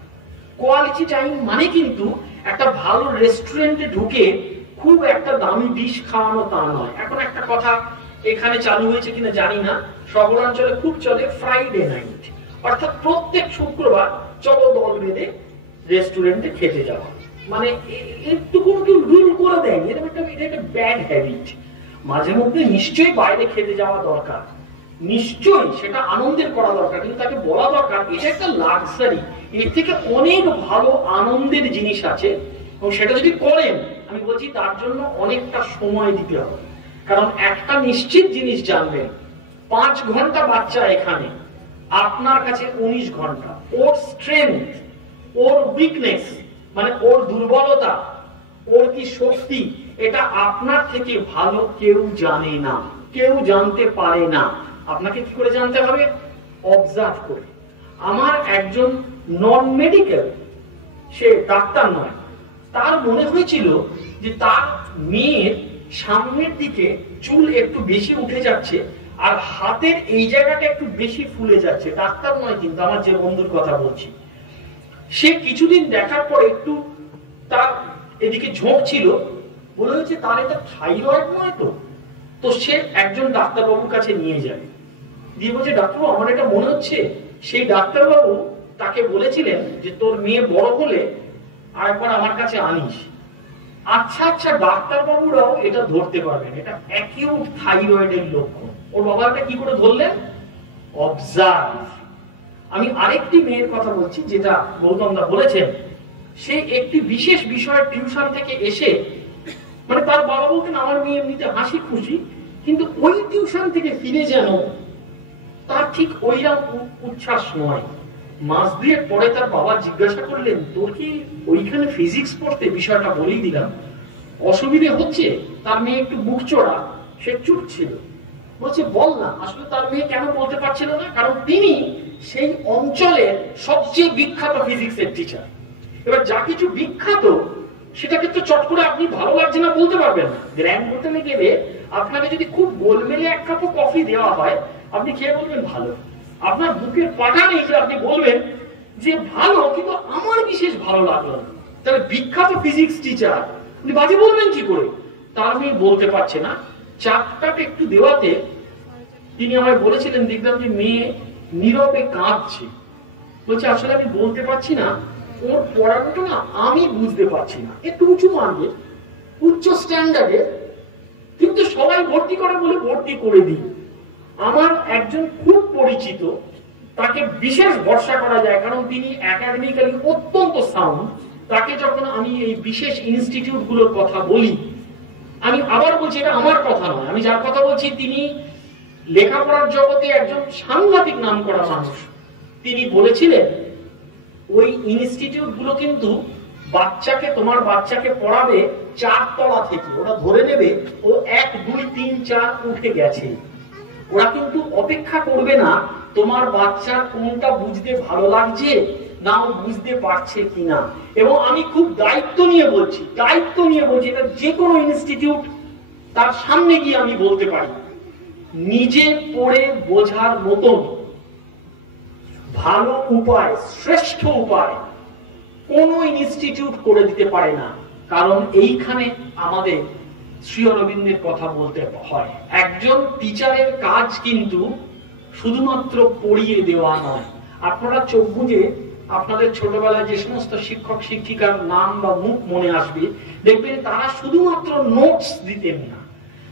কোয়ালিটি টাইম মানে কিন্তু একটা ভালো রেস্টুরেন্টে ঢুকে খুব একটা দামি ডিশ খাওয়ানো তা নয়। এখন একটা কথা এখানে চালু হয়েছে কিনা জানি না, শহরাঞ্চলে খুব চলে ফ্রাইডে নাইট, অর্থাৎ প্রত্যেক শুক্রবার চলো দল বেঁধে রেস্টুরেন্টে খেতে যাওয়া। মানে একটু কোনো কেউ রুল করে দেয়নি, এটা একটা ব্যাড হ্যাবিট। মাঝে মধ্যে নিশ্চয়ই বাইরে খেতে যাওয়া দরকার, নিশ্চয়ই সেটা আনন্দের করা দরকার, কিন্তু তাকে বলা দরকার এটা একটা লাক্সারি, এর থেকে অনেক ভালো আনন্দের জিনিস আছে, এবং সেটা যদি করেন আমি বলছি তার জন্য অনেকটা সময় দিতে হবে। কারণ একটা নিশ্চিত জিনিস জানবেন, 5 ঘন্টা বাচ্চা এখানে, আপনার কাছে 19 ঘন্টা। ওর স্ট্রেংথ, ওর উইকনেস মানে ওর দুর্বলতা, ওর কি শক্তি, এটা আপনার থেকে ভালো কেউ জানে না, কেউ জানতে পারে না। আপনাকে কি করে জানতে হবে? অবজার্ভ করে। আমার একজন নন মেডিকেল, সে ডাক্তার নয়, তার মনে হয়েছিল যে তার মেয়ের সামনের দিকে চুল একটু বেশি উঠে যাচ্ছে আর হাতের এই জায়গাটা একটু বেশি ফুলে যাচ্ছে। ডাক্তার নয় কিন্তু, আমার যে বন্ধুর কথা বলছি, সে কিছুদিন দেখার পর একটু তার এদিকে ঝোঁক ছিল, বলে হচ্ছে তার এটা থাইরয়েড নয় তো। তো সে একজন ডাক্তারবাবুর কাছে নিয়ে যায়, দিয়ে বলছে ডাক্তারবাবু আমার এটা মনে হচ্ছে। সেই ডাক্তারবাবু তাকে বলেছিলেন যে তোর মেয়ে বড় হলে আরেকবার আমার কাছে আনিস। আচ্ছা আচ্ছা, ডাক্তারবাবুরাও এটা ধরতে পারবেন, এটা অ্যাকিউট থাইরয়েডের লক্ষণ। ওর বাবা এটা কি করে ধরলেন? অবজার্ভ। আমি আরেকটি মেয়ের কথা বলছি, যেটা গৌতম দা বলেছেন, সে একটি বিশেষ বিষয়ের টিউশন থেকে এসে, মানে তার বাবা বলতেন আমার মেয়ে এমনিতে হাসি খুশি, কিন্তু ওই টিউশন থেকে ফিরে যেন তার ঠিক ওইরকম উচ্ছ্বাস নয়। মাস 2 পরে তার বাবা জিজ্ঞাসা করলেন তোর কি ওইখানে ফিজিক্স পড়তে, বিষয়টা বলেই দিলাম, অসুবিধে হচ্ছে? তার মেয়ে একটু বুক চড়া, সে চুপ ছিল। বলছে বল না। আসলে তার মেয়ে কেন বলতে পারছিল না? কারণ তিনি সেই অঞ্চলের সবচেয়ে বিখ্যাত ফিজিক্সের টিচার। এবার যা কিছু বিখ্যাত সেটাকে তো চট করে আপনি ভালো লাগছে না বলতে পারবেন না। গ্র্যান্ড হোটেলে গেলে আপনাকে যদি খুব গোলমেলে 1 কাপ কফি দেওয়া হয়, আপনি খেয়ে বলবেন ভালো। আপনার বুকের পাটা নেই যে আপনি বলবেন যে ভালো, কিন্তু আমার বিশেষ ভালো লাগলো না। তাহলে বিখ্যাত ফিজিক্স টিচার উনি বাজে বলবেন কি করে? তার মেয়ে বলতে পারছে না। চাপটা একটু দেওয়াতে তিনি আমায় বলেছিলেন, দেখলাম যে মেয়ে নীরবে কাঁদছে। বলছে আসলে আমি বলতে পারছি না, ওর পড়ানোটা না আমি বুঝতে পারছি না। একটু উঁচু মানবে, উচ্চ স্ট্যান্ডার্ডে, কিন্তু সবাই ভর্তি করে বলে ভর্তি করে দিই। আমার একজন খুব পরিচিত, তাকে বিশেষ ভরসা করা যায় কারণ তিনি একাডেমিক্যালি অত্যন্ত সাউন্ড। তাকে যখন আমি এই বিশেষ ইনস্টিটিউট গুলোর কথা বলি, আমি আবার বলছি এটা আমার কথা নয়, আমি যার কথা বলছি তিনি লেখাপড়ার জগতে একজন সাংঘাতিক নাম করা মানুষ। তিনি বলেছিলেন ওই ইনস্টিটিউট গুলো কিন্তু বাচ্চাকে, তোমার বাচ্চাকে পড়াবে 4 তলা থেকে, ওরা ধরে নেবে ও 1 2 3 4 উঠে গেছে। ওরা কিন্তু অপেক্ষা করবে না তোমার বাচ্চার কোনটা বুঝতে ভালো লাগছে না ও বুঝতে পারছে কিনা। এবং আমি খুব দায়িত্ব নিয়ে বলছি, এটা যে কোনো ইনস্টিটিউট তার সামনে গিয়ে আমি বলতে পারি, নিজে পড়ে বোঝার মতন ভালো উপায়, শ্রেষ্ঠ উপায় কোন ইনস্টিটিউট করে দিতে পারে না। কারণ এইখানে আমাদের শ্রী অরবিন্দের কথা বলতে হয়। একজন টিচারের কাজ কিন্তু শুধুমাত্র পড়িয়ে দেওয়া নয়। আপনারা চোখ বুঝে আপনাদের ছোটবেলায় যে সমস্ত শিক্ষক শিক্ষিকার নাম বা মুখ মনে আসবে, দেখবেন তারা শুধুমাত্র নোটস দিতেন না,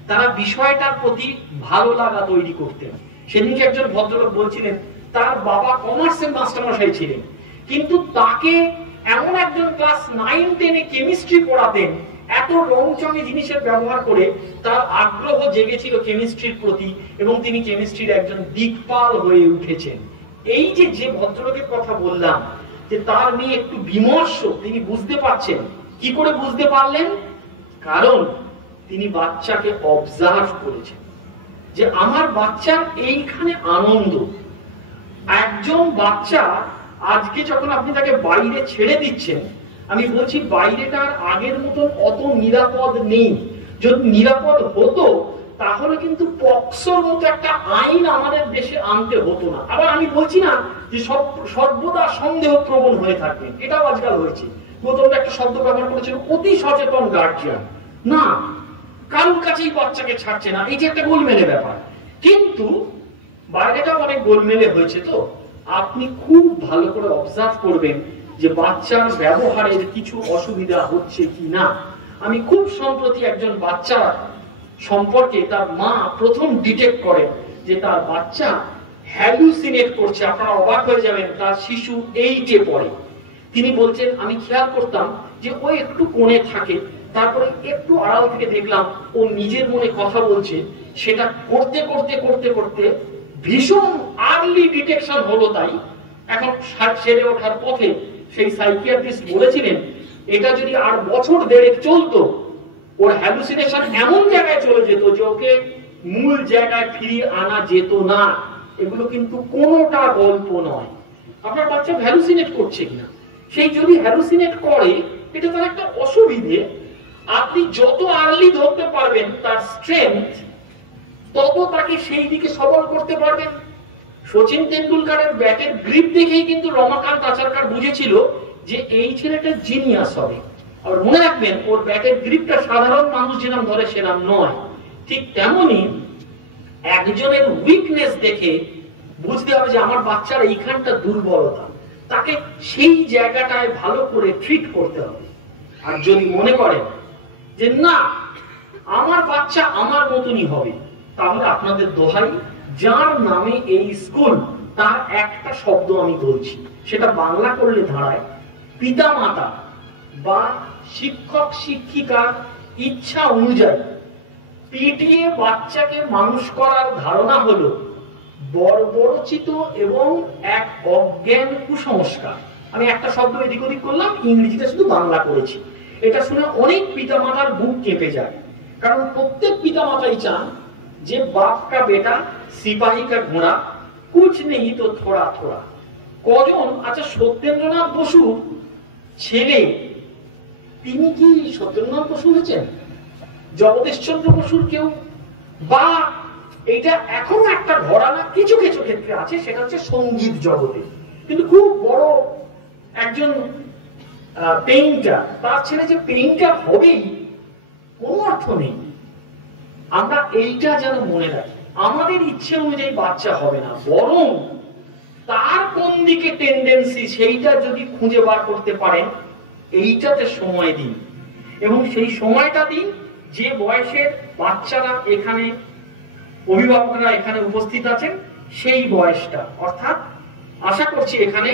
তারা বিষয়টার প্রতি ভালো লাগা তৈরি করতেন। সেদিনকে একজন ভদ্রলোক বলছিলেন তার বাবা কমার্সের মাস্টারমশাই ছিলেন, কিন্তু তাকে এমন একজন ক্লাস 9 10 কেমিস্ট্রি পড়াতেন, এত রংচঙে জিনিসের ব্যবহার করে তার আগ্রহ জেগেছিল কেমিস্ট্রির প্রতি, এবং তিনি কেমিস্ট্রির একজন দিকপাল হয়ে উঠেছেন। এই যে ভদ্রলোকের কথা বললাম, যে তার মেয়ে একটু বিমর্ষ, তিনি বুঝতে পারছেন। কি করে বুঝতে পারলেন? কারণ তিনি বাচ্চাকে অবজার্ভ করেছেন, যে আমার বাচ্চার এইখানে আনন্দ। একজন বাচ্চা আজকে যখন আপনি তাকে বাইরে ছেড়ে দিচ্ছেন, আমি বলছি বাইরেটার আগের মতন অত নিরাপদ নেই। যদি নিরাপদ হতো তাহলে কিন্তু পক্সোর মতো একটা আইন আমাদের দেশে আনতে হতো না। আবার আমি বলছি না যে সর্বদা সন্দেহ প্রবণ হয়ে থাকবে, এটাও আজকাল হয়েছে। গৌতম একটা শব্দ ব্যবহার করেছিল, অতি সচেতন গার্জিয়ান। না, কারোর কাছেই বাচ্চাকে ছাড়ছে না, এই যে একটা গোলমেলে ব্যাপার। কিন্তু বাইরেটা অনেক গোলমেলে হয়েছে, তো আপনি খুব ভালো করে অবজার্ভ করবেন যে বাচ্চার ব্যবহারের কিছু অসুবিধা হচ্ছে কি না। আমি খুব সম্প্রতি একজন বাচ্চা সম্পর্কে তার মা প্রথম ডিটেক্ট করেন যে তার বাচ্চা হ্যালুসিনেট করছে। আপনারা অবাক হয়ে যাবেন, তার শিশু 8-এ পড়ে। তিনি বলছেন আমি খেয়াল করতাম যে ও একটু কোণে থাকে, তারপরে একটু আড়াল থেকে দেখলাম ও নিজের মনে কথা বলছে। সেটা করতে করতে করতে করতে ভীষণ আর্লি ডিটেকশন হলো। তাই এখন সেরে ওঠার পথে সেই সাইকিয়াট্রিস্ট বলেছিলেন এটা যদি আর বছর 1.5 চলতো, ওর হ্যালুসিনেশন এমন জায়গায় চলে যেত যে ওকে মূল জায়গায় ফিরিয়ে আনা যেত না। এগুলো কিন্তু কোনোটা গল্প নয়। আপনার বাচ্চা হ্যালুসিনেট করছে কিনা, সেই যদি হ্যালুসিনেট করে এটা তার একটা অসুবিধে। আপনি যত আর্লি ধরতে পারবেন তার স্ট্রেংথ, তত তাকে সেই দিকে সবল করতে পারবেন। সচিন তেন্ডুলকারের ব্যাটের গ্রিপ দেখেই কিন্তু রমাকান্ত আচারকার বুঝেছিল যে এই ছেলেটা জিনিয়াস হবে। আর মনে রাখবেন ওর ব্যাটের গ্রিপটা সাধারণ মানুষ যেরকম ধরে সেরকম নয়। ঠিক তেমনি একজনের উইকনেস দেখে বুঝতে হবে যে আমার বাচ্চার এইখানটা দুর্বলতা, তাকে সেই জায়গাটায় ভালো করে ট্রিট করতে হবে। আর যদি মনে করেন যে না আমার বাচ্চা আমার মতনই হবে, তাহলে আপনাদের দোহাই, যার নামে এই স্কুল তার একটা শব্দ আমি বলছি, সেটা বাংলা করলে দাঁড়ায় পিতামাতা বা শিক্ষক শিক্ষিকার ইচ্ছা অনুযায়ী পিটিয়ে বাচ্চাকে মানুষ করার ধারণা হলো বর্বরচিত এবং এক অজ্ঞান কুসংস্কার। আমি একটা শব্দ এদিক ওদিক করলাম, ইংরেজিতে শুধু বাংলা করেছি। এটা শুনে অনেক পিতামাতার বুক কেঁপে যায়, কারণ প্রত্যেক পিতামাতাই চান যে বাপ কা বেটা সিপাহী কা ঘোড়া, কুছ নেই তো থোড়া থোড়া। কজন, আচ্ছা সত্যেন্দ্রনাথ বসু ছেলে, তিনি কি সত্যেন্দ্রনাথ বসু হয়েছেন? জগদীশচন্দ্র বসুর কেউ? বা এটা এখনো একটা ঘরানা কিছু কিছু ক্ষেত্রে আছে, সেটা হচ্ছে সঙ্গীত জগতে। কিন্তু খুব বড় একজন পেইন্টার, তার ছেলে যে পেইন্টার হবেই কোনো অর্থ নেই। আমরা এইটা যেন মনে রাখি, আমাদের ইচ্ছে অনুযায়ী বাচ্চা হবে না, বরং তার কোন দিকে টেন্ডেন্সি সেইটা যদি খুঁজে বার করতে পারেন, এইটাতে সময় দিন। এবং সেই সময়টা দিন যে বয়সের বাচ্চারা এখানে, অভিভাবকরা এখানে উপস্থিত আছেন সেই বয়সটা। অর্থাৎ আশা করছি এখানে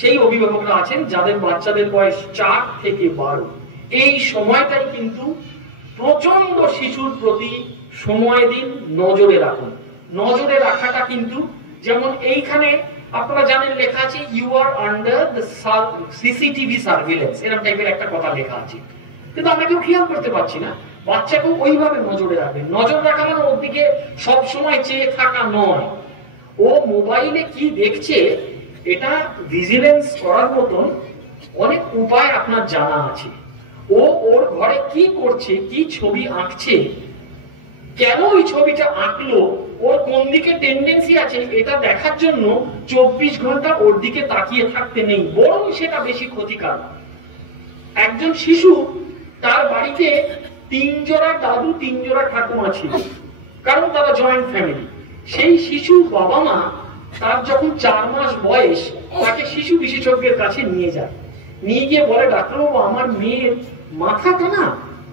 সেই অভিভাবকরা আছেন যাদের বাচ্চাদের বয়স 4 থেকে 12। এই সময়টাই কিন্তু প্রচন্ড শিশুর প্রতি সময় দিন, নজরে রাখুন। নজরে রাখাটা কিন্তু যেমন এইখানে আপনারা জানেন লেখা আছে you are under the CCTV surveillance, এরকম টাইপের একটা কথা লেখা আছে, কিন্তু আমরা কেউ খেয়াল করতে পারছি না। বাচ্চাকেও ওইভাবে নজরে রাখবেন। নজর রাখা মানে ওর দিকে সবসময় চেয়ে থাকা নয়, ও মোবাইলে কি দেখছে এটা ভিজিলেন্স করার মতন অনেক উপায় আপনার জানা আছে। ও ওর ঘরে কি করছে, কি ছবি আঁকছে, কেন ওই ছবিটা আঁকলো, ওর কোন দিকে টেন্ডেন্সি আছে, এটা দেখার জন্য 24 ঘন্টা ওর দিকে তাকিয়ে থাকতে নেই, বরং সেটা বেশি ক্ষতিকারক। একজন শিশু, তার বাড়িতে 3 জোড়া দাদু 3 জোড়া ঠাকুমা ছিল, কারণ তারা জয়েন্ট ফ্যামিলি। সেই শিশু বাবা মা তার যখন 4 মাস বয়স তাকে শিশু বিশেষজ্ঞের কাছে নিয়ে যায়, নিয়ে গিয়ে বলে ডাক্তারবাবু আমার মেয়ের মাথাটা না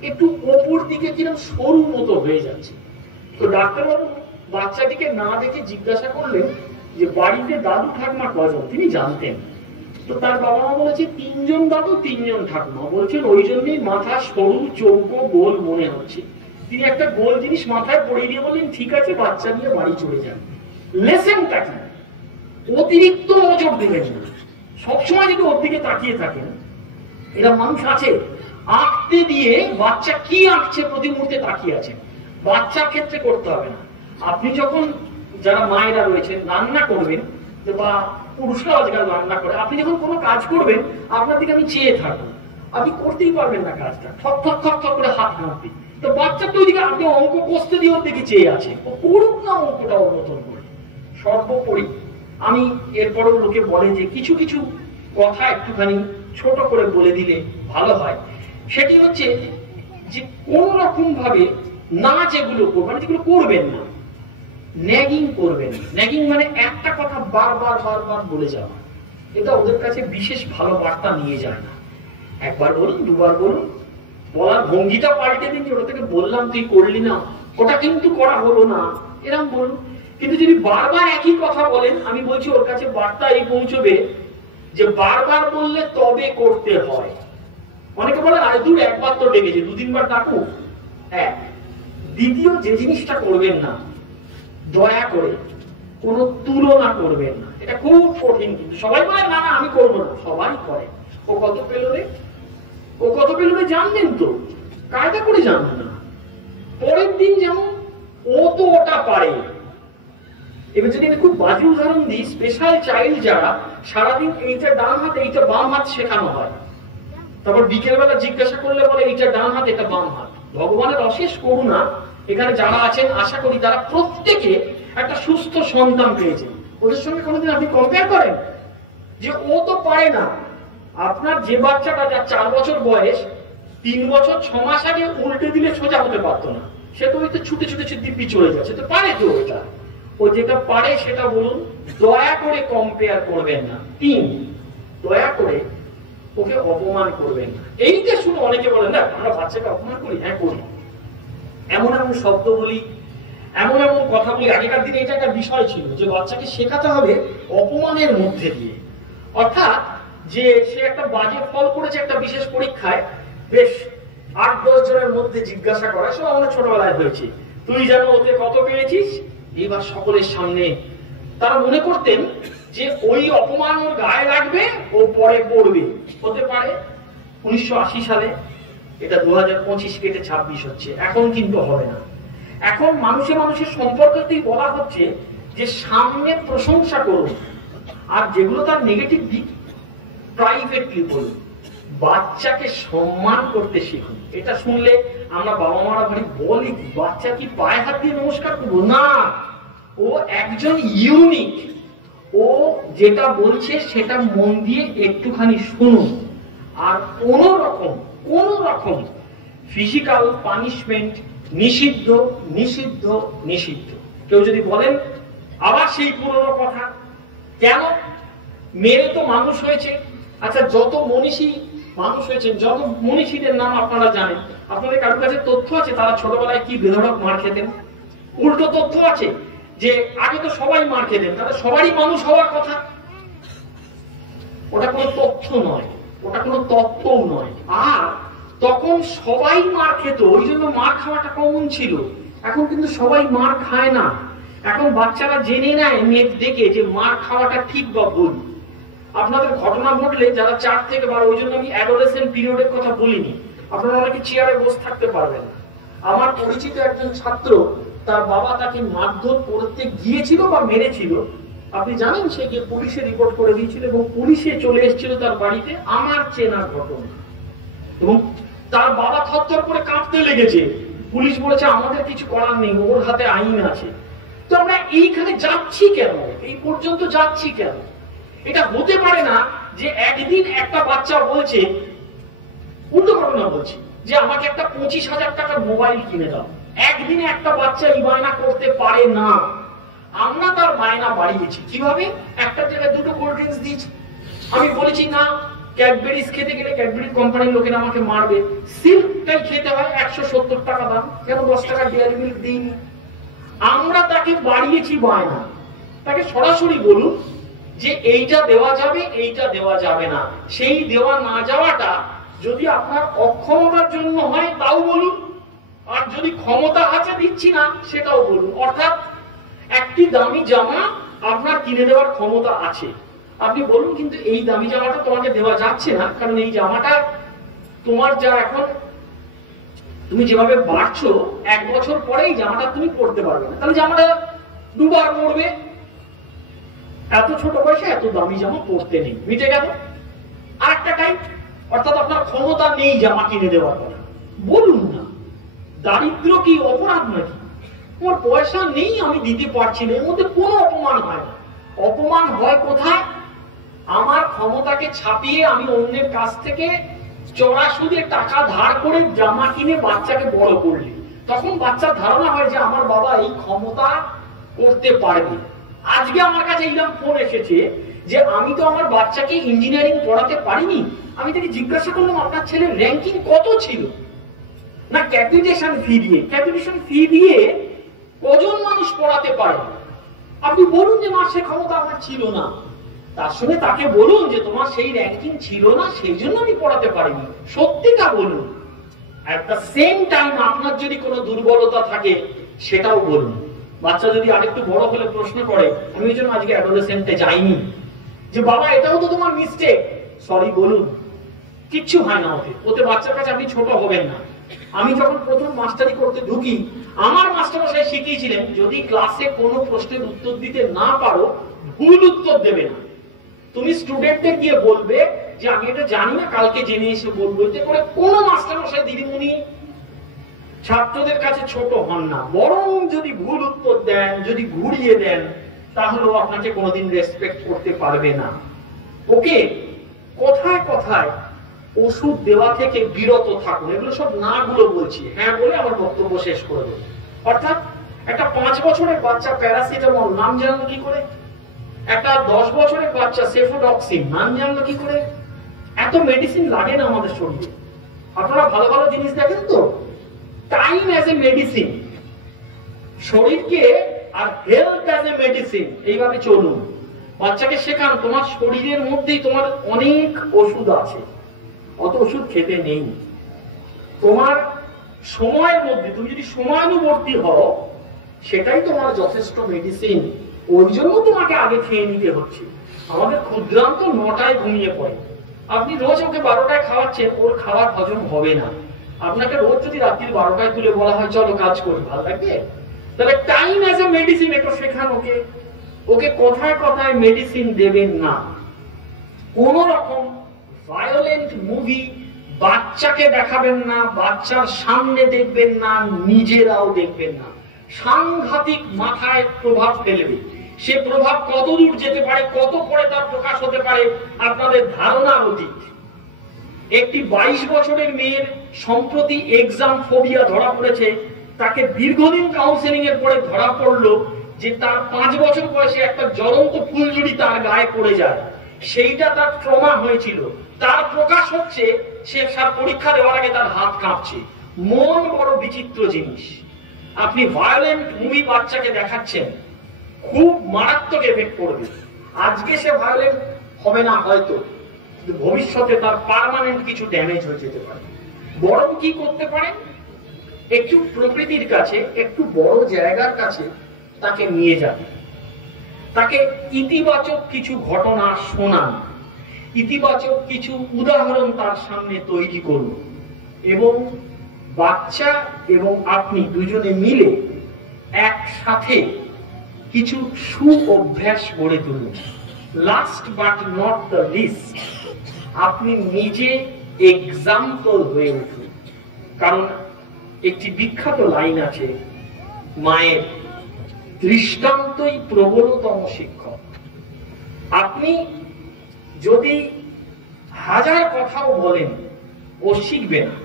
একটু ওপর দিকে কিরকম সরু মতো হয়ে যাচ্ছে। তো ডাক্তারবাবু বাচ্চাটিকে না দেখে জিজ্ঞাসা করলেন যে বাড়িতে দাদু ঠাকুমা কজন, তিনি জানতেন। তো তার বাবা মা বলেছে 3 জন দাদু 3 জন ঠাকুমা, বলছেন ওই জন্যই মাথা সরু চৌকো গোল মনে হচ্ছে। তিনি একটা গোল জিনিস মাথায় পড়িয়ে দিয়ে বললেন ঠিক আছে বাচ্চা নিয়ে বাড়ি চলে যান। লেসনটা কি, অতিরিক্ত নজর দেবেন না, সবসময় যদি ওর দিকে তাকিয়ে থাকেন। এরা মানুষ আছে আঁকতে দিয়ে বাচ্চা কি আঁকছে প্রতি মুহূর্তে তাকিয়ে আছে, বাচ্চার ক্ষেত্রে করতে হবে না। আপনি যখন, যারা মায়েরা রয়েছেন রান্না করবেন বা পুরুষরা আজকাল রান্না করে, আপনি যখন কোনো কাজ করবেন আপনার দিকে আমি চেয়ে থাকবো, আপনি করতেই পারবেন না কাজটা, ঠক ঠক ঠক ঠক করে হাত নামবে। তো বাচ্চা তো ওইদিকে আপনি অঙ্ক কষতে দিয়ে ওর দিকে চেয়ে আছে, ও করুক না অঙ্কটা ওর মতন করে। সর্বোপরি আমি এরপরেও লোকে বলে যে কিছু কিছু কথা একটুখানি ছোট করে বলে দিলে ভালো হয়। সেটি হচ্ছে যে কোন রকম ভাবে না যেগুলো করবেন, যেগুলো করবেন না, ন্যাগিং করবেন। ন্যাগিং মানে একটা কথা বারবার বারবার বলে যাওয়া, এটা ওদের কাছে বিশেষ ভালো বার্তা নিয়ে যায় না। একবার বলুন, দুবার বলুন, বলার ভঙ্গিটা পাল্টে দিন, যে ওটা থেকে বললাম তুই করলি না, ওটা কিন্তু করা হলো না, এরকম বলুন। কিন্তু যদি বারবার একই কথা বলেন, আমি বলছি ওর কাছে বার্তা এই পৌঁছবে যে বারবার বললে তবে করতে হয়। অনেকে বলে আজ দূর একবার তো ডেকেছে, 2-3 বার ডাকু। এক, দ্বিতীয় যে জিনিসটা করবেন না, দয়া করে কোনো তুলনা করবেন না। এটা খুব কঠিন, কিন্তু সবাই বলে না না আমি করবো না, সবাই করে। ও কত পেল রে, ও কত পেল রে জানবেন তো, কায়দা করে জানবেন না। পরের দিন যেমন ও তো ওটা পারে। এবার যদি আমি খুব বাজে উদাহরণ দিই, স্পেশাল চাইল্ড যারা সারাদিন এইটা ডান হাত এইটা বাম হাত শেখানো হয়, তারপর বিকেল বেলা জিজ্ঞাসা করলে বলে এইটা ডান হাত এটা বাম হাত। ভগবানের অশেষ করুণা, এখানে যারা আছেন আশা করি তারা প্রত্যেকে একটা সুস্থ সন্তান পেয়েছেন। ওদের সঙ্গে কোনোদিন আপনি কম্পেয়ার করেন যে ও তো পারে না। আপনার যে বাচ্চাটা যার 4 বছর বয়স, 3 বছর 6 মাস আগে উল্টে দিলে সোজা হতে পারতো না, সে তো হয়তো ছুটে ছুটে দিব্যি চলে যাচ্ছে। তো পারে তো ওটা, ও যেটা পারে সেটা বলুন, দয়া করে কম্পেয়ার করবেন না। 3, দয়া করে ওকে অপমান করবেন না। এইটা শুনে অনেকে বলেন না আমরা বাচ্চাকে অপমান করি, হ্যাঁ করি, এমন এমন শব্দ বলি, এমন এমন কথা বলি। আগেকার দিনে এটা একটা বিষয় ছিল যে বাচ্চাকে শেখাতে হবে অপমানের মধ্যে দিয়ে। অর্থাৎ যে সে একটা বাজে ফল করেছে একটা বিশেষ পরীক্ষায়, বেশ 8-10 জনের মধ্যে জিজ্ঞাসা করা, সব আমরা ছোটবেলায় হয়েছে, তুই জানো ওতে কত পেয়েছিস, এবার সকলের সামনে। তারা মনে করতেন যে ওই অপমান ওর গায়ে লাগবে, ও পরে পড়বে। হতে পারে 1980 সালে, এটা 2025 কেটে 26 হচ্ছে, এখন কিন্তু হবে না। এখন মানুষে মানুষের সম্পর্কতেই বলা হচ্ছে যে সামনে প্রশংসা করুন, আর যেগুলো তার নেগেটিভ দিক প্রাইভেটলি বলুন। বাচ্চাকে সম্মান করতে শিখুন। এটা শুনলে আমরা বাবা মারা ভারী বলি, বাচ্চা কি পায়ে হাত দিয়ে নমস্কার করবো না, ও একজন ইউনিক, ও যেটা বলছে সেটা মন দিয়ে একটুখানি শুনুন। আর কোন রকম ফিজিক্যাল পানিশমেন্ট নিষিদ্ধ, নিষিদ্ধ, নিষিদ্ধ। কেউ যদি বলেন আবার সেই পুরনো কথা, কেন মেয়ে তো মানুষ হয়েছে। আচ্ছা, যত মনীষী মানুষ হয়েছেন, যত মনীষীদের নাম আপনারা জানেন, আপনাদের কারোর কাছে তথ্য আছে তারা ছোটবেলায় কি বেধড়ক মার খেতেন? উল্টো তথ্য আছে যে আগে তো সবাই মার খেতেন, তাহলে সবারই মানুষ হওয়ার কথা। ওটা কোনো তথ্য নয়, ওটা কোনো তত্ত্বও নয়। আর তখন সবাই মার খেত, ওই জন্য মার খাওয়াটা কমন ছিল। এখন কিন্তু সবাই মার খায় না। এখন বাচ্চারা জেনে নেয় নেট দেখে যে মার খাওয়াটা ঠিক বা ভুল। আপনাদের ঘটনা ঘটলে যারা 4 থেকে 12, ওই জন্য আমি অ্যাডোলেসেন্ট পিরিয়ডের কথা বলিনি, আপনারা অনেকে চেয়ারে বসে থাকতে পারবেন। আমার পরিচিত একজন ছাত্র, তার বাবা তাকে মারধর করতে গিয়েছিল বা মেরেছিল, আপনি জানেন, সে গিয়ে পুলিশে রিপোর্ট করে দিয়েছিল এবং পুলিশে চলে এসেছিল তার বাড়িতে। আমার চেনা ঘটনা। এবং তার বাবা থরথর করে কাঁপতে লেগেছে। পুলিশ বলেছে আমাদের কিছু করার নেই, ওর হাতে আইন আছে। তো আমরা এইখানে যাচ্ছি কেন, এই পর্যন্ত যাচ্ছি কেন? এটা হতে পারে না যে একদিন একটা বাচ্চা বলছে, উল্টো ঘটনা বলছি, যে আমাকে একটা 25,000 টাকার মোবাইল কিনে দাও। একদিনে একটা বাচ্চা এই বায়না করতে পারে না। আমরা তার বায়না বাড়িয়েছি। কিভাবে? একটা জায়গায় 2টো কোল্ড ড্রিঙ্কস দিয়েছি। আমি বলেছি না, ক্যাডবেরিজ খেতে গেলে ক্যাডবেরিজ কোম্পানির লোকেরা আমাকে মারবে, সিল্কটাই খেতে হয়, 170 টাকা দাম, কেন 10 টাকা ডেয়ারি মিল্ক দিইনি? আমরা তাকে বাড়িয়েছি বায়না। তাকে সরাসরি বলুন যে এইটা দেওয়া যাবে, এইটা দেওয়া যাবে না। সেই দেওয়া না যাওয়াটা যদি আপনার অক্ষমতার জন্য হয় তাও বলুন, আর যদি ক্ষমতা আছে দিচ্ছি না সেটাও বলুন। অর্থাৎ একটি দামি জামা আপনার কিনে দেওয়ার ক্ষমতা আছে, আপনি বলুন কিন্তু এই দামি জামাটা তোমাকে দেওয়া যাচ্ছে না, কারণ এই জামাটা তোমার যা এখন তুমি যেভাবে বাড়ছো, 1 বছর পরে এই জামাটা তুমি পরতে পারবে না, তাহলে জামাটা 2 বার পরবে। এত ছোট বয়সে এত দামি জামা পরতে নেই, মিটে গেল। আর একটা টাইপ, অর্থাৎ আপনার ক্ষমতা নেই জামা কিনে দেওয়ার পরে, বলুন না। দারিদ্র কি অপরাধ নাকি? তোমার পয়সা নেই, আমি দিতে পারছি না, এর মধ্যে কোনো অপমান হয় না। অপমান হয় কোথায়? আমার ক্ষমতাকে ছাপিয়ে আমি অন্যের কাছ থেকে চড়া সুদে টাকা ধার করে জামা কিনে বাচ্চাকে বড় করলি, তখন বাচ্চার ধারণা হয় যে আমার বাবা এই ক্ষমতা করতে পারবে। আজকে আমার কাছে এইরকম ফোন এসেছে যে আমি তো আমার বাচ্চাকে ইঞ্জিনিয়ারিং পড়াতে পারিনি। আমি তাকে জিজ্ঞাসা করলাম আপনার ছেলের র্যাঙ্কিং কত ছিল? না, ক্যাপিটেশন ফি দিয়ে। ক্যাপিটেশন ফি দিয়ে কজন মানুষ পড়াতে পারে? আপনি বলুন যে না, সে ক্ষমতা আমার ছিল না। তার সঙ্গে তাকে বলুন যে তোমার সেই র্যাঙ্কিং ছিল না, সেই জন্য আমি পড়াতে পারিনি, সত্যিটা বলুন। এট দ্য সেম টাইম আপনার যদি কোনো দুর্বলতা থাকে সেটাও বলুন। বাচ্চা যদি আরেকটু বড় হলে প্রশ্ন করে, আমি এই জন্য আজকে অ্যাডোলেসেন্টে যাইনি, যে বাবা এটাও তো তোমার মিস্টেক, সরি বলুন। কিচ্ছু হয় না ওতে, ওতে বাচ্চার কাছে আপনি ছোট হবেন না। আমি যখন প্রথম মাস্টারি করতে ঢুকি, আমার মাস্টারমশাই শিখিয়েছিলেন যদি ক্লাসে কোনো প্রশ্নের উত্তর দিতে না পারো, ভুল উত্তর দেবে না। তুমি স্টুডেন্টদের গিয়ে বলবে যে আমি এটা জানি না, কালকে জেনে এসে বলবো। এতে করে কোনো মাস্টারমশাই দিদিমণি ছাত্রদের কাছে ছোট হন না, বরং যদি ভুল উত্তর দেন, যদি ঘুরিয়ে দেন, তাহলেও আপনাকে কোনোদিন রেসপেক্ট করতে পারবে না। ওকে কথায় কথায় ওষুধ দেওয়া থেকে বিরত থাকুন। এগুলো সব না গুলো বলছি, হ্যাঁ বলে আমার বক্তব্য শেষ করে দেবো। অর্থাৎ একটা 5 বছরের বাচ্চা প্যারাসিটামল নাম জানলো কি করে? একটা 10 বছরের বাচ্চা সেফোডক্সিন নাম জানলো কি করে? এত মেডিসিন লাগে না আমাদের শরীরে। আপনারা ভালো ভালো জিনিস দেখেন তো, টাইম অ্যাজ এ মেডিসিন, শরীরকে আর হেলথ অ্যাজ এ মেডিসিন, এইভাবে চলুন। বাচ্চাকে শেখান তোমার শরীরের মধ্যেই তোমার অনেক ওষুধ আছে, অত ওষুধ খেতে নেই। তোমার সময়ের মধ্যে তুমি যদি সময়ানুবর্তী হও, সেটাই তোমার যথেষ্ট মেডিসিন। ওই জন্য তোমাকে আগে খেয়ে নিতে হচ্ছে। আমাদের ক্ষুদ্রান্ত 9টায় ঘুমিয়ে পড়ে। আপনি রোজ ওকে 12টায় খাওয়াচ্ছেন, ওর খাবার হজম হবে না। আপনাকে রোজ যদি রাত্রির 12টায় তুলে বলা হয় চলো কাজ করি, ভালো লাগবে? তাহলে টাইম অ্যাজ এ মেডিসিন একটু শেখান ওকে। ওকে কথায় কথায় মেডিসিন দেবেন না। কোন রকম ভায়োলেন্ট মুভি বাচ্চাকে দেখাবেন না, বাচ্চার সামনে দেখবেন না, নিজেরাও দেখবেন না। সাংঘাতিক মাথায় প্রভাব ফেলবে। সে প্রভাব কত দূর যেতে পারে, কত পরে তার প্রকাশ হতে পারে, আপনাদের ধারণা অতীত। একটি 22 বছরের মেয়ের সম্প্রতি এক্সাম ফোবিয়া ধরা পড়েছে। তাকে দীর্ঘদিন কাউন্সেলিং এর পরে ধরা পড়লো যে তার 5 বছর বয়সে একটা জ্বলন্ত ফুলঝুরি তার গায়ে পড়ে যায়। সেইটা তার ট্রমা হয়েছিল। তার প্রকাশ হচ্ছে সে পরীক্ষা দেওয়ার আগে তার হাত কাঁপছে। মন বড় বিচিত্র জিনিস। আপনি ভায়োলেন্ট মুভি বাচ্চাকে দেখাচ্ছেন, খুব মারাত্মক এফেক্ট করবে। আজকে সে ভায়োলেন্ট হবে না হয়তো, কিন্তু ভবিষ্যতে তার পার্মানেন্ট কিছু ড্যামেজ হয়ে যেতে পারে। বরং কি করতে পারেন, একটু প্রকৃতির কাছে, একটু বড় জায়গার কাছে তাকে নিয়ে যান, তাকে ইতিবাচক কিছু ঘটনা শোনান, ইতিবাচক কিছু উদাহরণ তার সামনে তৈরি করুন এবং বাচ্চা এবং আপনি দুজনে মিলে একসাথে কিছু সু অভ্যাস গড়ে তুলুন। Last but not the least, আপনি নিজে এক্সাম্পল হয়ে উঠুন। কারণ একটি বিখ্যাত লাইন আছে মায়ের, দৃষ্টান্তই প্রবলতম শিক্ষক। আপনি যদি হাজার কথাও বলেন ও শিখবে না,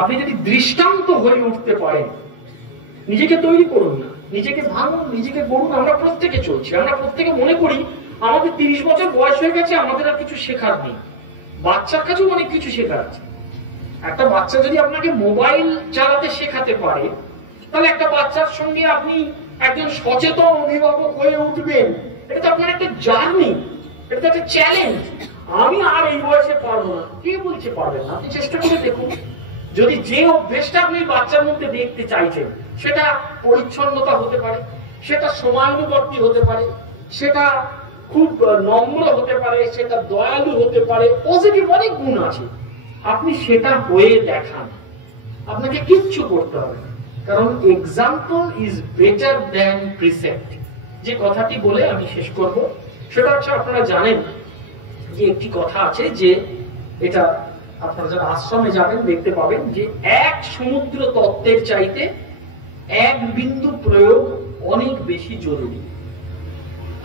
আপনি যদি দৃষ্টান্ত হয়ে উঠতে পারেন, নিজেকে তৈরি করুন না, নিজেকে ভাঙুন, নিজেকে গড়ুন। আমরা প্রত্যেকে চলছি, আমরা প্রত্যেকে মনে করি আমাদের 30 বছর বয়স হয়ে গেছে, আমাদের আর কিছু শেখার নেই। বাচ্চার কাছেও অনেক কিছু শেখার আছে। একটা বাচ্চা যদি আপনাকে মোবাইল চালাতে শেখাতে পারে, তাহলে একটা বাচ্চার সঙ্গে আপনি একজন সচেতন অভিভাবক হয়ে উঠবেন। এটা তো আপনার একটা জার্নি, এটা তো একটা চ্যালেঞ্জ। আমি আর এই বয়সে পারবো না, কে বলছে পারবেন না? আপনি চেষ্টা করে দেখুন। যদি যে অভ্যেসটা আপনি বাচ্চার মধ্যে দেখতে চাইছেন, সেটা পরিচ্ছন্নতা হতে পারে, সেটা সময়ানুবর্তী হতে পারে, সেটা খুব নম্র হতে পারে, সেটা দয়ালু হতে পারে, পজিটিভ অনেক গুণ আছে, আপনি সেটা হয়ে দেখান। আপনাকে কিচ্ছু করতে হবে না, কারণ example is better than precept. যে কথাটি বলে আমি শেষ করব সেটা হচ্ছে, আপনারা জানেন যে একটি কথা আছে যে এটা আপনারা যারা আশ্রমে যাবেন দেখতে পাবেন যে এক সমুদ্র তত্ত্বের চাইতে এক বিন্দু প্রয়োগ অনেক বেশি জরুরি।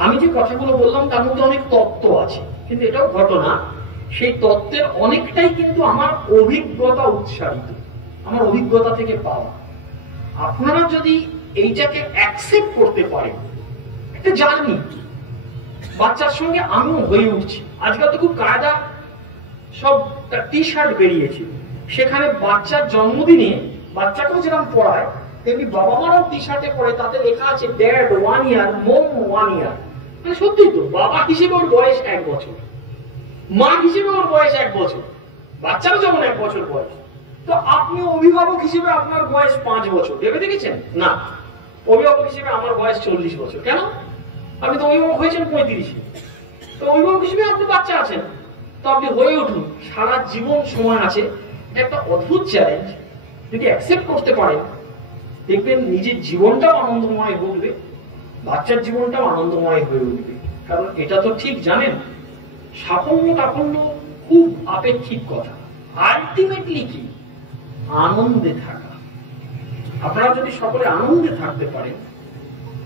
আমি যে কথাগুলো বললাম তার মধ্যে অনেক তত্ত্ব আছে, কিন্তু এটাও ঘটনা। সেই তত্ত্বের অনেকটাই কিন্তু আমার অভিজ্ঞতা উৎসারিত, আমার অভিজ্ঞতা থেকে পাওয়া। আপনারা যদি এইটাকে অ্যাকসেপ্ট করতে পারেন, একটা জার্নি, বাচ্চার সঙ্গে আমিও হয়ে উঠছি। আজকাল তো খুব কায়দা সব টি শার্ট বেরিয়েছে, সেখানে বাচ্চার জন্মদিনে বাচ্চাকেও যেরকম পড়ায় তেমনি বাবা মারাও টি শার্টে পড়ে, তাতে লেখা আছে ড্যাড 1 ইয়ার, মম 1 ইয়ার। মানে সত্যি তো, বাবা হিসেবে ওর বয়স 1 বছর, মা হিসেবে ওর বয়স 1 বছর, বাচ্চারও যেমন 1 বছর বয়স। তো আপনি অভিভাবক হিসেবে আপনার বয়স 5 বছর, ভেবে দেখেছেন? না, অভিভাবক হিসেবে আমার বয়স 40 বছর। কেন? আপনি তো অভিভাবক হয়েছেন 35-এ, তো অভিভাবক হিসেবে আপনি বাচ্চা আছেন, তো আপনি হয়ে উঠুন। সারা জীবন সময় আছে। এটা একটা অদ্ভুত চ্যালেঞ্জ। যদি অ্যাকসেপ্ট করতে পারেন, দেখবেন নিজের জীবনটাও আনন্দময় হয়ে উঠবে, বাচ্চার জীবনটাও আনন্দময় হয়ে উঠবে। কারণ এটা তো ঠিক জানেন, সাফল্য টাফল্য খুব আপেক্ষিক কথা। আলটিমেটলি কি? আনন্দে থাকা। আপনারা যদি সকলে আনন্দে থাকতে পারেন,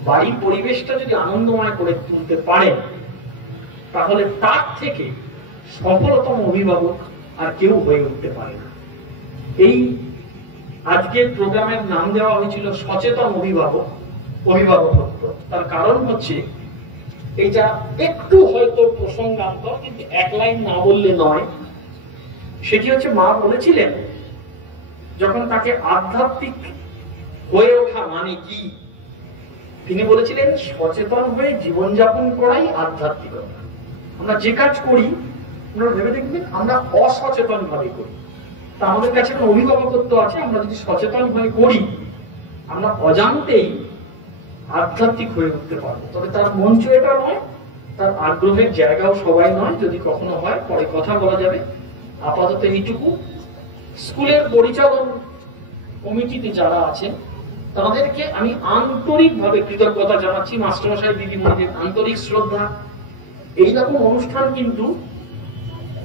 বাড়ির পরিবেশটা যদি আনন্দময় করে তুলতে পারেন, তাহলে তার থেকে সফলতম অভিভাবক আর কেউ হয়ে উঠতে পারে না। এই আজকের প্রোগ্রামের নাম দেওয়া হয়েছিল সচেতন অভিভাবকত্ব। তার কারণ হচ্ছে এটা একটু হয়তো প্রসঙ্গান্ত, কিন্তু এক লাইন না বললে নয়। সেটি হচ্ছে, মা বলেছিলেন যখন তাকে আধ্যাত্মিক হয়ে ওঠা মানে কি, তিনি বলেছিলেন সচেতন হয়ে জীবনযাপন করাই আধ্যাত্মিকতা। আমরা যে কাজ করি, আমরা ভেবে দেখবেন আমরা অসচেতন ভাবে করি। তা আমাদের কাছে একটা অভিভাবকত্ব আছে, আমরা যদি সচেতন হয়ে করি, আমরা অজান্তেই আধ্যাত্মিক হয়ে উঠতে পারবো। তবে তার মঞ্চ এটা নয়, তার আগ্রহের জায়গাও সবাই নয়। যদি কখনো হয় পরে কথা বলা যাবে। আপাতত এইটুকু। স্কুলের পরিচালন কমিটিতে যারা আছেন তাদেরকে আমি আন্তরিকভাবে কৃতজ্ঞতা জানাচ্ছি। মাস্টারমশাই, দিদিমণিদের আন্তরিক শ্রদ্ধা। এইরকম অনুষ্ঠান কিন্তু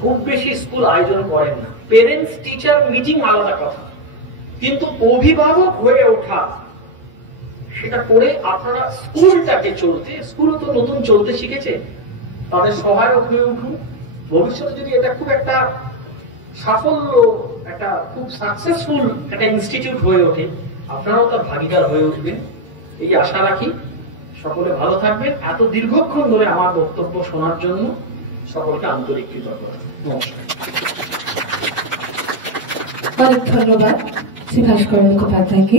খুব বেশি স্কুল আয়োজন করেন না। পেরেন্টস টিচার মিটিং আলাদা কথা, কিন্তু অভিভাবক হয়ে ওঠা সেটা করে আপনারা স্কুলটাকে চলতে, স্কুলও তো নতুন চলতে শিখেছে, তাদের সহায়ক হয়ে উঠুন। ভবিষ্যতে যদি এটা খুব একটা সাফল্য, একটা খুব সাকসেসফুল একটা ইনস্টিটিউট হয়ে ওঠে, আপনারাও তার ভাগিদার হয়ে উঠবেন, এই আশা রাখি। সকলে ভালো থাকবেন। এত দীর্ঘক্ষণ ধরে আমার বক্তব্য শোনার জন্য সকলকে আন্তরিক কৃতজ্ঞতা। নমস্কার। অনেক ধন্যবাদ শ্রী ভাস্কর মুখোপাধ্যায়কে।